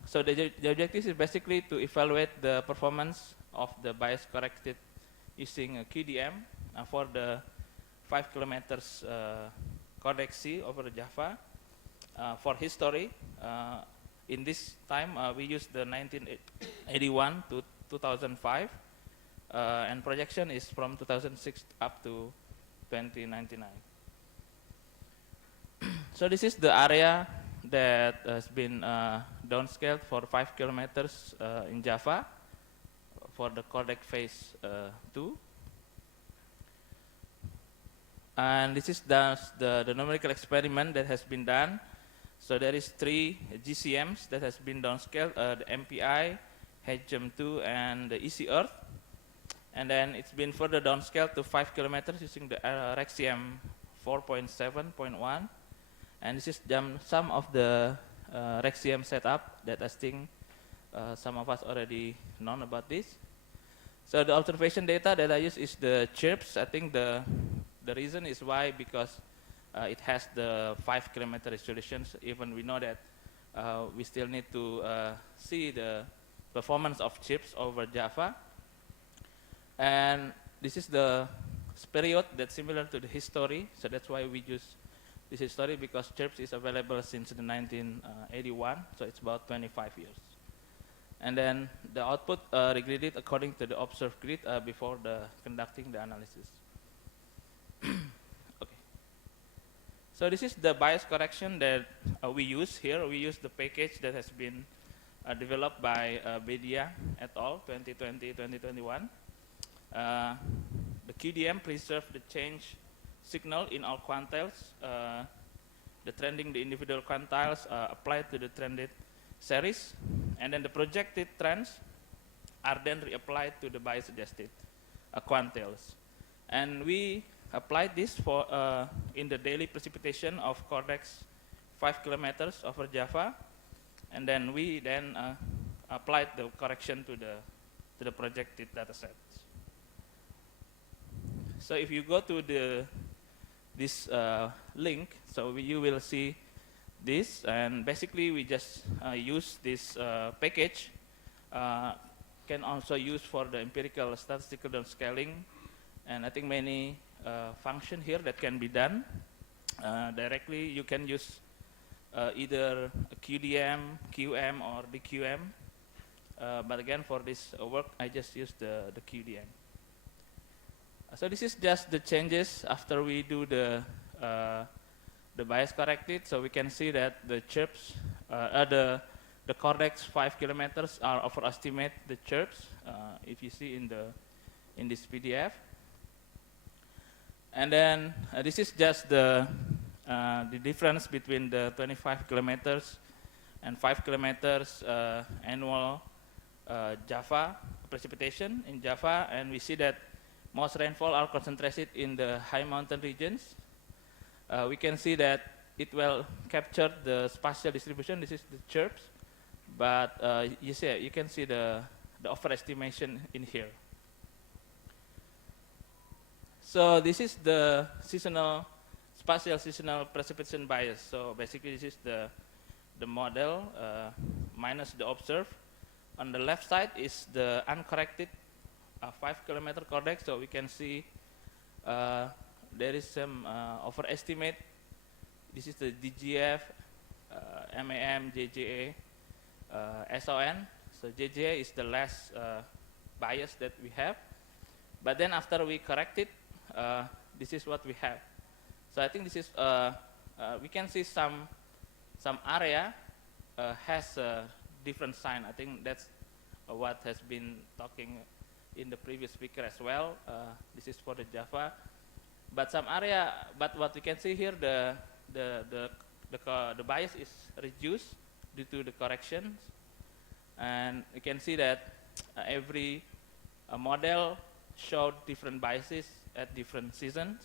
So the objective is basically to evaluate the performance of the bias corrected using a QDM for the 5 kilometers CORDEX C over Java. For history, in this time we used the 1981 to 2005, and projection is from 2006 up to 2099. So this is the area that has been downscaled for 5 kilometers in Java for the CORDEX phase 2. And this is the numerical experiment that has been done. So there is 3 GCMs that has been downscaled, the MPI, HGEM2, and the EC Earth. And then it's been further downscaled to 5 kilometers using the RxCM 4.7.1. And this is some of the RxCM setup that I think some of us already known about this. So the observation data that I use is the chirps. I think the reason is why, because it has the 5 kilometer resolutions. Even we know that we still need to see the performance of chips over Java. And this is the period that's similar to the history. So that's why we use this history, because CHIRPS is available since the 1981, so it's about 25 years. And then the output regraded according to the observed grid before conducting the analysis. Okay. So this is the bias correction that we use here. We use the package that has been developed by Bedia et al. 2020-2021. The QDM preserves the change signal in all quantiles. The trending, the individual quantiles applied to the trended series, and then the projected trends are then reapplied to the bias suggested quantiles. And we applied this for in the daily precipitation of CORDEX 5 kilometers over Java, and then we applied the correction to the projected data sets. So if you go to this link, so you will see this, and basically we just use this package. Can also use for the empirical statistical downscaling, and I think many function here that can be done directly. You can use either a QDM, QM, or DQM, but again for this work I just used the QDM. So this is just the changes after we do the bias corrected. So we can see that the CHIRPS, the CORDEX 5 kilometers are overestimate the CHIRPS, if you see in this PDF. And then this is just the difference between the 25 kilometers and 5 kilometers annual Java precipitation in Java, and we see that most rainfall are concentrated in the high mountain regions. We can see that it will capture the spatial distribution. This is the CHIRPS, but you can see the overestimation in here. So this is the spatial seasonal precipitation bias. So basically this is the model minus the observed. On the left side is the uncorrected 5 kilometer CORDEX. So we can see there is some overestimate. This is the DGF, MAM, JJA, SON. So JJA is the last bias that we have. But then after we correct it, this is what we have. So I think this is, we can see some area has a different sign. I think that's what has been talking in the previous speaker as well. This is for the Java. But some area, but what we can see here, the bias is reduced due to the corrections, and you can see that every model showed different biases at different seasons.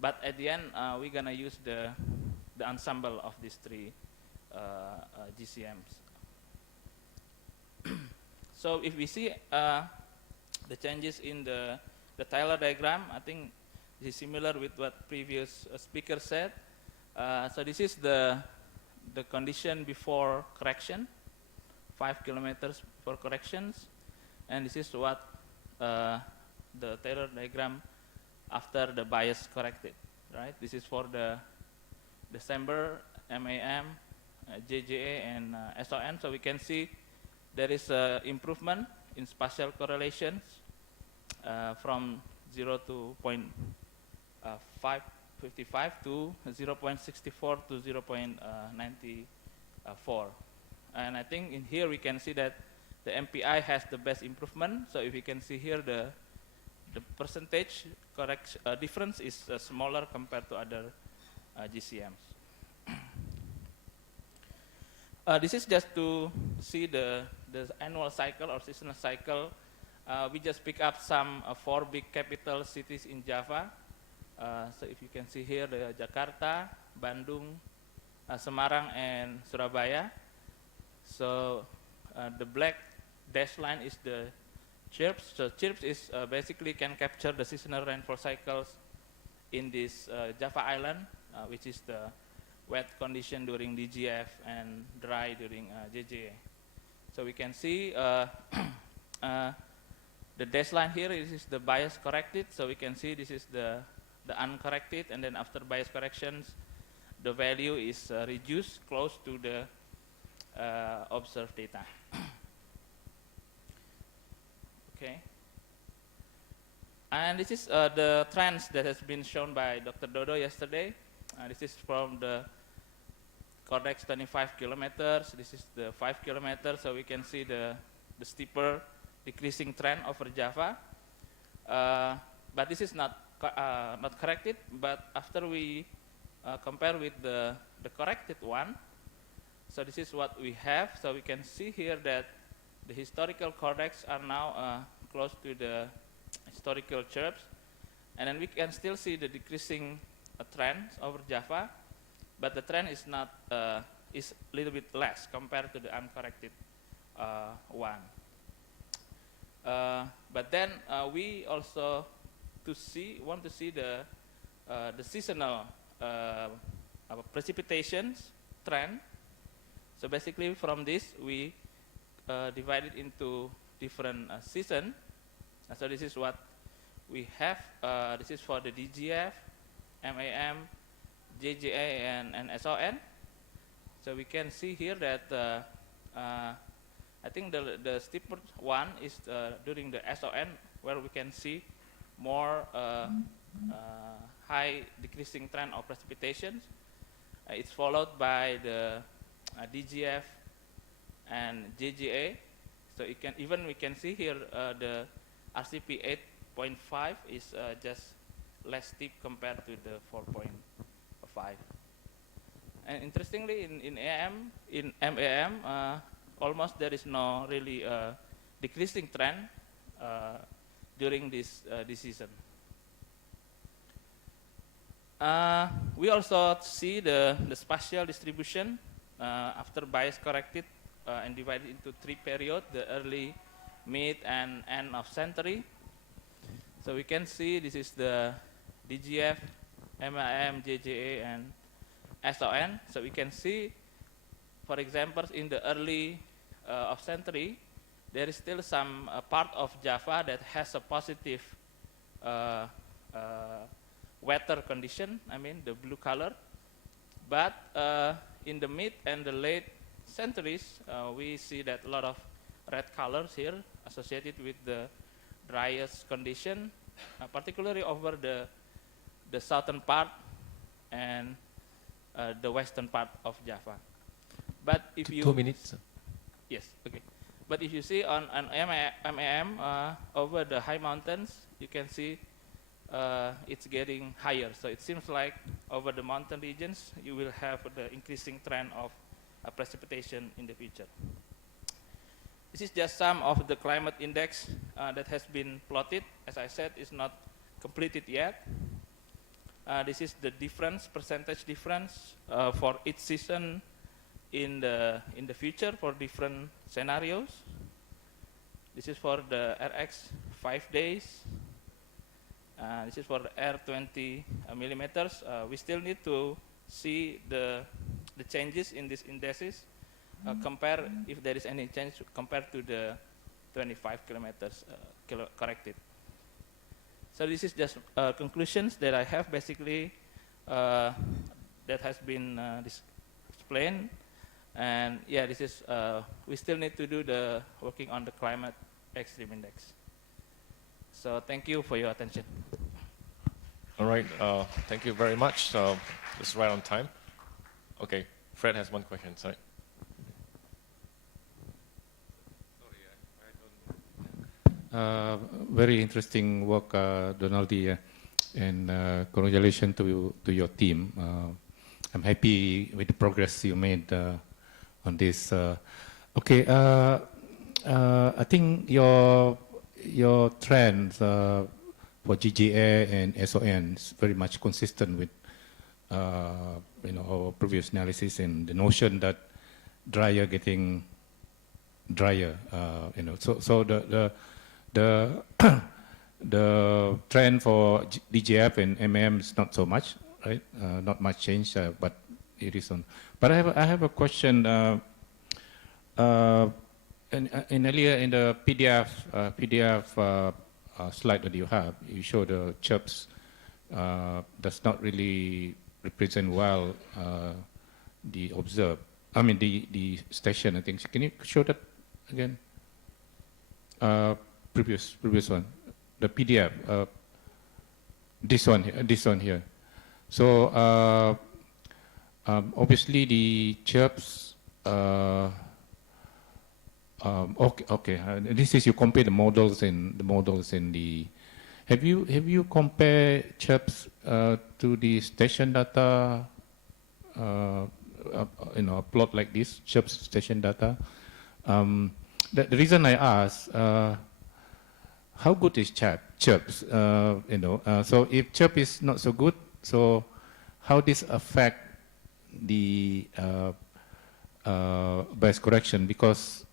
But at the end, we're gonna use the ensemble of these three GCMs. So if we see the changes in the Taylor diagram, I think this is similar with what previous speaker said. So this is the condition before correction, 5 kilometers for corrections, and this is what the Taylor diagram after the bias corrected, right? This is for the December, MAM, JJA, and SON. So we can see there is improvement in spatial correlations from 0 to 0.555 to 0.64 to 0.94. And I think in here we can see that the MPI has the best improvement. So if you can see here, the percentage difference is smaller compared to other GCMs. This is just to see the annual cycle or seasonal cycle. We just pick up some 4 big capital cities in Java. So if you can see here, the Jakarta, Bandung, Semarang, and Surabaya. So the black dashed line is the CHIRPS. So CHIRPS is basically can capture the seasonal rainfall cycles in this Java island, which is the wet condition during DGF and dry during JJA. So we can see The dashed line here is the bias corrected, so we can see this is the uncorrected, and then after bias corrections, the value is reduced close to the observed data. Okay. And this is the trends that has been shown by Dr. Dodo yesterday. This is from the CORDEX 25 kilometers. This is the 5 kilometers, so we can see the steeper decreasing trend over Java. But this is not corrected, but after we compare with the corrected one, so this is what we have. So we can see here that the historical CORDEX are now close to the historical chirps, and then we can still see the decreasing trends over Java, but the trend is not is a little bit less compared to the uncorrected one. But then we also want to see the seasonal precipitations trend. So basically, from this we divide it into different seasons. So this is what we have. This is for the DGF, MAM, JGA, and SON. So we can see here that I think the steeper one is during the SON, where we can see more high decreasing trend of precipitations. It's followed by the DGF and JGA. So we can see here the RCP 8.5 is just less steep compared to the 4.5. And interestingly, in MAM, almost there is no really decreasing trend during this season. We also see the spatial distribution after bias corrected and divided into 3 periods: the early, mid, and end of century. So we can see this is the DGF, MAM, JJA, and SON. So we can see, for example, in the early of century, there is still some part of Java that has a positive weather condition, I mean the blue color. But in the mid and the late centuries, we see that a lot of red colors here associated with the driest condition, particularly over the southern part and the western part of Java. But if you 2 minutes. Yes, okay. But if you see on MAM over the high mountains, you can see it's getting higher. So it seems like over the mountain regions, you will have the increasing trend of precipitation in the future. This is just some of the climate index that has been plotted. As I said, it's not completed yet. This is the difference, percentage difference for each season in the future for different scenarios. This is for the RX 5 days. This is for the R 20 millimeters. We still need to see the changes in these indices. Compare if there is any change compared to the 25 kilometers corrected. So this is just conclusions that I have basically that has been explained. And yeah, this is we still need to do the working on the climate extreme index. So thank you for your attention. All right, thank you very much. So it's right on time. Okay, Fred has one question. Sorry. Very interesting work, Donaldi, and congratulations to your team. I'm happy with the progress you made on this. Okay, I think your trends for GGA and SON is very much consistent with our previous analysis and the notion that drier getting drier. So the trend for DGF and MM is not so much, right? Not much change, but it is on. But I have a question. And earlier in the PDF slide that you have, you show the chirps does not really represent well the observed. I mean the station. I think. Can you show that again? Previous one, the PDF. This one here. So obviously the chirps. Okay. This is you compare the models in the. Have you compared chirps to the station data? A plot like this, chirps station data. The reason I ask, how good is chirps? So if chirp is not so good, so how this affect the bias correction? Because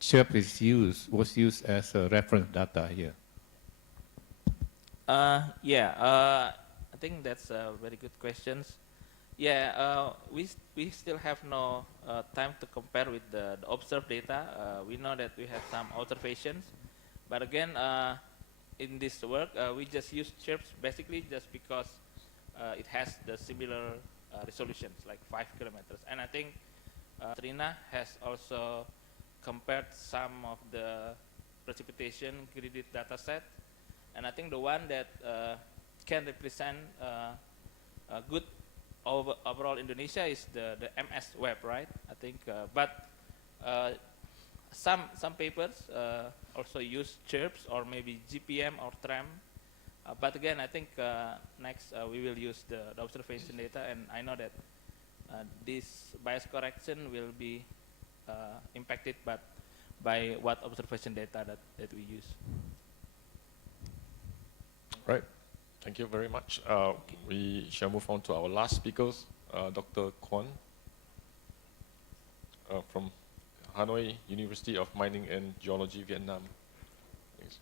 chirp was used as a reference data here. I think that's a very good question. Yeah, we still have no time to compare with the observed data. We know that we have some observations, but again, in this work, we just use chirps basically just because it has the similar resolutions, like 5 kilometers. And I think Trina has also compared some of the precipitation graded data set, and I think the one that can represent a good overall Indonesia is the MS web, right? I think, but some papers also use chirps or maybe GPM or TREM. But again, I think next we will use the observation data, and I know that this bias correction will be impacted by what observation data that we use. Right. Thank you very much. We shall move on to our last speakers, Dr. Kwan from Hanoi University of Mining and Geology, Vietnam. Thanks.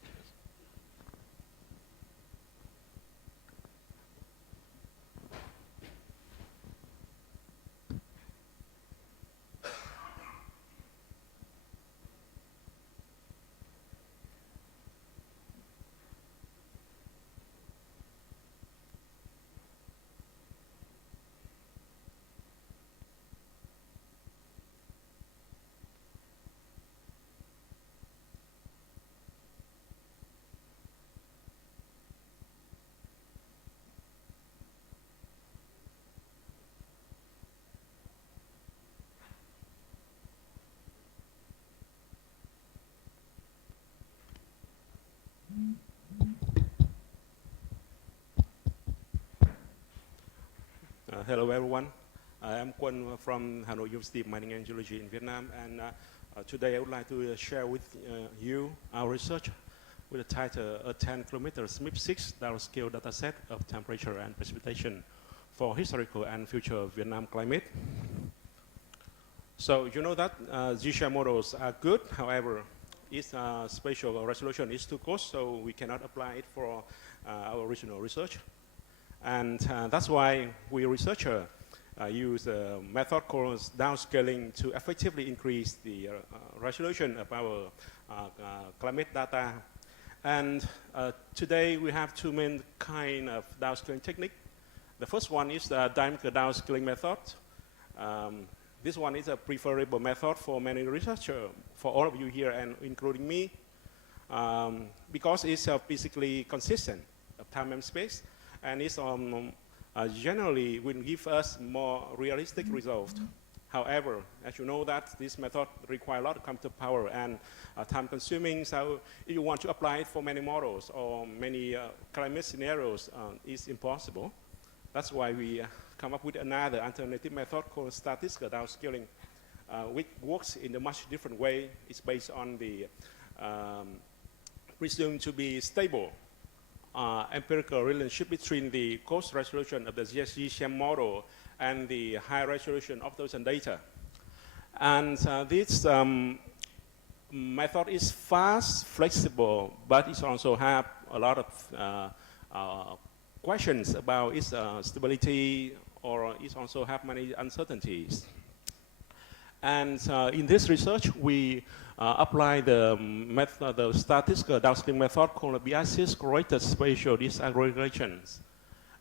Hello everyone, I am Quân from Hanoi University of Mining and Geology in Vietnam, and today I would like to share with you our research with the title a 10 kilometers MIP6 downscale dataset of temperature and precipitation for historical and future Vietnam climate. So you know that GSHA models are good, however, its spatial resolution is too close, so we cannot apply it for our original research. And that's why we researchers use a method called downscaling to effectively increase the resolution of our climate data. And today we have two main kind of downscaling technique. The first one is the dynamical downscaling method. This one is a preferable method for many researchers, for all of you here and including me, because it's basically consistent of time and space. And it's generally will give us more realistic results. However, as you know that this method requires a lot of computer power and time consuming, so if you want to apply it for many models or many climate scenarios, it's impossible. That's why we come up with another alternative method called statistical downscaling, which works in a much different way. It's based on the presumed to be stable empirical relationship between the coarse resolution of the GSM model and the high resolution of those data. And this method is fast, flexible, but it also have a lot of questions about its stability, or it also have many uncertainties. And in this research, we apply the statistical downscaling method called biases-corrected spatial disaggregations.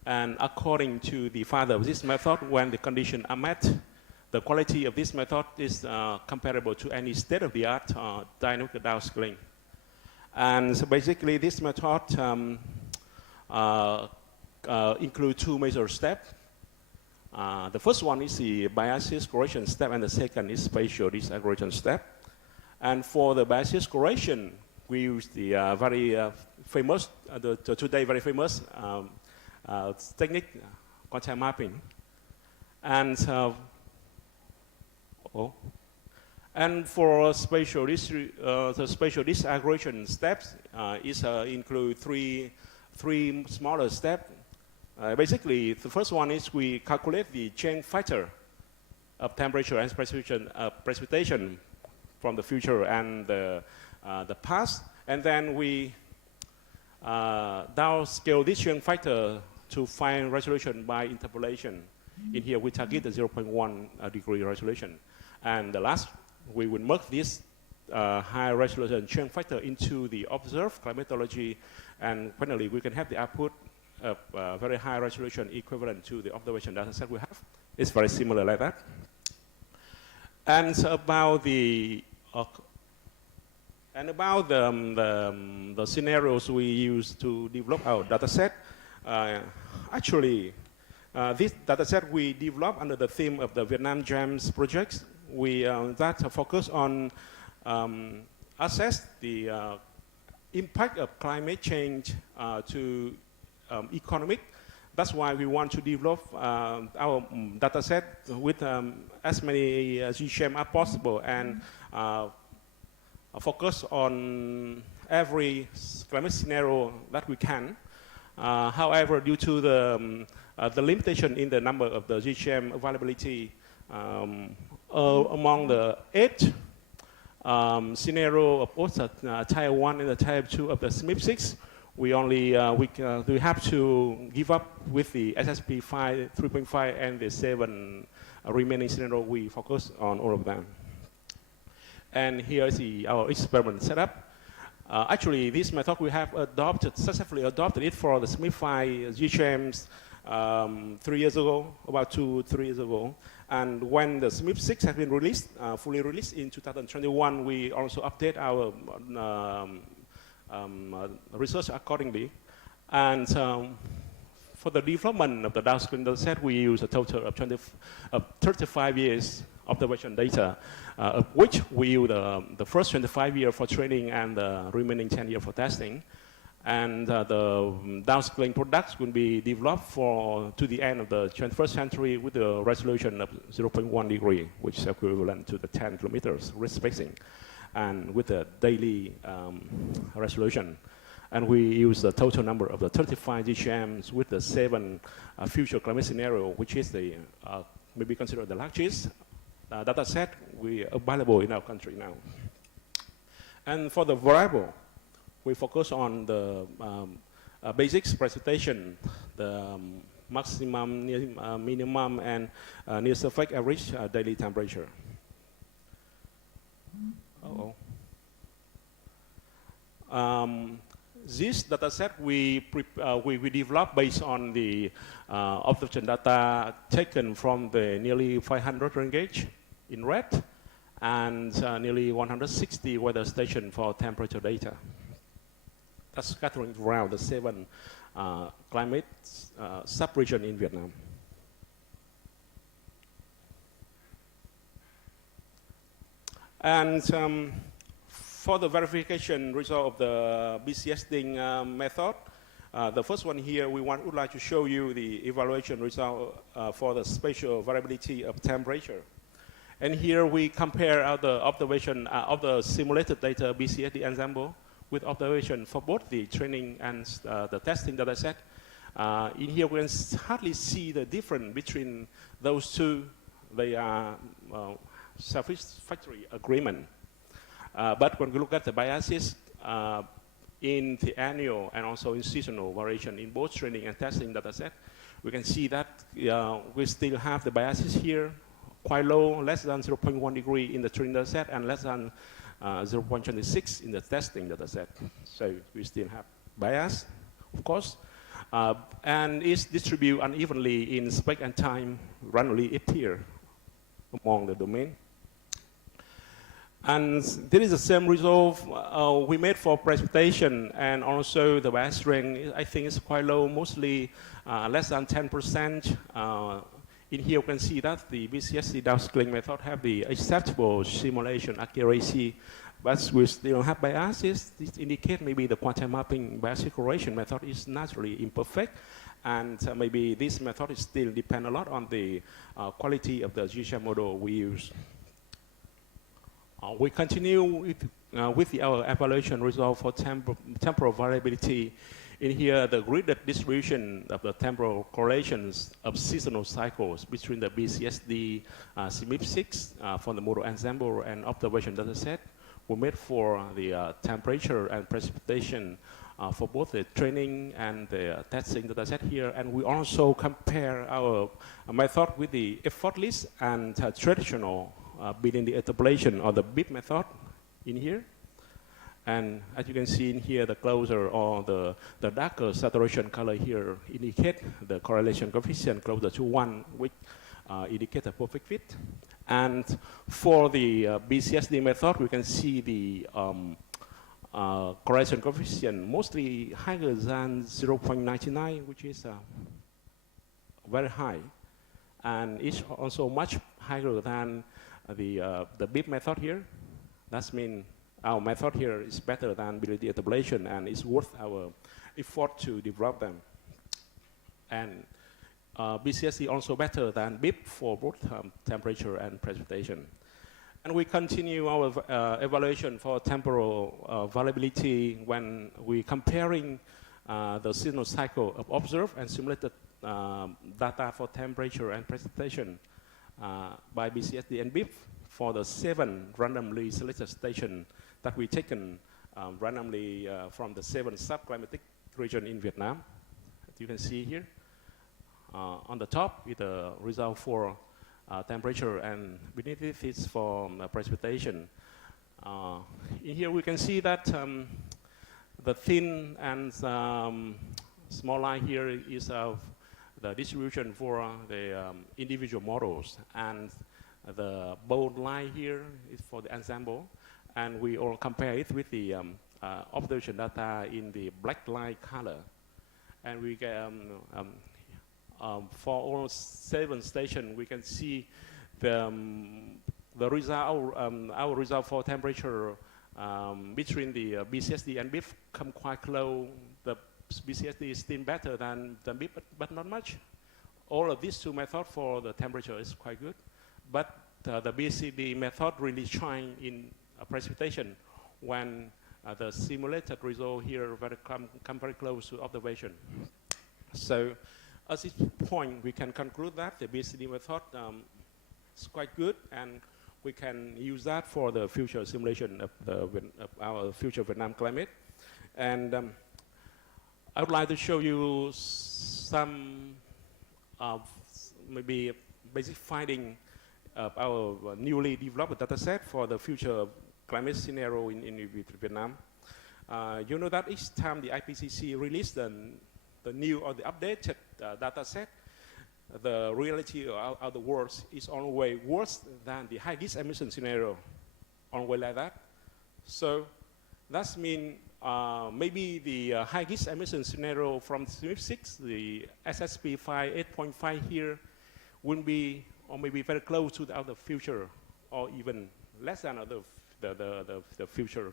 And according to the father of this method, when the conditions are met, the quality of this method is comparable to any state-of-the-art dynamic downscaling. And so basically, this method includes two major steps. The first one is the biases correction step, and the second is spatial disaggregation step. And for the biases correction, we use the very famous, today very famous technique, contact mapping. And and for spatial the spatial disaggregation steps include three smaller steps. Basically, the first one is we calculate the change factor of temperature and precipitation from the future and the past, and then we downscale this change factor to find resolution by interpolation. In here, we target the 0.1 degree resolution. And the last, we will merge this high resolution change factor into the observed climatology, and finally, we can have the output of very high resolution equivalent to the observation data set we have. It's very similar like that. And about the scenarios we use to develop our data set, actually, this data set we developed under the theme of the Vietnam GEMS projects. We that focus on assess the impact of climate change to economic. That's why we want to develop our data set with as many GCM as possible and focus on every climate scenario that we can. However, due to the limitation in the number of the GCM availability among the 8 scenario of both Tier 1 and the Tier 2 of the SMIP6, we only we have to give up with the SSP 3.5 and the 7 remaining scenario. We focus on all of them. And here is our experiment setup. Actually, this method we have successfully adopted it for the SMIP 5 GCMs 3 years ago, about 2-3 years ago. And when the SMIP 6 has been released, fully released in 2021, we also update our research accordingly. And for the development of the downscaling data set, we use a total of 35 years observation data, of which we use the first 25 years for training and the remaining 10 years for testing. And the downscaling products will be developed to the end of the 21st century with a resolution of 0.1 degree, which is equivalent to the 10 kilometers risk spacing, and with a daily resolution. And we use the total number of the 35 GCMs with the 7 future climate scenario, which is the maybe considered the largest data set available in our country now. And for the variable, we focus on the basics precipitation, the maximum, minimum, and near surface average daily temperature. This data set we developed based on the observation data taken from the nearly 500 rain gauge in red and nearly 160 weather station for temperature data. That's scattering around the 7 climate sub-region in Vietnam. And for the verification result of the BCSing method, the first one here, we would like to show you the evaluation result for the spatial variability of temperature. And here we compare the observation of the simulated data BCSD ensemble with observation for both the training and the testing data set. In here, we can hardly see the difference between those two. They are satisfactory agreement. But when we look at the biases in the annual and also in seasonal variation in both training and testing data set, we can see that we still have the biases here quite low, less than 0.1 degree in the training data set and less than 0.26 in the testing data set. So we still have bias, of course, and it's distributed unevenly in space and time randomly appear among the domain. And there is the same result we made for precipitation, and also the bias strength, I think, is quite low, mostly less than 10%. In here, you can see that the BCSC downscaling method have the acceptable simulation accuracy, but we still have biases. This indicates maybe the quantum mapping bias correlation method is naturally imperfect, and maybe this method is still depend a lot on the quality of the GCM model we use. We continue with our evaluation result for temporal variability. In here, the gridded distribution of the temporal correlations of seasonal cycles between the BCSD SMIP6 for the model ensemble and observation dataset were made for the temperature and precipitation for both the training and the testing dataset here. And we also compare our method with the effortless and traditional building the interpolation or the BIP method in here. And as you can see in here, the closer or the darker saturation color here indicate the correlation coefficient closer to 1, which indicate a perfect fit. And for the BCSD method, we can see the correlation coefficient mostly higher than 0.99, which is very high. And it's also much higher than the BIP method here. That means our method here is better than ability interpolation, and it's worth our effort to develop them. And BCSD also better than BIP for both temperature and precipitation. And we continue our evaluation for temporal variability when we comparing the seasonal cycle of observed and simulated data for temperature and precipitation by BCSD and BIP for the 7 randomly selected stations that we taken randomly from the 7 subclimatic regions in Vietnam. As you can see here, on the top is the result for temperature, and beneath it is for precipitation. In here we can see that the thin and small line here is of the distribution for the individual models, and the bold line here is for the ensemble, and we all compare it with the observation data in the black line color. And we get, for all 7 stations, we can see the result, our result for temperature between the BCSD and BIP come quite close. The BCSD is still better than the BIP, but not much. All of these 2 methods for the temperature is quite good, but the BCD method really shine in precipitation when the simulated result here come very close to observation. So at this point, we can conclude that the BCD method is quite good, and we can use that for the future simulation of our future Vietnam climate. And I would like to show you some maybe basic finding of our newly developed data set for the future climate scenario in Vietnam. You know that each time the IPCC released the new or the updated data set, the reality of the world is always worse than the high gas emission scenario, always like that. So that means maybe the high gas emission scenario from SMIP6, the SSP 8.5 here, will be or maybe very close to the other future, or even less than the future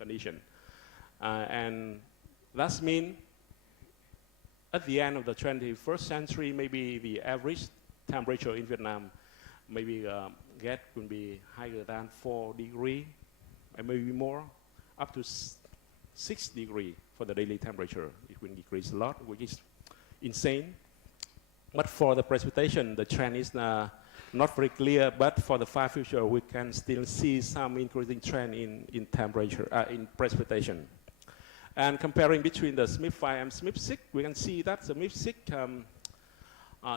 condition. And that means at the end of the 21st century, maybe the average temperature in Vietnam maybe will be higher than 4 degrees, and maybe more, up to 6 degrees for the daily temperature. It will decrease a lot, which is insane. But for the precipitation, the trend is not very clear, but for the far future, we can still see some increasing trend in temperature, in precipitation. And comparing between the SMIP5 and SMIP6, we can see that the SMIP6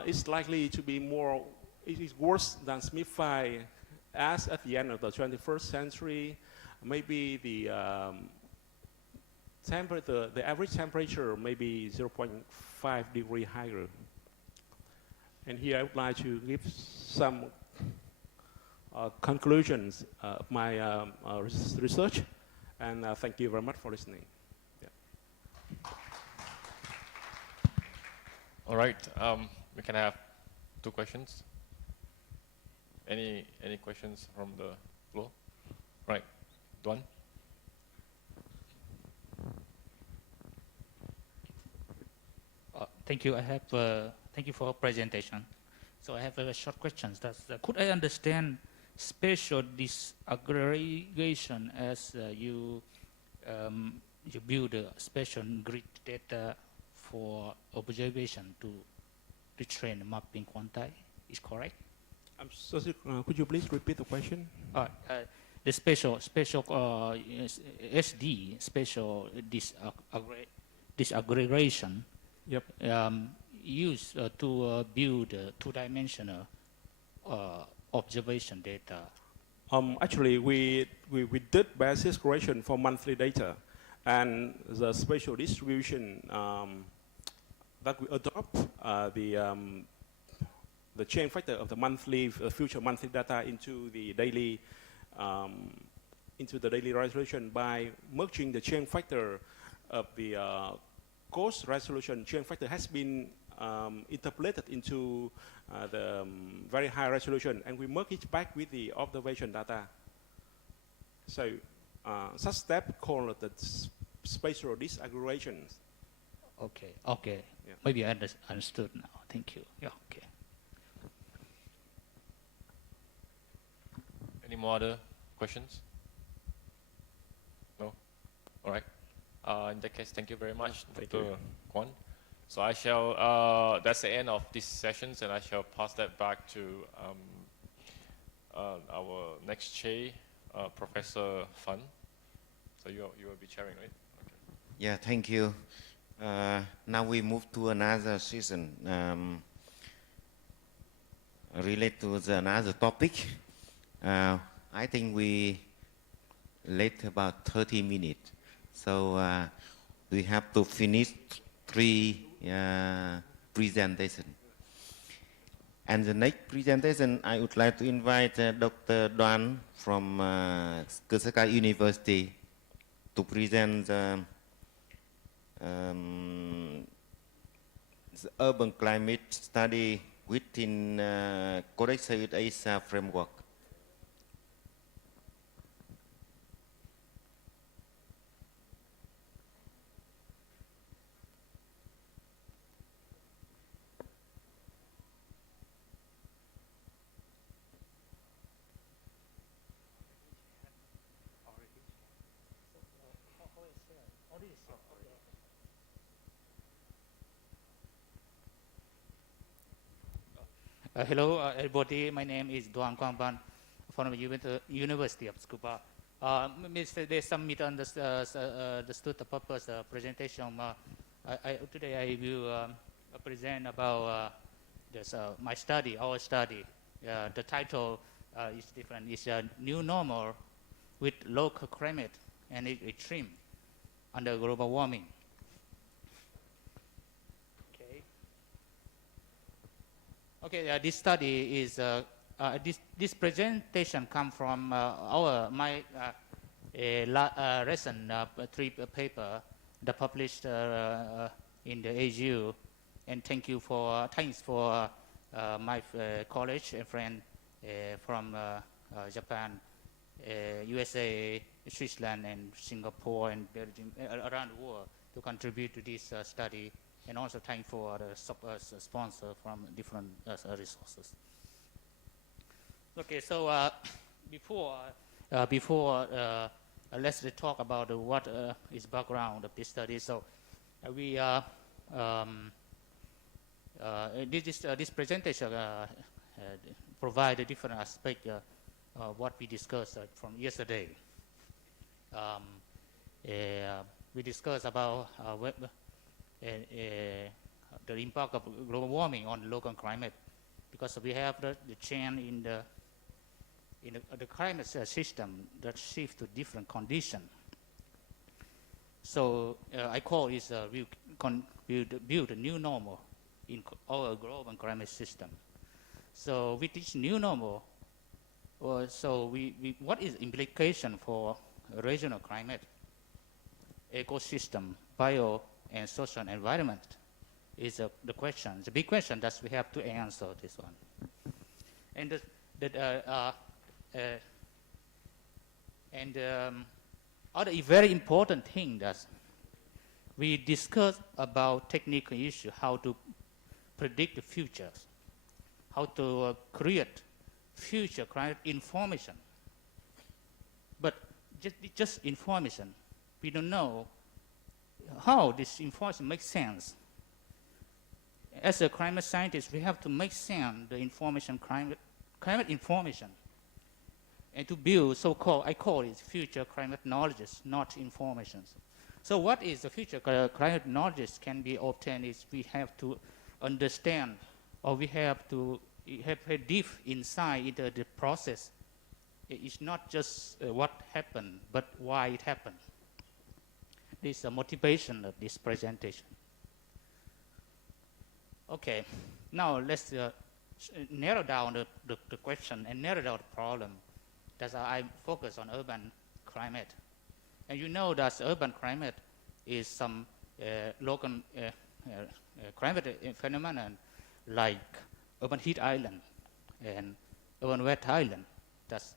is likely to be more it is worse than SMIFI as at the end of the 21st century, maybe the average temperature may be 0.5 degree higher. And here I would like to give some conclusions of my research, and thank you very much for listening. Yeah. All right, we can have 2 questions. Any questions from the floor? Right, Duan. Thank you. Thank you for presentation. So I have a short question. Could I understand spatial disaggregation as you build a spatial grid data for observation to train mapping quanti? Is correct? I'm so sorry, could you please repeat the question? The spatial SD spatial disaggregation. Yep. Used to build 2-dimensional observation data. Actually, we did basis correction for monthly data, and the spatial distribution that we adopt the change factor of the monthly future monthly data into the daily resolution by merging the change factor of the coarse resolution change factor has been interpolated into the very high resolution, and we merge it back with the observation data. So such step called the spatial disaggregation. Okay. Yeah. Maybe I understood now. Thank you. Yeah. Okay. Any more other questions? No? All right. In that case, thank you very much, Dr. Kwon. So I shall, that's the end of these sessions, and I shall pass that back to our next chair, Professor Fan. So you will be chairing, right? Okay. Yeah, thank you. Now we move to another session related to another topic. I think we late about 30 minutes. So we have to finish 3 presentations. And the next presentation, I would like to invite Dr. Duan from Kesakai University to present the urban climate study within CORDEX Southeast Asia framework. Hello, everybody. My name is Duan Kwangban from the University of Tsukuba. There's some misunderstood the purpose of presentation. Today I will present about my study, our study. The title is different. It's a new normal with local climate and extreme under global warming. Okay, this study is this presentation comes from my recent 3 paper that published in the AGU, and thanks for my college and friend from Japan, USA, Switzerland, and Singapore, and Belgium, around the world to contribute to this study. And also thank for the sponsor from different resources. Okay, so before let's talk about what is background of this study. So this presentation provide a different aspect of what we discussed from yesterday. We discussed about the impact of global warming on local climate, because we have the change in the climate system that shifts to different conditions. So I call it build a new normal in our global climate system. So with this new normal, what is implication for regional climate, ecosystem, bio and social environment is the question, the big question that we have to answer this one. And other very important thing that we discuss about technical issue, how to predict the futures, how to create future climate information. But just information, we don't know how this information makes sense. As a climate scientist, we have to make sense the information, climate information, and to build so-called, I call it future climate knowledge, not information. So what is the future climate knowledge can be obtained is we have to understand, or we have to have a deep insight into the process. It's not just what happened, but why it happened. This is the motivation of this presentation. Okay, now let's narrow down the question and narrow down the problem. That's how I focus on urban climate. And you know that urban climate is some local climate phenomenon like urban heat island and urban wet island. That's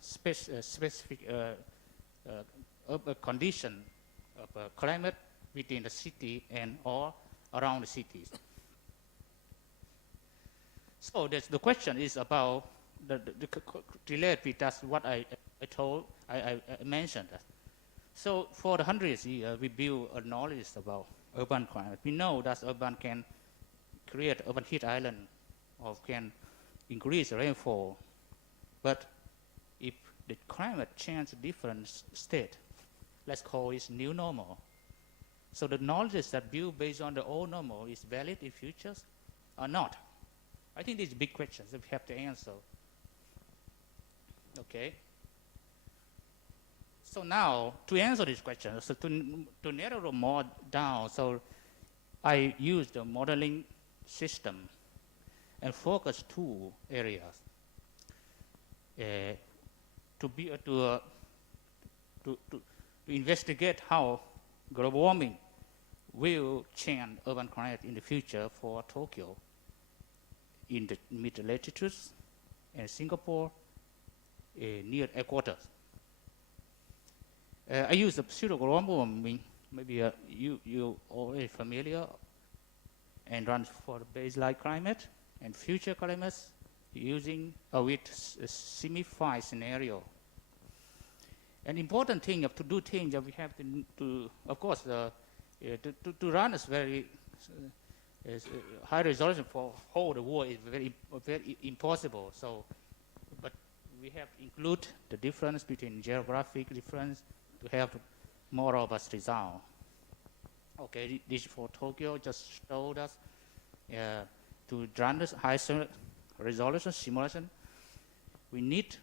specific condition of climate within the city and or around the cities. So the question is about related with that's what I mentioned. So for the hundreds years, we build a knowledge about urban climate. We know that urban can create urban heat island or can increase rainfall. But if the climate changes different state, let's call it new normal. So the knowledge that built based on the old normal is valid in futures or not? I think these are big questions that we have to answer. Okay. So now, to answer these questions, so to narrow more down, so I use the modeling system and focus two areas to investigate how global warming will change urban climate in the future for Tokyo in the mid-latitudes and Singapore near equators. I use the pseudo-global warming, maybe you already familiar, and run for the baseline climate and future climates using with a semi-fi scenario. An important thing to do things that we have to of course, to run is very high resolution for whole the world is very impossible. So, but we have to include the difference between geographic difference to have more robust result. Okay, this for Tokyo just showed us to run this high resolution simulation. We need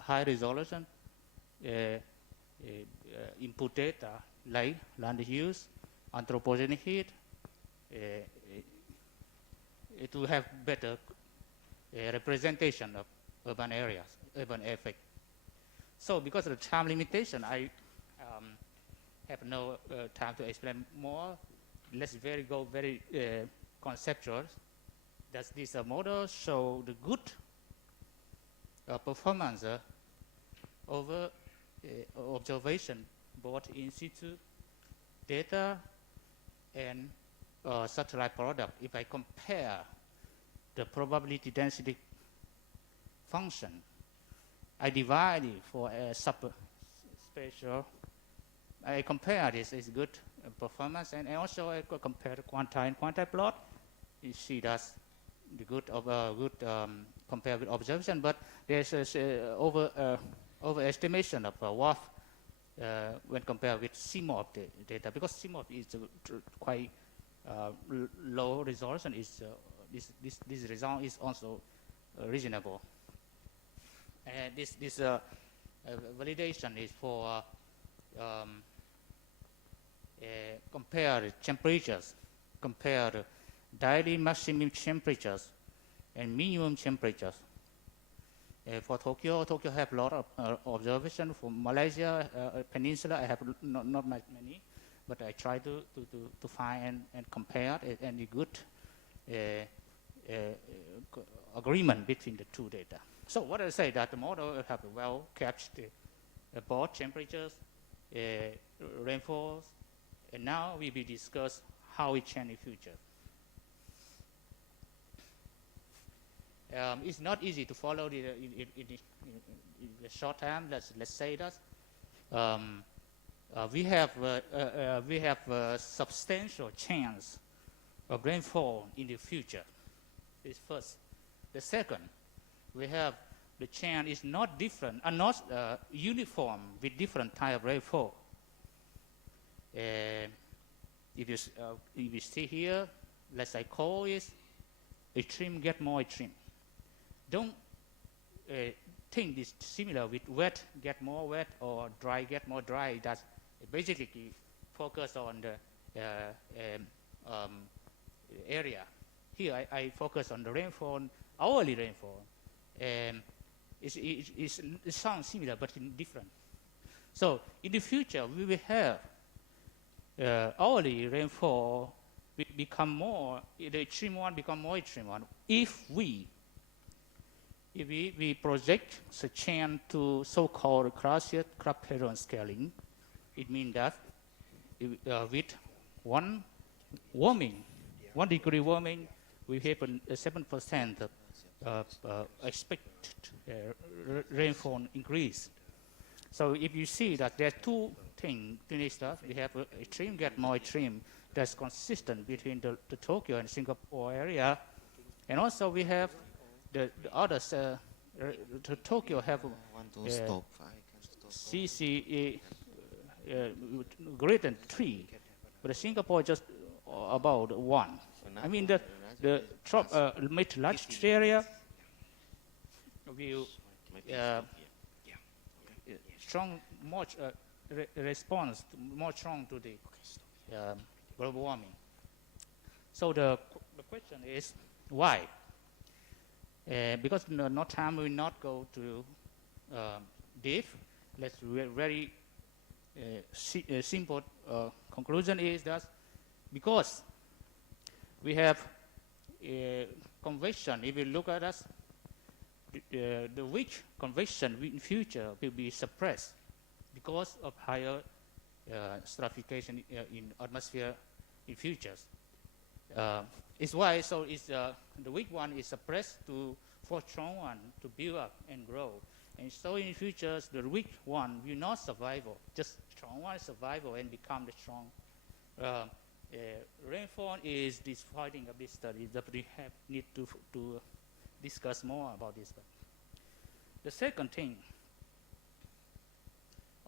high resolution input data like land use, anthropogenic heat, to have better representation of urban areas, urban effect. So because of the time limitation, I have no time to explain more. Let's go very conceptual. Does this model show the good performance over observation, both in situ data and satellite product? If I compare the probability density function, I divide it for a subspatial. I compare this is good performance, and also I compare the quantile plot. You see that's the good compared with observation, but there's overestimation of WAF when compared with CMOP data, because CMOP is quite low resolution, is this result is also reasonable. And this validation is for compare temperatures, compare daily maximum temperatures and minimum temperatures. For Tokyo have a lot of observation. For Malaysia Peninsula, I have not many, but I try to find and compare it, and a good agreement between the two data. So what I say that the model have well captured both temperatures, rainfalls, and now we will discuss how it change in future. It's not easy to follow in the short time. Let's say that we have a substantial chance of rainfall in the future. This first. The second, we have the chance is not different, not uniform with different type of rainfall. If you see here, let's say cold is extreme get more extreme. Don't think this similar with wet get more wet or dry get more dry. That's basically focus on the area. Here I focus on the rainfall, hourly rainfall. It sounds similar but different. So in the future we will have hourly rainfall will become more, the extreme one become more extreme one if we project the change to so-called classic crop pattern scaling. It means that with 1 degree warming, we have a 7% expected rainfall increase. So if you see that there are two things in this stuff, we have extreme get more extreme that's consistent between the Tokyo and Singapore area, and also we have the others. Tokyo have CCA greater than 3, but Singapore just about 1. I mean the mid-large area will strong much response more strong to the global warming. So the question is why? Because no time will not go to deep. Let's very simple conclusion is that because we have convection, if you look at us, the which convection in future will be suppressed because of higher stratification in atmosphere in futures. It's why so it's the weak one is suppressed for strong one to build up and grow, and so in futures the weak one will not survive, just strong one survival and become the strong. Rainfall is this finding of this study that we need to discuss more about this. The second thing,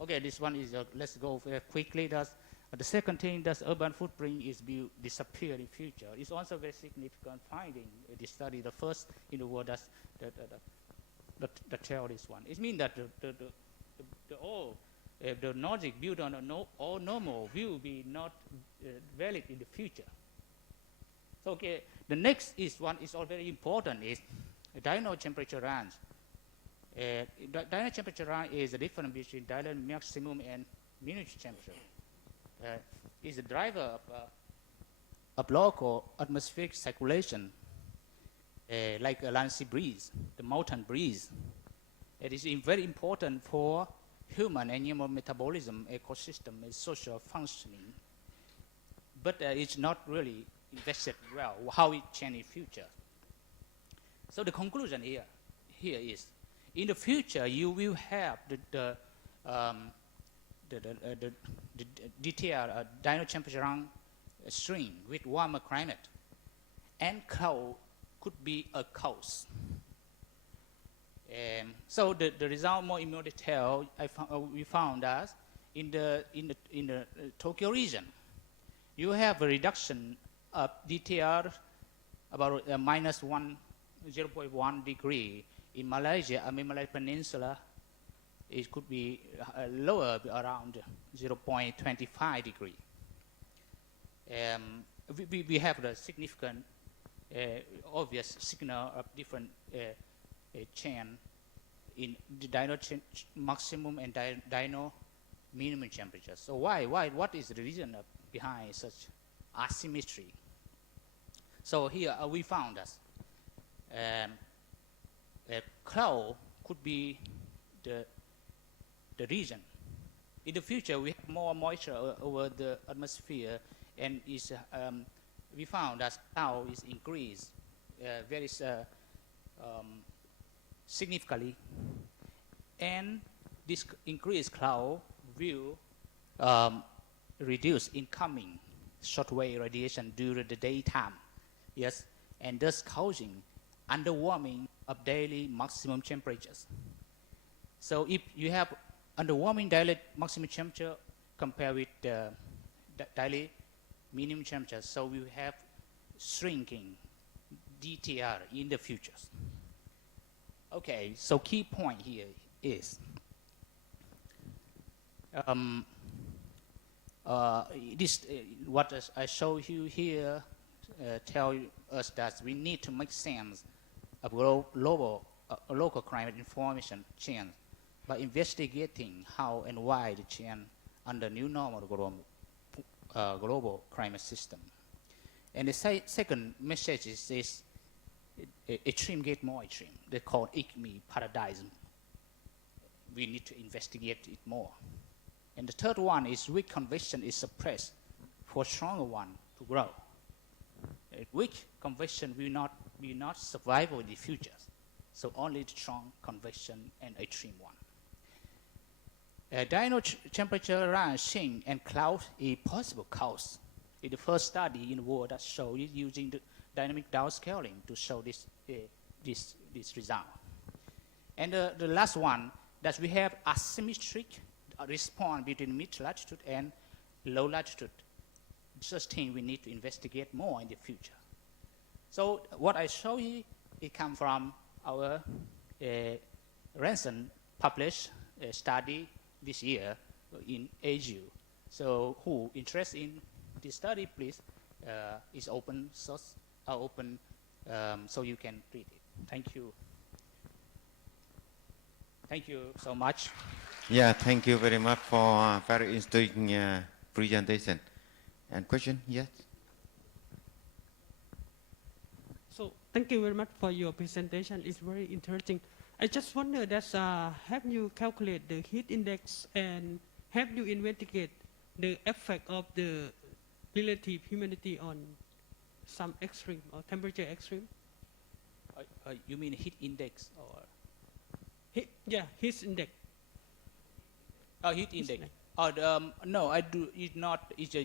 okay, this one is let's go very quickly. The second thing that urban footprint is disappear in future. It's also very significant finding in this study. The first in the world that tell this one. It means that the logic built on all normal will be not valid in the future. So okay, the next one is all very important is dynamic temperature range. Dynamic temperature range is the difference between dynamic maximum and minimum temperature. Is a driver of local atmospheric circulation, like a land sea breeze, the mountain breeze. It is very important for human animal metabolism, ecosystem, and social functioning. But it's not really invested well how it change in future. So the conclusion here is, in the future you will have the detailed dynamic temperature stream with warmer climate, and cloud could be a cause. So the result more in more detail, we found that in the Tokyo region, you have a reduction of detailed about minus 0.1 degree. In Malaysia, I mean Malay Peninsula, it could be lower, around 0.25 degree. We have the significant, obvious signal of different chain in the dino maximum and dino minimum temperature. So what is the reason behind such asymmetry? So here we found that a cloud could be the reason. In the future, we have more moisture over the atmosphere, and we found that cloud is increased very significantly, and this increased cloud will reduce incoming shortwave radiation during the daytime, yes, and thus causing underwarming of daily maximum temperatures. So if you have underwarming daily maximum temperature compared with the daily minimum temperature, so we have shrinking DTR in the futures. Okay, so key point here is what I show you here tell us that we need to make sense of local climate information chain by investigating how and why the chain under new normal global climate system. And the second message is extreme get more extreme. They call ICME paradigm. We need to investigate it more. And the third one is weak convection is suppressed for stronger one to grow. Weak convection will not survive in the future. So only the strong convection and extreme one. Dino temperature rising and cloud is possible cause. In the first study in the world that showed it using the dynamic downscaling to show this result. And the last one, that we have asymmetric response between mid latitude and low latitude. Such thing we need to investigate more in the future. So what I show you, it comes from our recent published study this year in ASU. So who interested in this study, please, is open source, open, so you can read it. Thank you. Thank you so much. Yeah, thank you very much for a very interesting presentation. And question, yes? So thank you very much for your presentation. It's very interesting. I just wonder that have you calculated the heat index and have you investigated the effect of the relative humidity on some extreme or temperature extreme? You mean heat index or? Heat index. Oh, heat index. No, I do. It's not. It's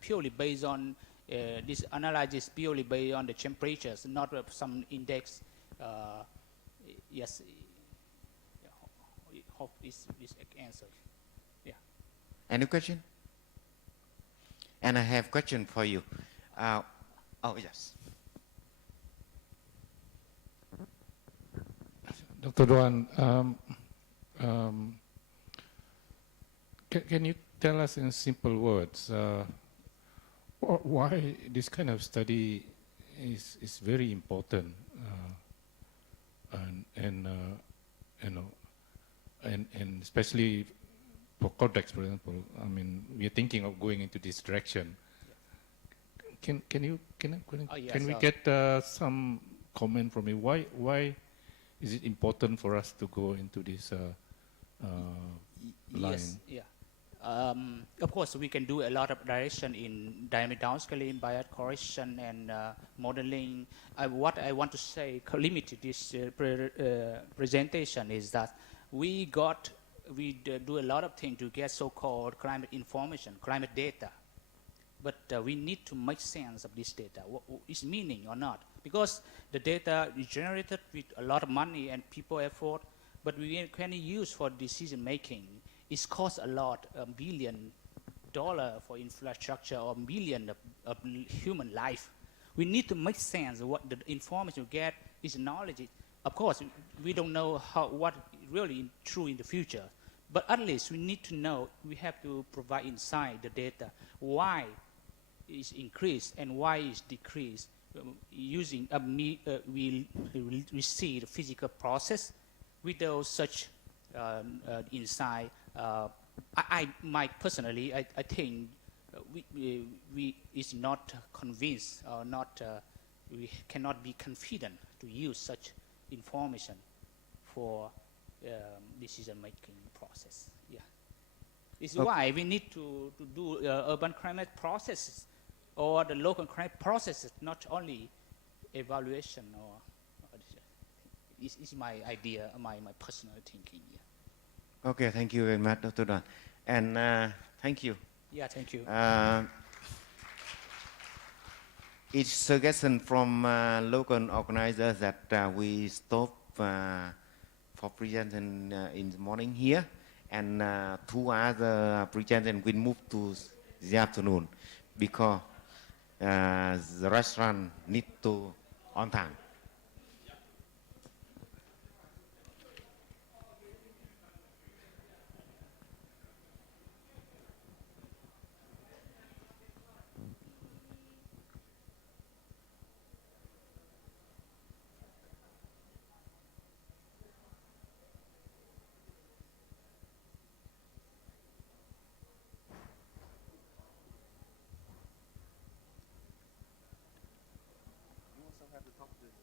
purely based on this analysis. Purely based on the temperatures, not some index. Yes. Hope this answer. Yeah. Any question? And I have question for you. Oh yes. Dr. Duan, can you tell us in simple words why this kind of study is very important, and especially for CORDEX, for example. I mean, we are thinking of going into this direction. Can we get some comment from you? Why is it important for us to go into this line? Yes, yeah. Of course, we can do a lot of direction in dynamic downscaling, bias correction, and modeling. What I want to say, limited this presentation, is that we do a lot of things to get so-called climate information, climate data. But we need to make sense of this data, what is meaning or not. Because the data is generated with a lot of money and people effort, but we can use for decision making. It costs a lot, $1 billion for infrastructure or $1 million of human life. we need to make sense of what the information we get is knowledge. Of course, we don't know what really true in the future, but at least we need to know, we have to provide inside the data why is increased and why is decreased. Using we see the physical process without such insight. Personally, I think we is not convinced or not. We cannot be confident to use such information for decision-making process. Yeah, this is why we need to do urban climate processes or the local climate processes, not only evaluation or is my idea, my personal thinking. Yeah. Okay, thank you very much, Dr. Don. And thank you. Yeah, thank you. Each suggestion from local organizers that we stop for presentation in the morning here, and 2 other presenters will move to the afternoon because the restaurant need to on time. You also have to talk to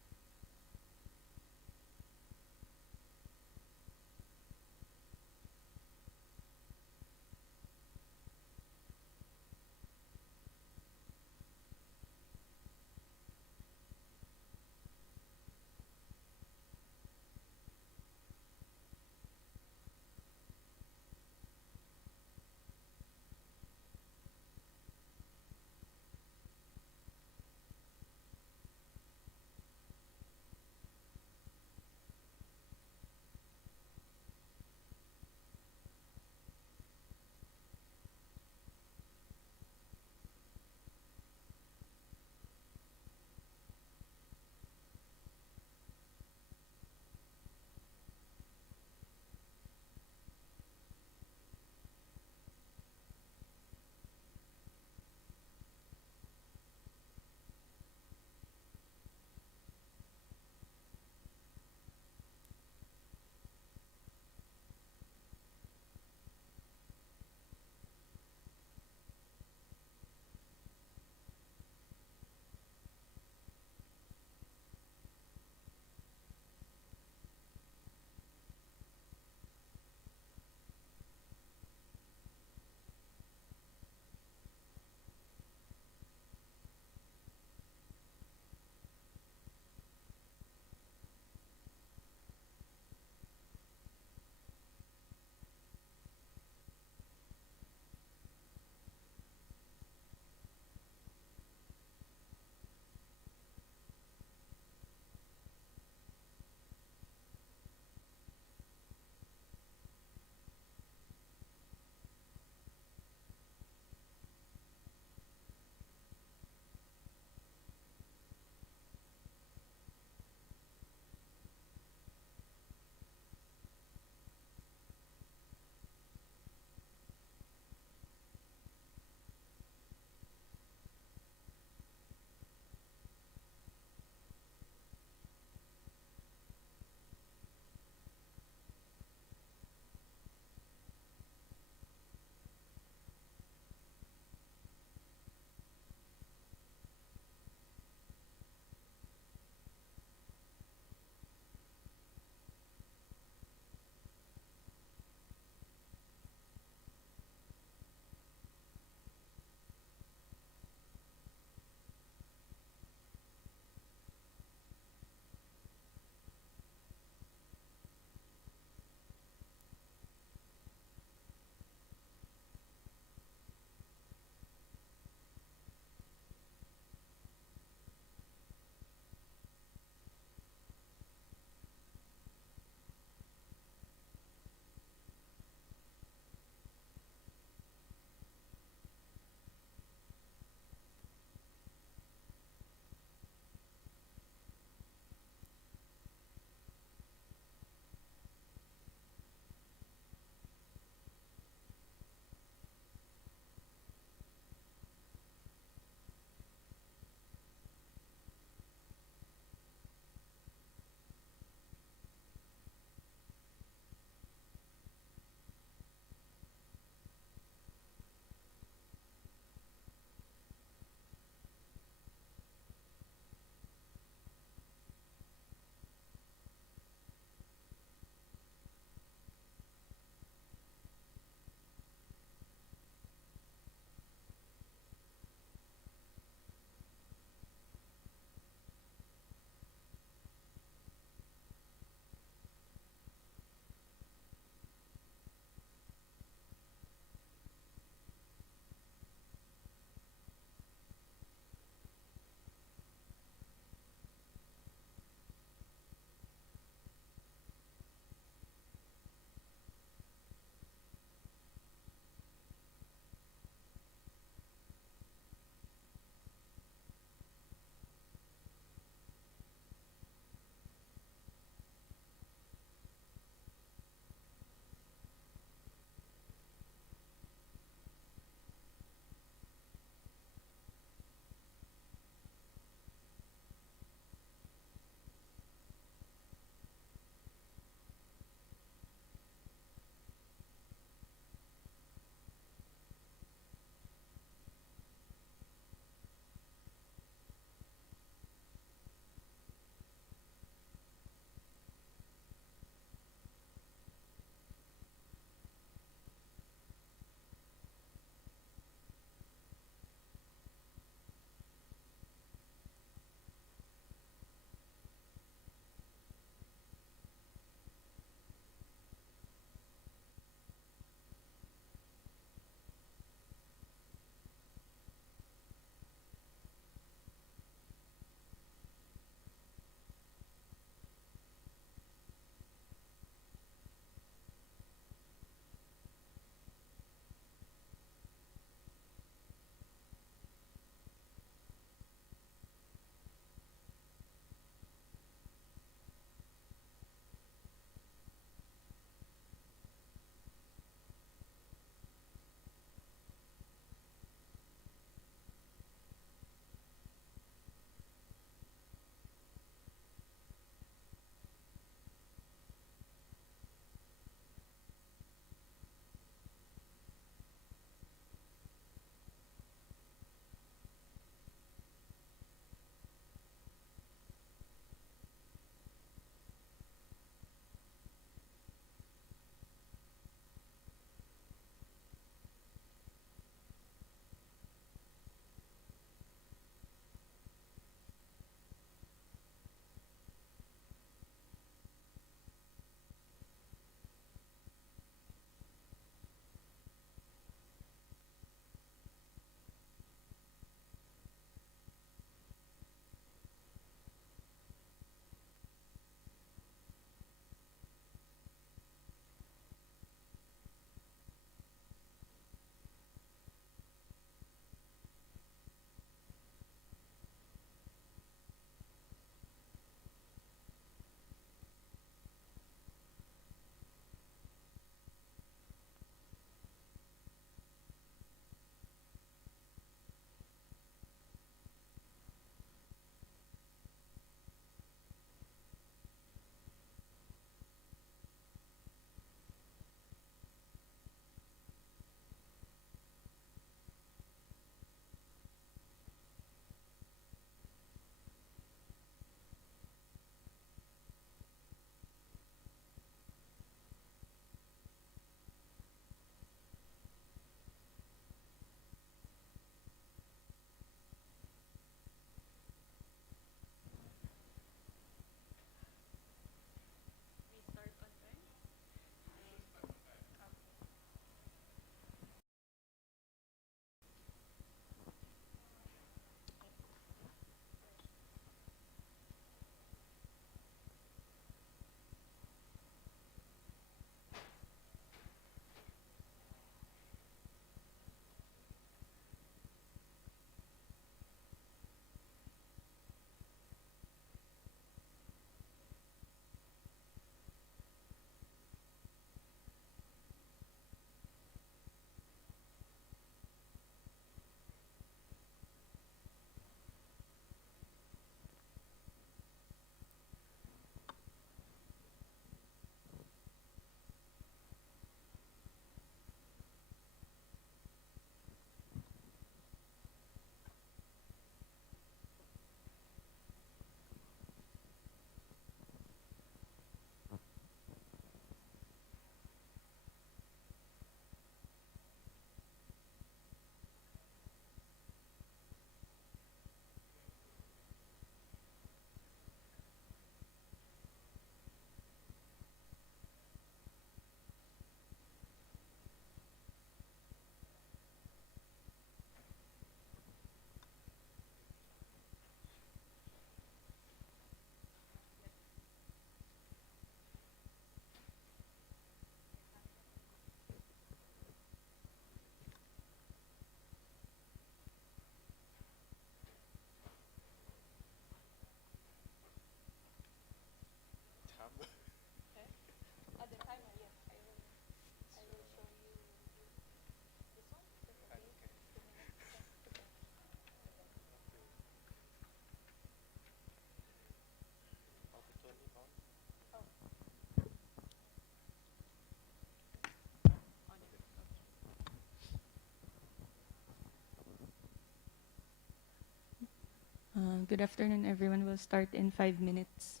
Good afternoon, everyone. We'll start in 5 minutes.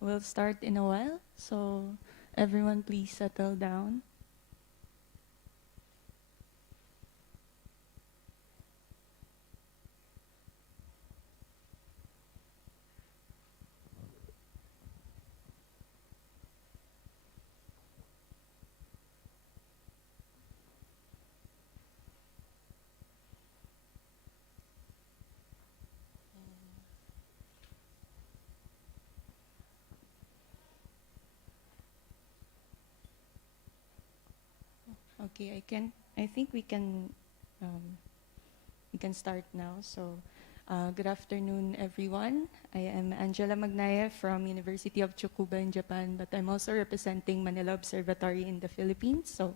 We'll start in a while, so everyone please settle down. Okay, I think we can start now. So, good afternoon, everyone. I am Angela Magnaya from University of Tsukuba in Japan, but I'm also representing Manila Observatory in the Philippines. So,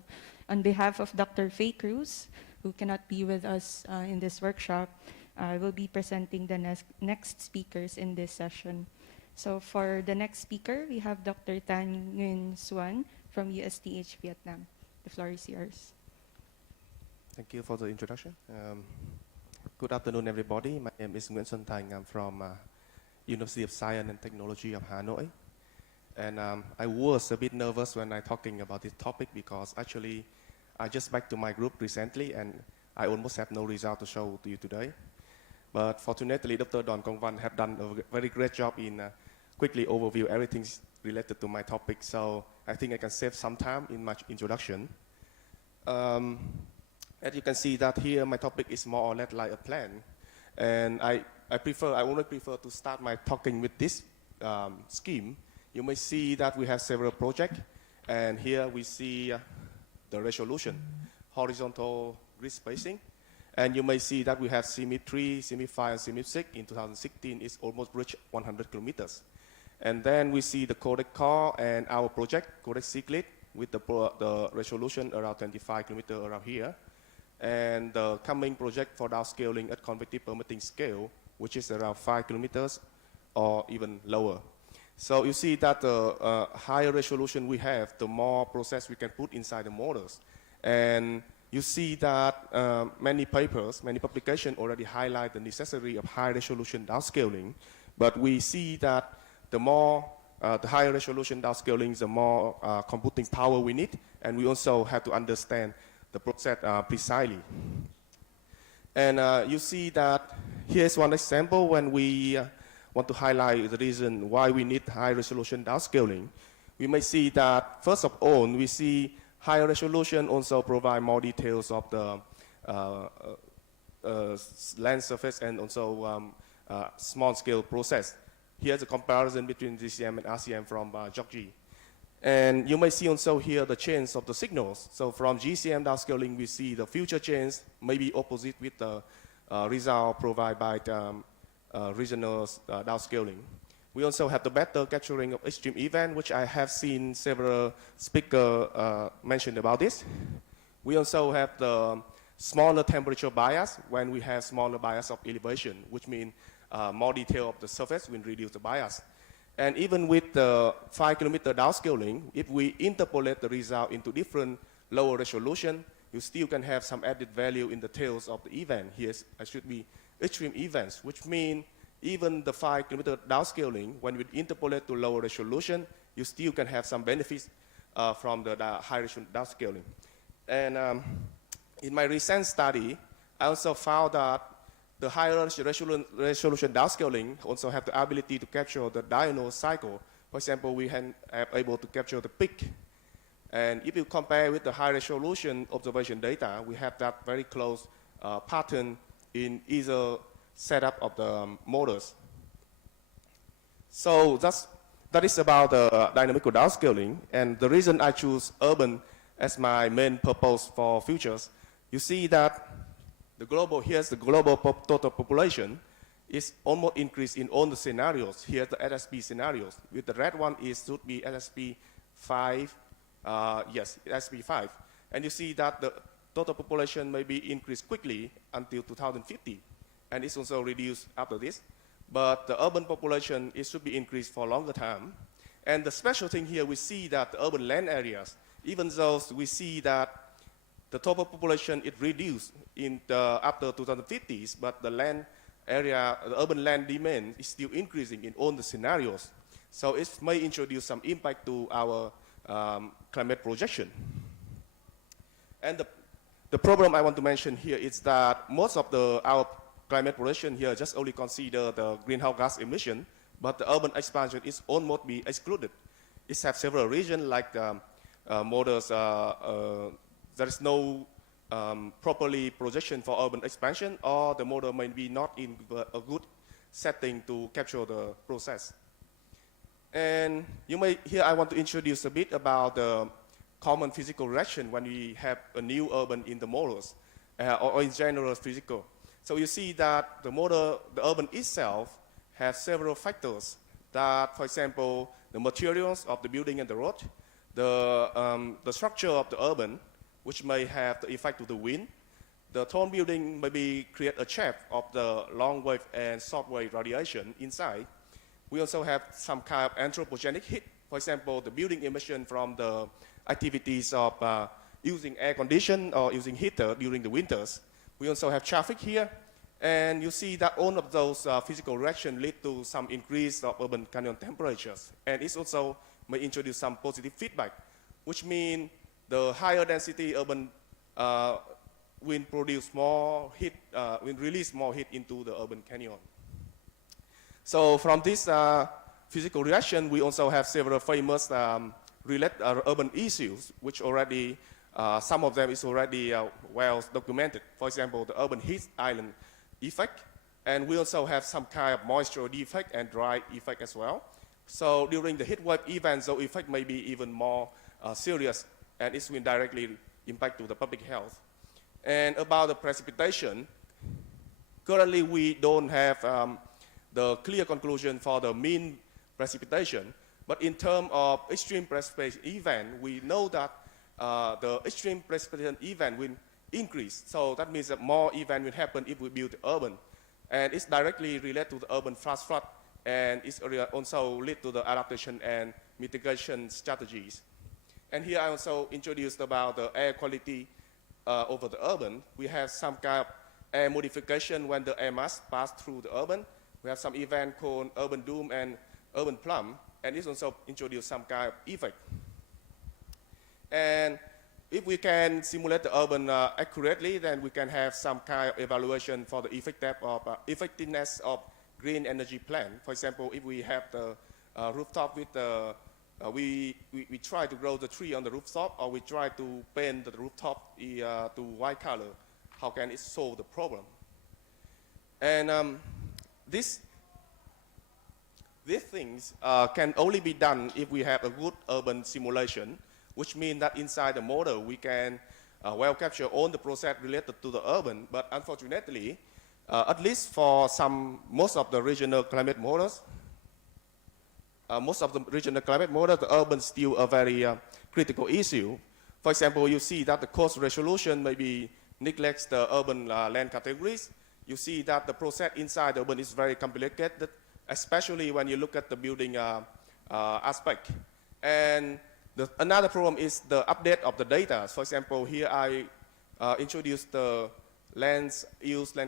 on behalf of Dr. Faye Cruz, who cannot be with us in this workshop, I will be presenting the next speakers in this session. So, for the next speaker, we have Dr. Tan Nguyen Xuan from USTH Vietnam. The floor is yours. Thank you for the introduction. Good afternoon, everybody. My name is Nguyen Xuan Thanh. I'm from University of Science and Technology of Hanoi. And I was a bit nervous when I talking about this topic because actually I just back to my group recently and I almost have no result to show to you today. But fortunately, Dr. Don Kong Van have done a very great job in quickly overview everything related to my topic. So I think I can save some time in my introduction. As you can see that here, my topic is more or less like a plan. And I only prefer to start my talking with this scheme. You may see that we have several projects. And here we see the resolution, horizontal grid spacing. And you may see that we have CMIP 3, CMIP 5, and CMIP 6. In 2016, it's almost reached 100 kilometers. And then we see the CORDEX core and our project, CORDEX Cyclid, with the resolution around 25 kilometers around here. And the coming project for downscaling at convective permitting scale, which is around 5 kilometers or even lower. So you see that the higher resolution we have, the more process we can put inside the models. And you see that many papers, many publications already highlight the necessity of high resolution downscaling. But we see that the more, the higher resolution downscaling, the more computing power we need. And we also have to understand the process precisely. And you see that here's one example when we want to highlight the reason why we need high resolution downscaling. We may see that, first of all, we see higher resolution also provide more details of the land surface and also small scale process. Here's a comparison between GCM and RCM from Jogji. And you may see also here the change of the signals. So from GCM downscaling, we see the future change may be opposite with the result provided by the regional downscaling. We also have the better capturing of extreme event, which I have seen several speakers mention about this. We also have the smaller temperature bias when we have smaller bias of elevation, which means more detail of the surface will reduce the bias. And even with the 5 kilometer downscaling, if we interpolate the result into different lower resolution, you still can have some added value in the tails of the event. Here should be extreme events, which mean even the 5 kilometer downscaling, when we interpolate to lower resolution, you still can have some benefits from the high resolution downscaling. And in my recent study, I also found that the higher resolution downscaling also have the ability to capture the diurnal cycle. For example, we are able to capture the peak. And if you compare with the high resolution observation data, we have that very close pattern in either setup of the models. So that is about the dynamical downscaling. And the reason I choose urban as my main purpose for futures, you see that the global, here's the global total population is almost increased in all the scenarios. Here's the SSP scenarios. With the red one should be SSP 5, yes, SSP 5. And you see that the total population may be increased quickly until 2050. And it's also reduced after this. But the urban population, it should be increased for a longer time. And the special thing here, we see that the urban land areas, even though we see that the total population is reduced in the, after 2050s, but the land area, the urban land demand is still increasing in all the scenarios. So it may introduce some impact to our climate projection. And the problem I want to mention here is that most of our climate projection here just only consider the greenhouse gas emission, but the urban expansion is almost be excluded. It has several regions like models, there is no properly projection for urban expansion, or the model may be not in a good setting to capture the process. And you may, here I want to introduce a bit about the common physical reaction when we have a new urban in the models, or in general physical. So you see that the model, the urban itself, has several factors that, for example, the materials of the building and the road, the structure of the urban, which may have the effect of the wind. The tall building maybe create a shape of the long wave and short wave radiation inside. We also have some kind of anthropogenic heat. For example, the building emission from the activities of using air condition or using heater during the winters. We also have traffic here. And you see that all of those physical reactions lead to some increase of urban canyon temperatures. And it also may introduce some positive feedback, which means the higher density urban will produce more heat, will release more heat into the urban canyon. So from this physical reaction, we also have several famous urban issues, which already, some of them is already well documented. For example, the urban heat island effect, and we also have some kind of moisture defect and dry effect as well. So during the heat wave event, the effect may be even more serious, and it will directly impact to the public health. And about the precipitation, currently we don't have the clear conclusion for the mean precipitation, but in terms of extreme precipitation event, we know that the extreme precipitation event will increase. So that means that more event will happen if we build urban. And it's directly related to the urban flash flood, and it's also lead to the adaptation and mitigation strategies. And here I also introduced about the air quality over the urban. We have some kind of air modification when the air mass pass through the urban. We have some event called urban doom and urban plum, and it's also introduced some kind of effect. And if we can simulate the urban accurately, then we can have some kind of evaluation for the effectiveness of green energy plan. For example, if we have the rooftop with the, we try to grow the tree on the rooftop, or we try to paint the rooftop to white color, how can it solve the problem? And these things can only be done if we have a good urban simulation, which means that inside the model we can well capture all the process related to the urban. But unfortunately, at least for most of the regional climate models, the urban is still a very critical issue. For example, you see that the cost resolution maybe neglects the urban land categories. You see that the process inside the urban is very complicated, especially when you look at the building aspect. And another problem is the update of the data. For example, here I introduced the land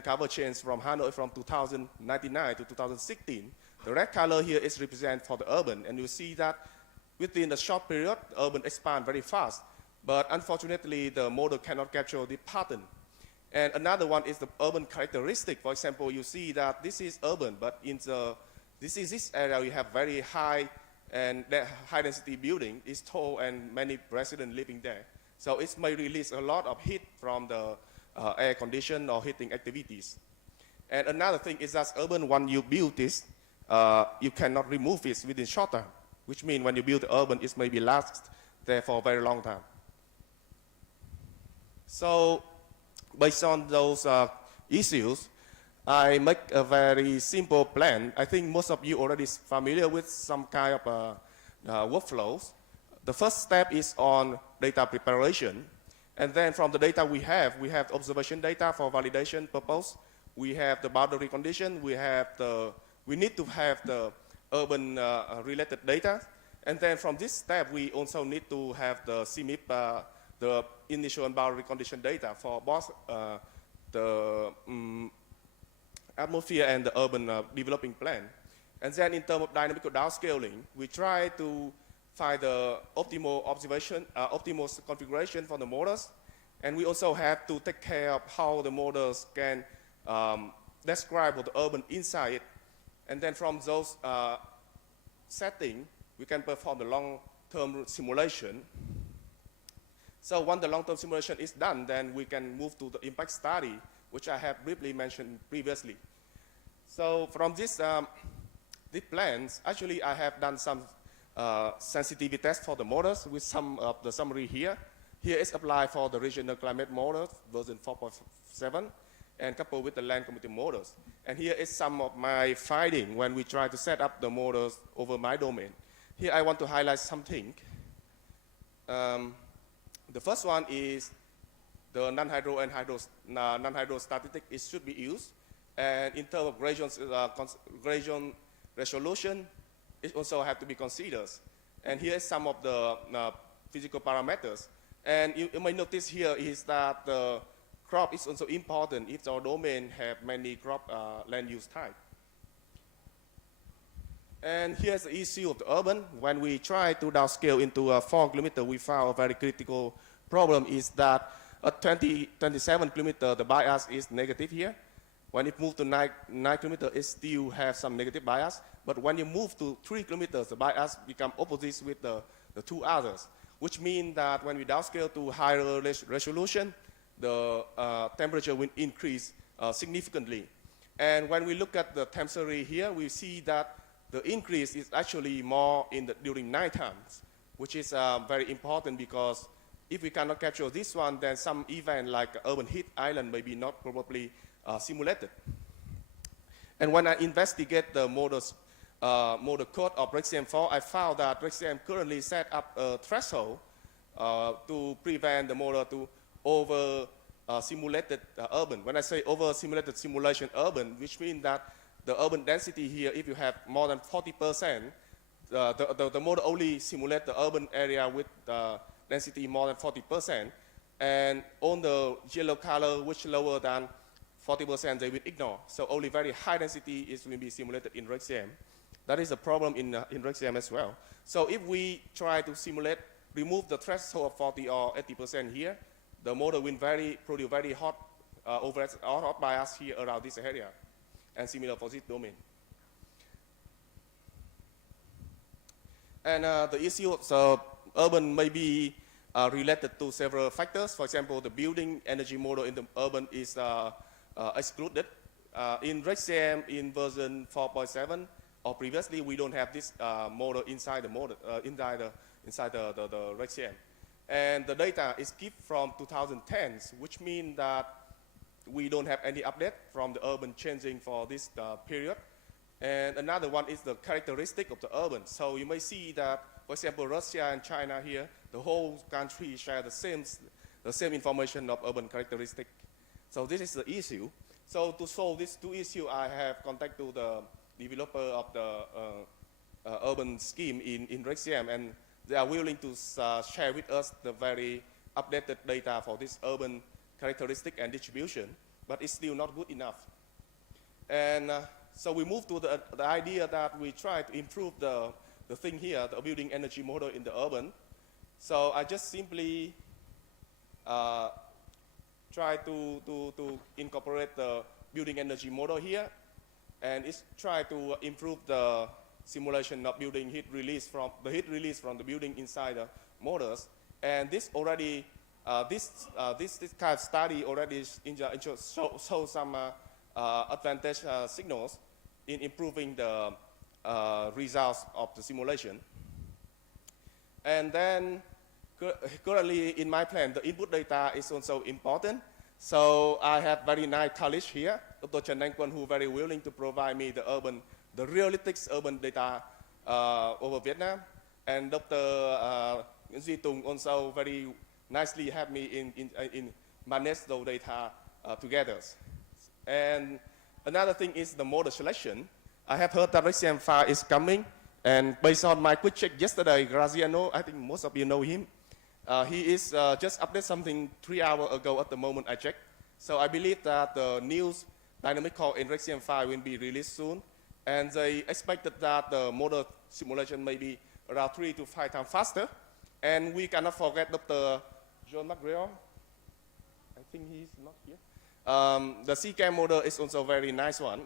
cover change from Hanoi from 2099 to 2016. The red color here is represent for the urban, and you see that within a short period, the urban expand very fast. But unfortunately, the model cannot capture the pattern. And another one is the urban characteristic. For example, you see that this is urban, but in this area we have very high and high density building, is tall and many residents living there. So it may release a lot of heat from the air condition or heating activities. And another thing is that urban, when you build this, you cannot remove it within short time, which means when you build urban, it may be last there for a very long time. So based on those issues, I make a very simple plan. I think most of you already familiar with some kind of workflows. The first step is on data preparation. And then from the data we have observation data for validation purpose. We have the boundary condition. We need to have the urban related data. And then from this step, we also need to have the CMIP, the initial and boundary condition data for both the atmosphere and the urban developing plan. And then in terms of dynamical downscaling, we try to find the optimal optimal configuration for the models. And we also have to take care of how the models can describe the urban inside it. And then from those settings, we can perform the long-term simulation. So when the long-term simulation is done, then we can move to the impact study, which I have briefly mentioned previously. So from these plans, actually I have done some sensitivity tests for the models with some of the summary here. Here is applied for the regional climate models, version 4.7, and coupled with the land community models. And here is some of my findings when we try to set up the models over my domain. Here I want to highlight something. The first one is the non-hydro and non-hydro statistic. It should be used. And in terms of gradient resolution, it also have to be considered. And here is some of the physical parameters. And you may notice here is that the crop is also important if our domain have many crop land use type. And here's the issue of the urban. When we try to downscale into 4 kilometers, we found a very critical problem is that At 27 kilometer, the bias is negative here. When it moves to 9 kilometers, it still has some negative bias. But when you move to 3 kilometers, the bias becomes opposite with the two others, which means that when we downscale to higher resolution, the temperature will increase significantly. And when we look at the time series here, we see that the increase is actually more during night times, which is very important because if we cannot capture this one, then some event like urban heat island may be not probably simulated. And when I investigate the model code of RegCM4, I found that RegCM currently set up a threshold to prevent the model to over simulated urban. When I say over simulated simulation urban, which means that the urban density here, if you have more than 40%, the model only simulate the urban area with density more than 40%, and on the yellow color, which lower than 40%, they will ignore. So only very high density will be simulated in RegCM. That is a problem in RegCM as well. So if we try to simulate, remove the threshold of 40 or 80% here, the model will produce very hot hot bias here around this area, and similar for this domain. And the issue of the urban may be related to several factors. For example, the building energy model in the urban is excluded. In RegCM, in version 4.7, or previously, we don't have this model inside the model, inside the RegCM. And the data is kept from 2010, which means that we don't have any update from the urban changing for this period. And another one is the characteristic of the urban. So you may see that, for example, Russia and China here, the whole country share the same information of urban characteristic. So this is the issue. So to solve these two issues, I have contacted the developer of the urban scheme in RegCM, and they are willing to share with us the very updated data for this urban characteristic and distribution, but it's still not good enough. And so we move to the idea that we try to improve the thing here, the building energy model in the urban. So I just simply try to incorporate the building energy model here, and it's try to improve the simulation of building heat release from the building inside the motors. And this already, this kind of study already shows some advantage signals in improving the results of the simulation. And then currently in my plan, the input data is also important. So I have very nice colleagues here, Dr. Trần Anh Quân, who very willing to provide me the realistic urban data over Vietnam. And Dr. Nguyễn Duy Tùng also very nicely helped me in manage those data together. And another thing is the model selection. I have heard that RegCM5 is coming, and based on my quick check yesterday, Graziano, I think most of you know him. He is just updated something 3 hours ago at the moment I checked. So I believe that the new dynamic core in RegCM5 will be released soon. And they expected that the model simulation may be around 3 to 5 times faster. And we cannot forget Dr. John McGraw. I think he's not here. The CCAM model is also a very nice one.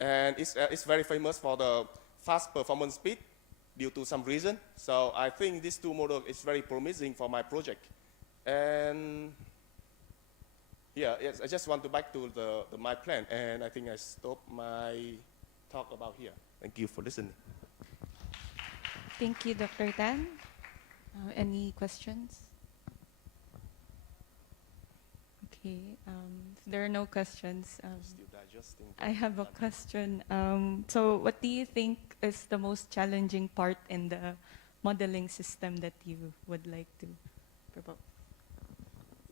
And it's very famous for the fast performance speed due to some reason. So I think these two models is very promising for my project. And yeah, yes, I just want to back to my plan. And I think I stop my talk about here. Thank you for listening. Thank you, Dr. Tan. Any questions? Okay, if there are no questions, Still digesting. I have a question. So what do you think is the most challenging part in the modeling system that you would like to propose?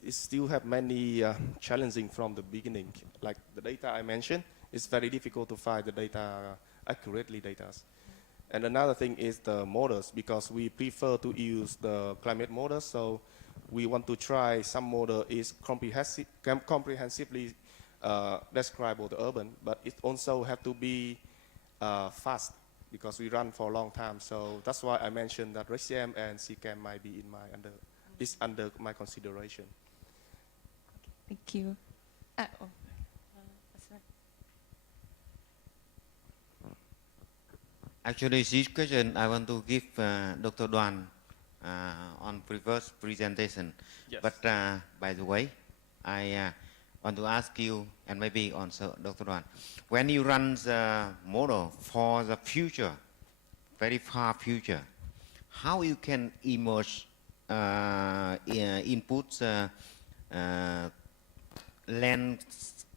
It still have many challenging from the beginning. Like the data I mentioned, it's very difficult to find the data accurately data. And another thing is the models, because we prefer to use the climate models. So we want to try some model is comprehensively describe the urban, but it also have to be fast because we run for a long time. So that's why I mentioned that RegCM and CCAM might be in my under my consideration. Thank you. That's right. Actually, this question I want to give Dr. Duan on previous presentation. Yes. But by the way, I want to ask you, and maybe also Dr. Duan, when you run the model for the future, very far future, how you can emerge inputs land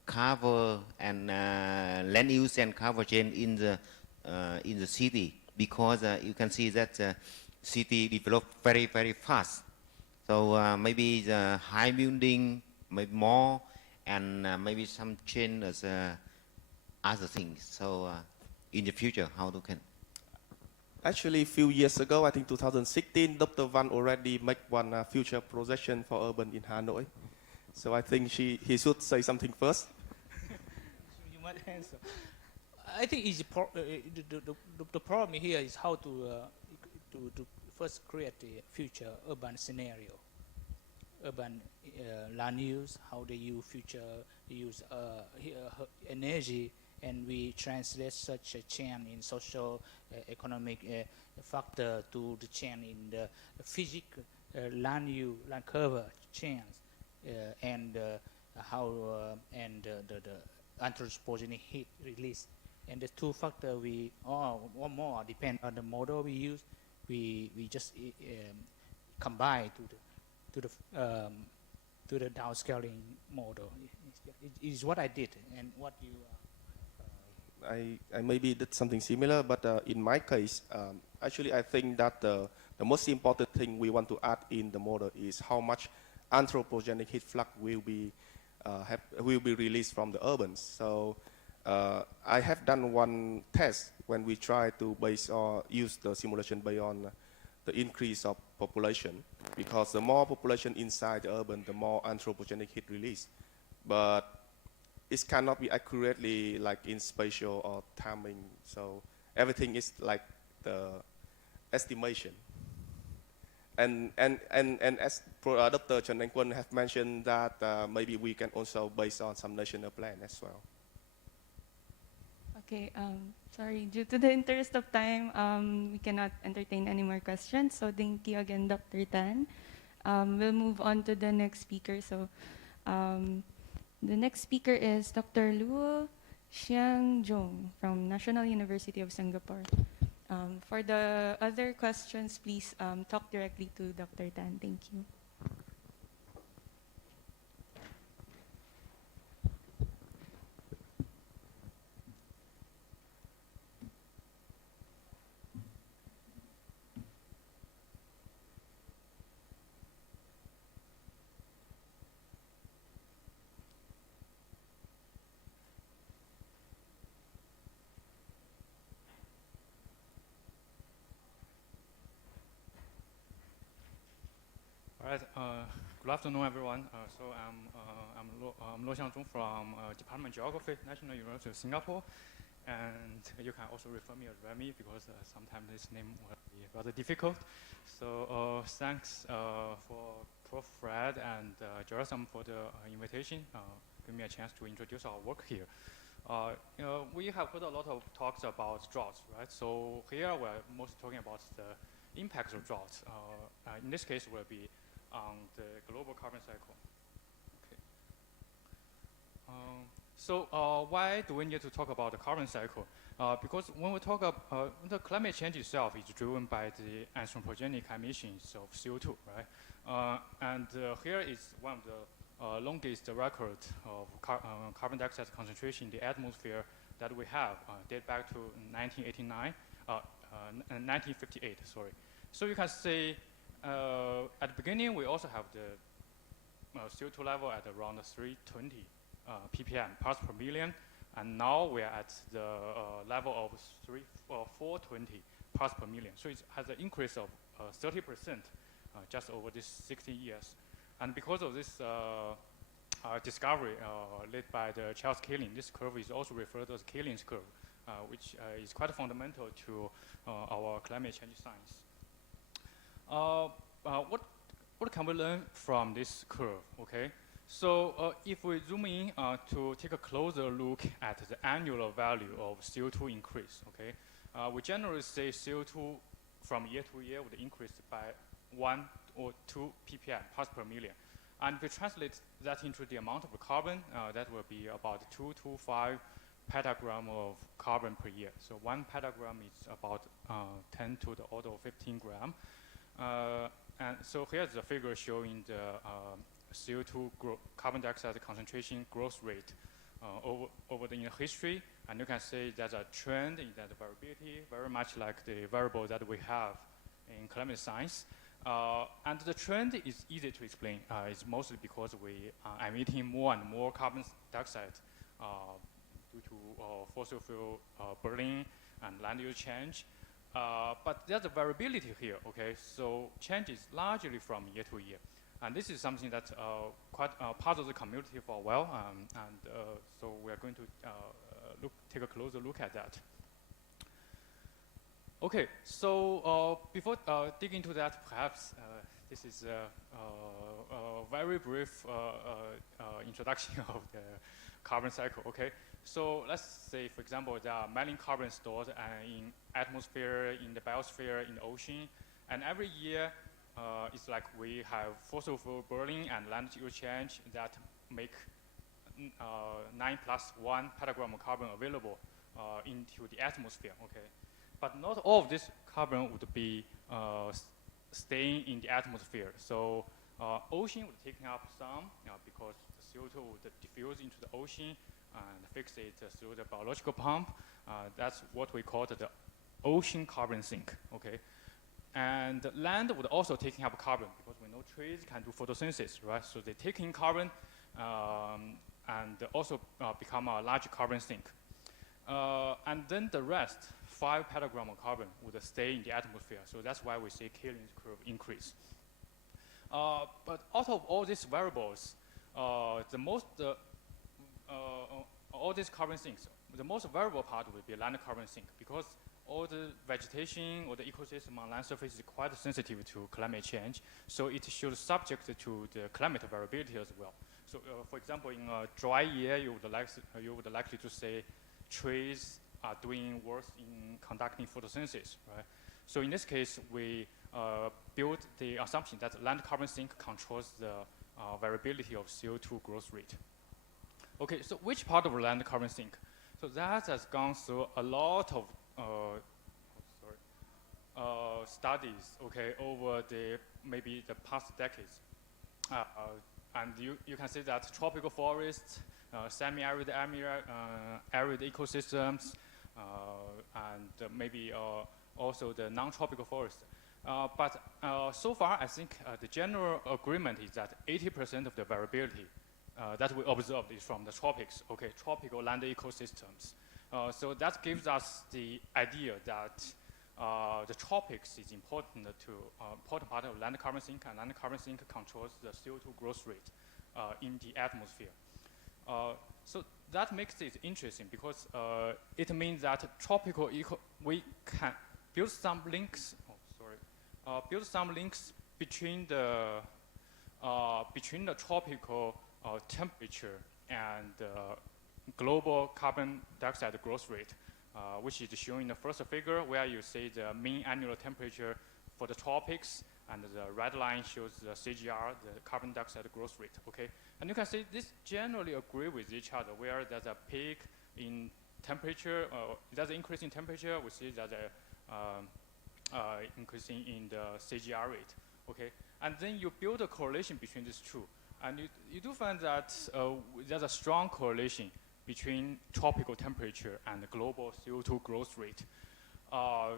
cover and land use and cover chain in the city, because you can see that city develop very fast. So maybe the high building, maybe more, and maybe some chain as other things. So in the future, how to can? Actually, a few years ago, I think 2016, Dr. Van already make one future projection for urban in Hanoi. So I think he should say something first. You might answer. I think the problem here is how to first create the future urban scenario, urban land use, how they use energy, and we translate such a chain in social, economic factor to the chain in the physical land use, land cover chains, and how and the anthropogenic heat release. And the two factors one more depend on the model we use. We just combine to the downscaling model. It is what I did, and what you. I maybe did something similar, but in my case, actually I think that the most important thing we want to add in the model is how much anthropogenic heat flux will be released from the urbans. So I have done one test when we try to use the simulation based on the increase of population, because the more population inside the urban, the more anthropogenic heat release. But it cannot be accurately like in spatial or timing. So everything is like the estimation. And as Dr. Chen Neng-Kwon have mentioned that maybe we can also base on some national plan as well. Okay, sorry, due to the interest of time, we cannot entertain any more questions. So thank you again, Dr. Tan. We'll move on to the next speaker. So the next speaker is Dr. Luo Xiang Zhong from National University of Singapore. For the other questions, please talk directly to Dr. Tan. Thank you. All right. Good afternoon, everyone. I'm Luo Xiangzhong from Department of Geography, National University of Singapore, and you can also refer me as Remy because sometimes this name will be rather difficult. So thanks for Prof. Fred and Jerome for the invitation. Give me a chance to introduce our work here. We have heard a lot of talks about droughts, right? So here we're mostly talking about the impacts of droughts. In this case, will be on the global carbon cycle. Okay. So why do we need to talk about the carbon cycle? Because when we talk about the climate change itself is driven by the anthropogenic emissions of CO2, right? And here is one of the longest record of carbon dioxide concentration in the atmosphere that we have, date back to 1989, 1958, sorry. So you can see at the beginning, we also have the CO2 level at around 320 ppm, parts per million, and now we are at the level of 420 parts per million. So it has an increase of 30% just over these 16 years. And because of this discovery led by the Charles Keeling, this curve is also referred to as Keeling's curve, which is quite fundamental to our climate change science. What can we learn from this curve? Okay, So if we zoom in to take a closer look at the annual value of CO2 increase, okay, we generally say CO2 from year to year would increase by 1 or 2 ppm, parts per million. And if we translate that into the amount of carbon, that will be about 2 to 5 petagram of carbon per year. So 1 petagram is about 10 to the order of 15 gram. And so here's the figure showing the CO2 carbon dioxide concentration growth rate over the history. And you can see there's a trend in that variability, very much like the variable that we have in climate science. And the trend is easy to explain. It's mostly because we are emitting more and more carbon dioxide due to fossil fuel burning and land use change. But there's a variability here, okay? So change is largely from year to year. And this is something that quite part of the community for a while, so we are going to take a closer look at that. Okay, so before digging into that, perhaps this is a very brief introduction of the carbon cycle, okay? So let's say, for example, there are many carbon stored in atmosphere, in the biosphere, in the ocean, and every year it's like we have fossil fuel burning and land use change that make 9 plus 1 petagram of carbon available into the atmosphere, okay? But not all of this carbon would be staying in the atmosphere. So ocean would take up some because the CO2 would diffuse into the ocean and fix it through the biological pump. That's what we call the ocean carbon sink, okay? And land would also take up carbon because we know trees can do photosynthesis, right? So they take in carbon and also become a large carbon sink. And then the rest, 5 petagram of carbon would stay in the atmosphere. So that's why we say Killian's curve increase. But out of all these variables, all these carbon sinks, the most variable part will be land carbon sink because all the vegetation or the ecosystem on land surface is quite sensitive to climate change. So it should subject to the climate variability as well. So for example, in a dry year, you would likely to say trees are doing worse in conducting photosynthesis, right? So in this case, we built the assumption that land carbon sink controls the variability of CO2 growth rate. Okay, so which part of land carbon sink? So that has gone through a lot of studies, okay, over maybe the past decades. And you can see that tropical forests, semi-arid arid ecosystems, and maybe also the non-tropical forests. But so far, I think the general agreement is that 80% of the variability that we observed is from the tropics, okay, tropical land ecosystems. So that gives us the idea that the tropics is important part of land carbon sink, and land carbon sink controls the CO2 growth rate in the atmosphere. So that makes it interesting because it means that we can build some links. Build some links between the tropical temperature and global carbon dioxide growth rate, which is shown in the first figure, where you see the mean annual temperature for the tropics, and the red line shows the CGR, the carbon dioxide growth rate, okay? And you can see this generally agree with each other, where there's a peak in temperature, there's an increase in temperature, we see that increasing in the CGR rate, okay? And then you build a correlation between these two. And you do find that there's a strong correlation between tropical temperature and the global CO2 growth rate.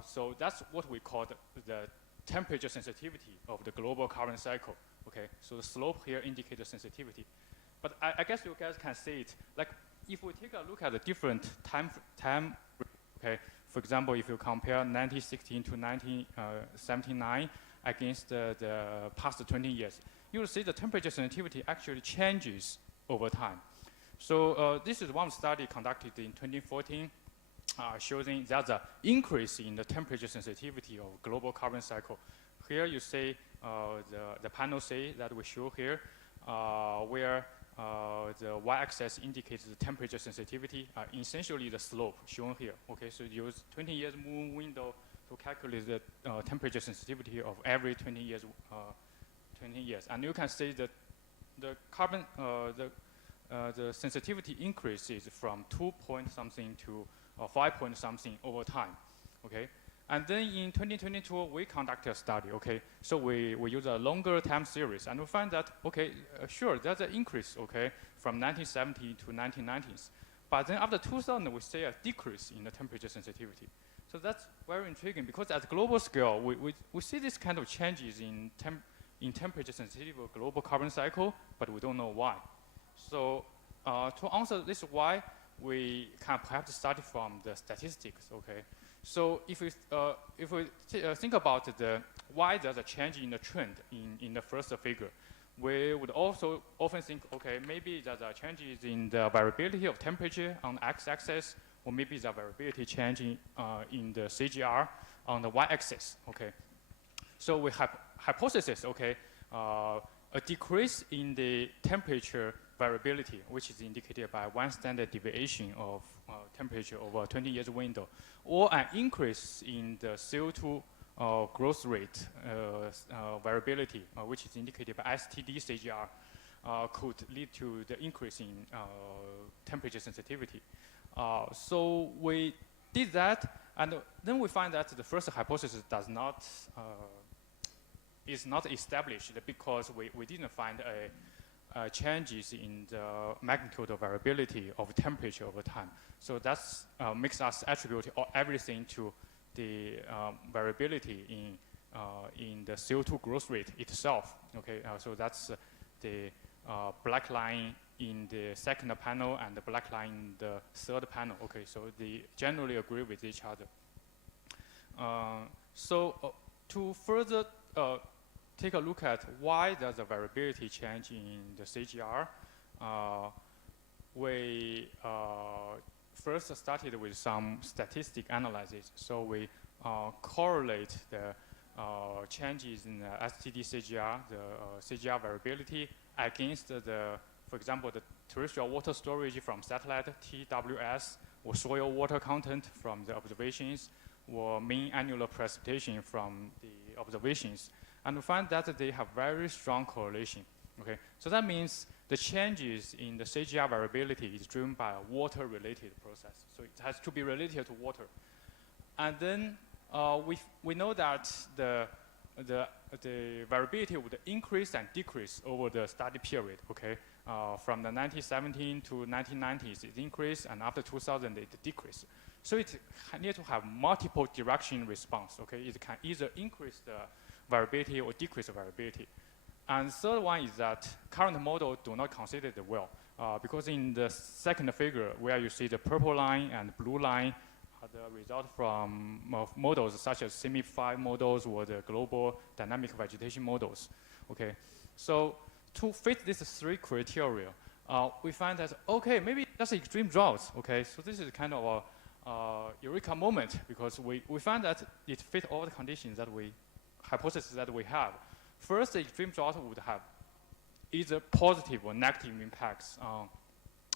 So that's what we call the temperature sensitivity of the global carbon cycle, okay? So the slope here indicates the sensitivity. But I guess you guys can see it. Like, if we take a look at the different time, okay? For example, if you compare 1916 to 1979 against the past 20 years, you'll see the temperature sensitivity actually changes over time. So this is one study conducted in 2014 showing there's an increase in the temperature sensitivity of global carbon cycle. Here you see the panel C that we show here, where the y-axis indicates the temperature sensitivity, essentially the slope shown here. Okay, so use 20 years moon window to calculate the temperature sensitivity of every 20 years. And you can see that the carbon, the sensitivity increases from 2 point something to 5 point something over time. Okay, and then in 2022 we conduct a study. Okay, so we use a longer time series, and we find that okay, sure, there's an increase. Okay, from 1970 to 1990s, but then after 2000 we see a decrease in the temperature sensitivity. So that's very intriguing because at global scale we see this kind of changes in temperature sensitive global carbon cycle, but we don't know why. So to answer this why, we can perhaps start from the statistics. Okay. So if we think about why there's a change in the trend in the first figure, we would also often think, okay, maybe there's a changes in the variability of temperature on the x-axis, or maybe the variability changing in the CGR on the y-axis. Okay. So we have hypothesis. Okay, a decrease in the temperature variability, which is indicated by 1 standard deviation of temperature over a 20 years window, or an increase in the CO2 growth rate variability, which is indicated by STD CGR, could lead to the increase in temperature sensitivity. So we did that, and then we find that the first hypothesis is not established because we didn't find changes in the magnitude of variability of temperature over time. So that makes us attribute everything to the variability in the CO2 growth rate itself. Okay, so that's the black line in the second panel and the black line in the third panel. Okay, so they generally agree with each other. To further take a look at why there's a variability change in the CGR, we first started with some statistic analysis. So we correlate the changes in the STD CGR, the CGR variability against for example, the terrestrial water storage from satellite, TWS, or soil water content from the observations, or mean annual precipitation from the observations. And we find that they have very strong correlation. Okay, so that means the changes in the CGR variability is driven by a water-related process. So it has to be related to water. And then we know that the variability would increase and decrease over the study period. Okay, from the 1917 to 1990s it increased, and after 2000 it decreased. So it needs to have multiple direction response. Okay, it can either increase the variability or decrease the variability. And third one is that current models do not consider it well, because in the second figure where you see the purple line and blue line are the result from models such as CMIP5 models or the global dynamic vegetation models. Okay, so to fit these three criteria, we find that okay, maybe that's extreme droughts. Okay, so this is kind of a eureka moment because we find that it fit all the conditions that hypothesis that we have. First, the extreme drought would have either positive or negative impacts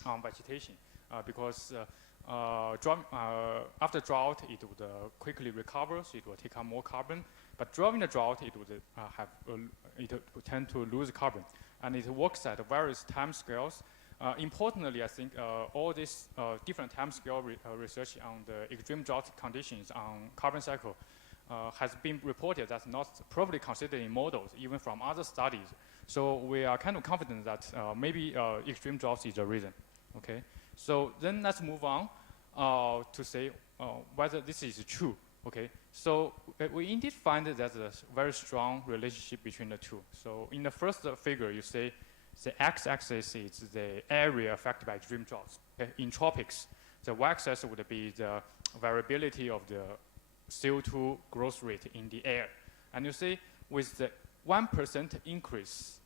on vegetation because after drought, it would quickly recover, so it will take up more carbon. But during the drought, it would it would tend to lose carbon, and it works at various time scales. Importantly, I think all this different time scale research on the extreme drought conditions on carbon cycle has been reported that's not properly considered in models, even from other studies. So we are kind of confident that maybe extreme drought is the reason. Okay, so then let's move on to say whether this is true. Okay, so we indeed find that there's a very strong relationship between the two. So in the first figure, you say the x-axis is the area affected by extreme droughts. Okay? In tropics, the y-axis would be the variability of the CO2 growth rate in the air. And you see with the 1% increase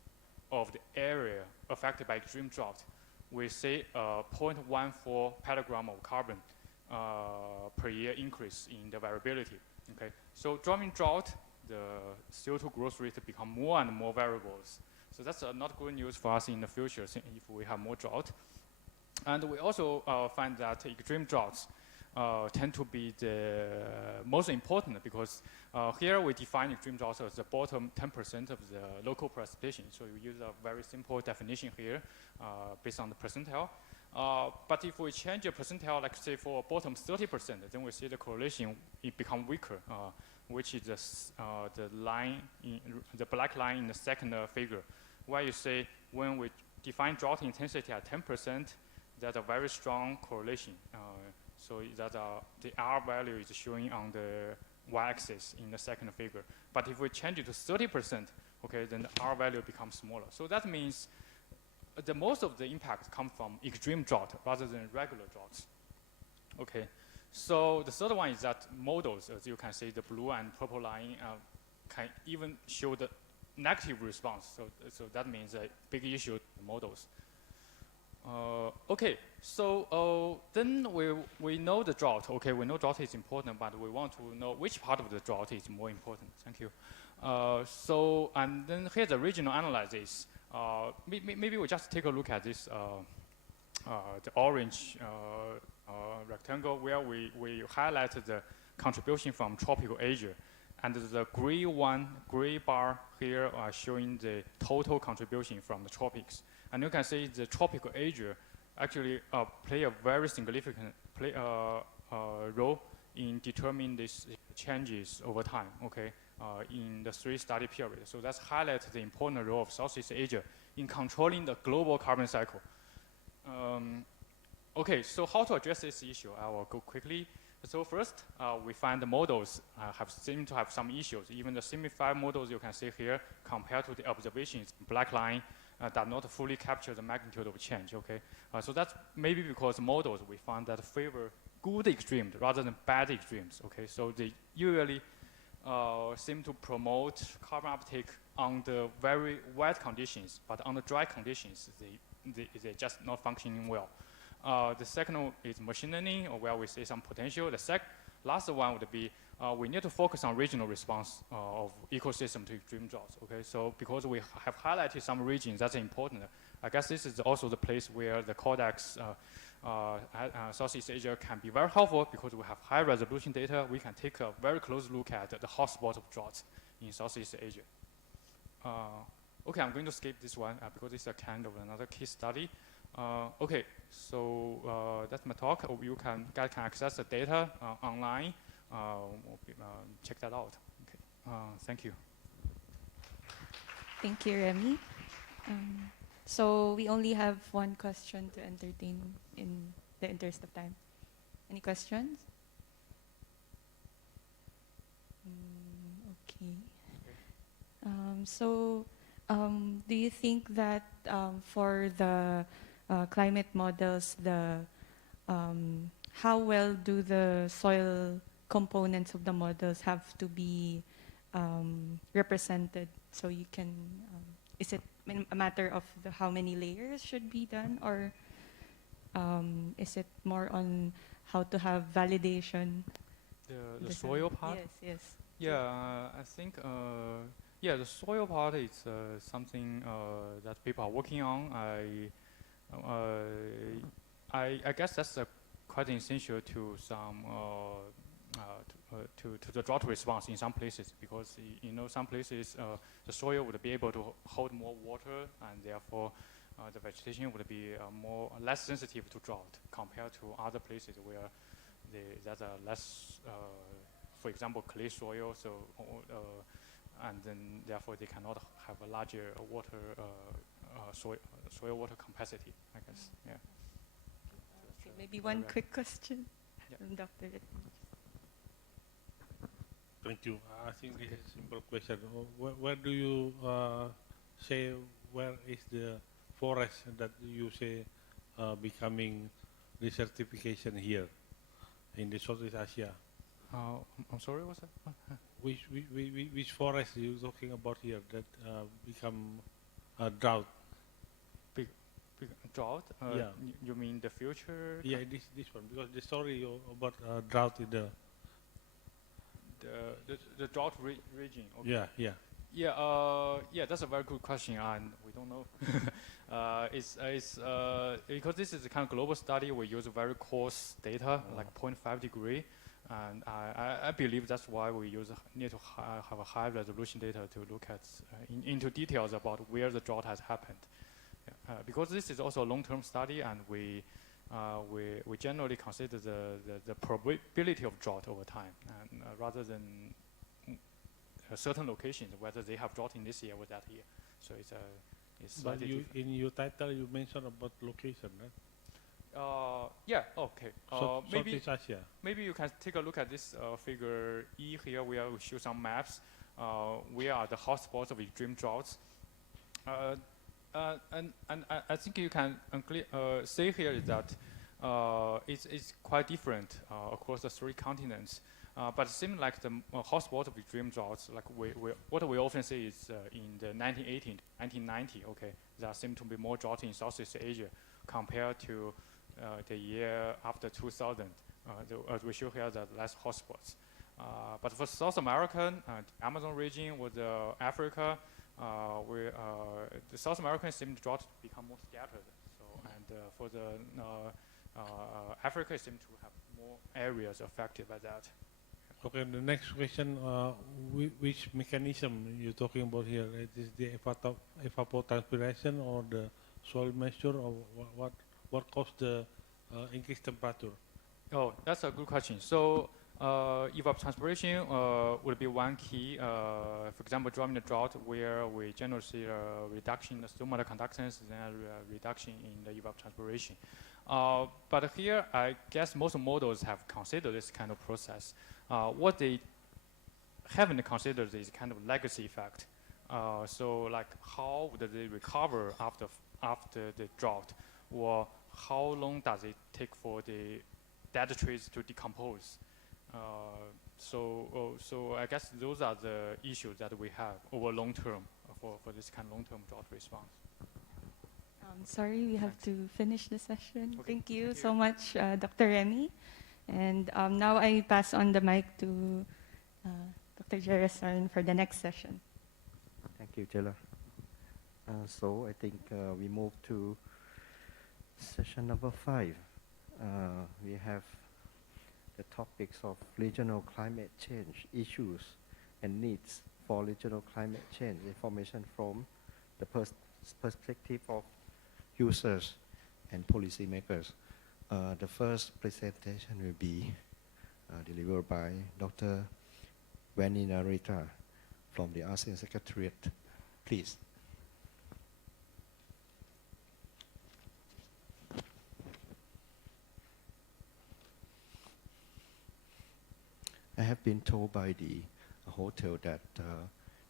of the area affected by extreme drought, we see a 0.14 petagram of carbon per year increase in the variability. Okay, so during drought, the CO2 growth rate become more and more variables. So that's not good news for us in the future if we have more drought. And we also find that extreme droughts tend to be the most important because here we define extreme drought as the bottom 10% of the local precipitation. So you use a very simple definition here based on the percentile. But if we change the percentile, like say for bottom 30%, then we see the correlation it become weaker, which is the line, the black line in the second figure, where you say when we define drought intensity at 10%, there's a very strong correlation. So that the R value is showing on the y-axis in the second figure. But if we change it to 30%, okay, then the R value becomes smaller. So that means the most of the impact comes from extreme drought rather than regular droughts. Okay, so the third one is that models, as you can see, the blue and purple line can even show the negative response. So that means a big issue with the models. Okay, so then we know the drought. Okay, we know drought is important, but we want to know which part of the drought is more important. Thank you. So, and then here's the regional analysis. Maybe we just take a look at this, the orange rectangle where we highlighted the contribution from tropical Asia. And the gray bar here are showing the total contribution from the tropics. And you can see the tropical Asia actually play a very significant role in determining these changes over time, okay, in the 3 study period. So that's highlights the important role of Southeast Asia in controlling the global carbon cycle. Okay, so how to address this issue? I will go quickly. So first, we find the models seem to have some issues. Even the simplified models you can see here, compared to the observations, black line, that not fully capture the magnitude of change, okay? So that's maybe because models we found that favor good extremes rather than bad extremes, okay? So they usually seem to promote carbon uptake on the very wet conditions, but on the dry conditions, they're just not functioning well. The second one is machine learning, or where we see some potential. The last one would be we need to focus on regional response of ecosystem to extreme droughts. Okay, so because we have highlighted some regions that's important, I guess this is also the place where the CORDEX Southeast Asia can be very helpful because we have high resolution data. We can take a very close look at the hotspot of droughts in Southeast Asia. Okay, I'm going to skip this one because it's a kind of another case study. Okay, so that's my talk. You guys can access the data online. Check that out. Okay, thank you. Thank you, Remy. So we only have one question to entertain in the interest of time. Any questions? Okay. Do you think that for the climate models, how well do the soil components of the models have to be represented? So you can, is it a matter of how many layers should be done, or is it more on how to have validation? The soil part? Yes, yes. Yeah, I think, yeah, the soil part is something that people are working on. I guess that's quite essential to some to the drought response in some places, because you know some places the soil would be able to hold more water, and therefore the vegetation would be less sensitive to drought compared to other places where there's a less, for example, clay soil. So and then therefore they cannot have a larger water soil water capacity, I guess. Yeah. Okay, maybe one quick question from Dr. Thank you. I think this is a simple question. Where do you say where is the forest that you say becoming desertification here in the Southeast Asia? I'm sorry, what's that? Which forest are you talking about here that become drought? Big drought? Yeah. You mean the future? Yeah, this one, because the story about drought in the drought region. Okay. Yeah, yeah. Yeah, that's a very good question, and we don't know. It's because this is a kind of global study. We use very coarse data, like 0.5 degree, and I believe that's why we need to have a high resolution data to look at into details about where the drought has happened. Because this is also a long-term study, and we generally consider the probability of drought over time, and rather than certain locations, whether they have drought in this year or that year. So it's But slightly different. in your title, you mentioned about location, right? Yeah, okay. Southeast Asia. Maybe you can take a look at this figure E here, where we show some maps. Where are the hotspots of extreme droughts? And I think you can say here is that it's quite different across the three continents. But it seems like the hotspot of extreme droughts, like what we often say is in the 1980, 1990, okay, there seemed to be more drought in Southeast Asia compared to the year after 2000. As we show here, the less hotspots. But for South America, the Amazon region with Africa, the South Americans seem drought to become more scattered. So, and for the Africa seems to have more areas affected by that. Okay, the next question, which mechanism you're talking about here? It is the evapotranspiration or the soil moisture, or what caused the increased temperature? Oh, that's a good question. So evapotranspiration would be one key. For example, during the drought, where we generally see a reduction in the stormwater conductance and a reduction in the evapotranspiration. But here, I guess most models have considered this kind of process. What they haven't considered is kind of legacy effect. So, like, how would they recover after the drought, or how long does it take for the dead trees to decompose? So I guess those are the issues that we have over long term for this kind of long-term drought response. Sorry, we have to finish the session. Okay. Thank you so much, Dr. Remy. And now I pass on the mic to Dr. Jerasan for the next session. Thank you, Jella. So I think we move to session number 5. We have the topics of regional climate change issues and needs for regional climate change information from the perspective of users and policymakers. The first presentation will be delivered by Dr. Vani Narita from the ASEAN Secretariat. Please. I have been told by the hotel that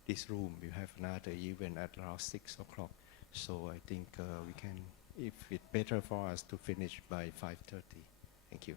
this room will have another event at around 6 o'clock. So I think we can, if it's better for us to finish by 5:30. Thank you.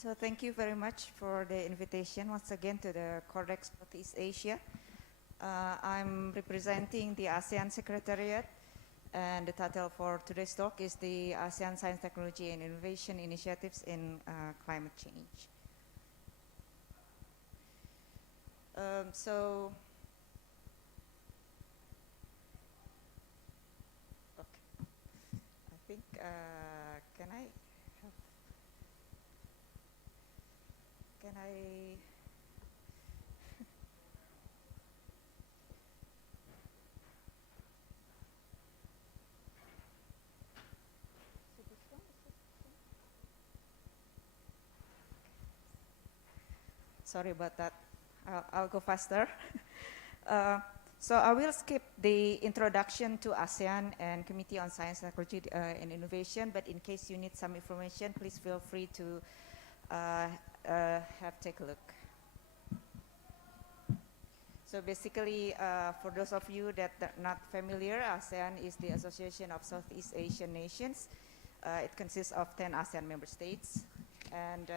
So thank you very much for the invitation once again to the CORDEX Southeast Asia. I'm representing the ASEAN Secretariat, and the title for today's talk is the ASEAN Science, Technology and Innovation Initiatives in Climate Change. Okay. I think, can I? Sorry about that. I'll go faster. So I will skip the introduction to ASEAN and Committee on Science, Technology and Innovation, but in case you need some information, please feel free to take a look. So basically, for those of you that are not familiar, ASEAN is the Association of Southeast Asian Nations. It consists of 10 ASEAN member states. And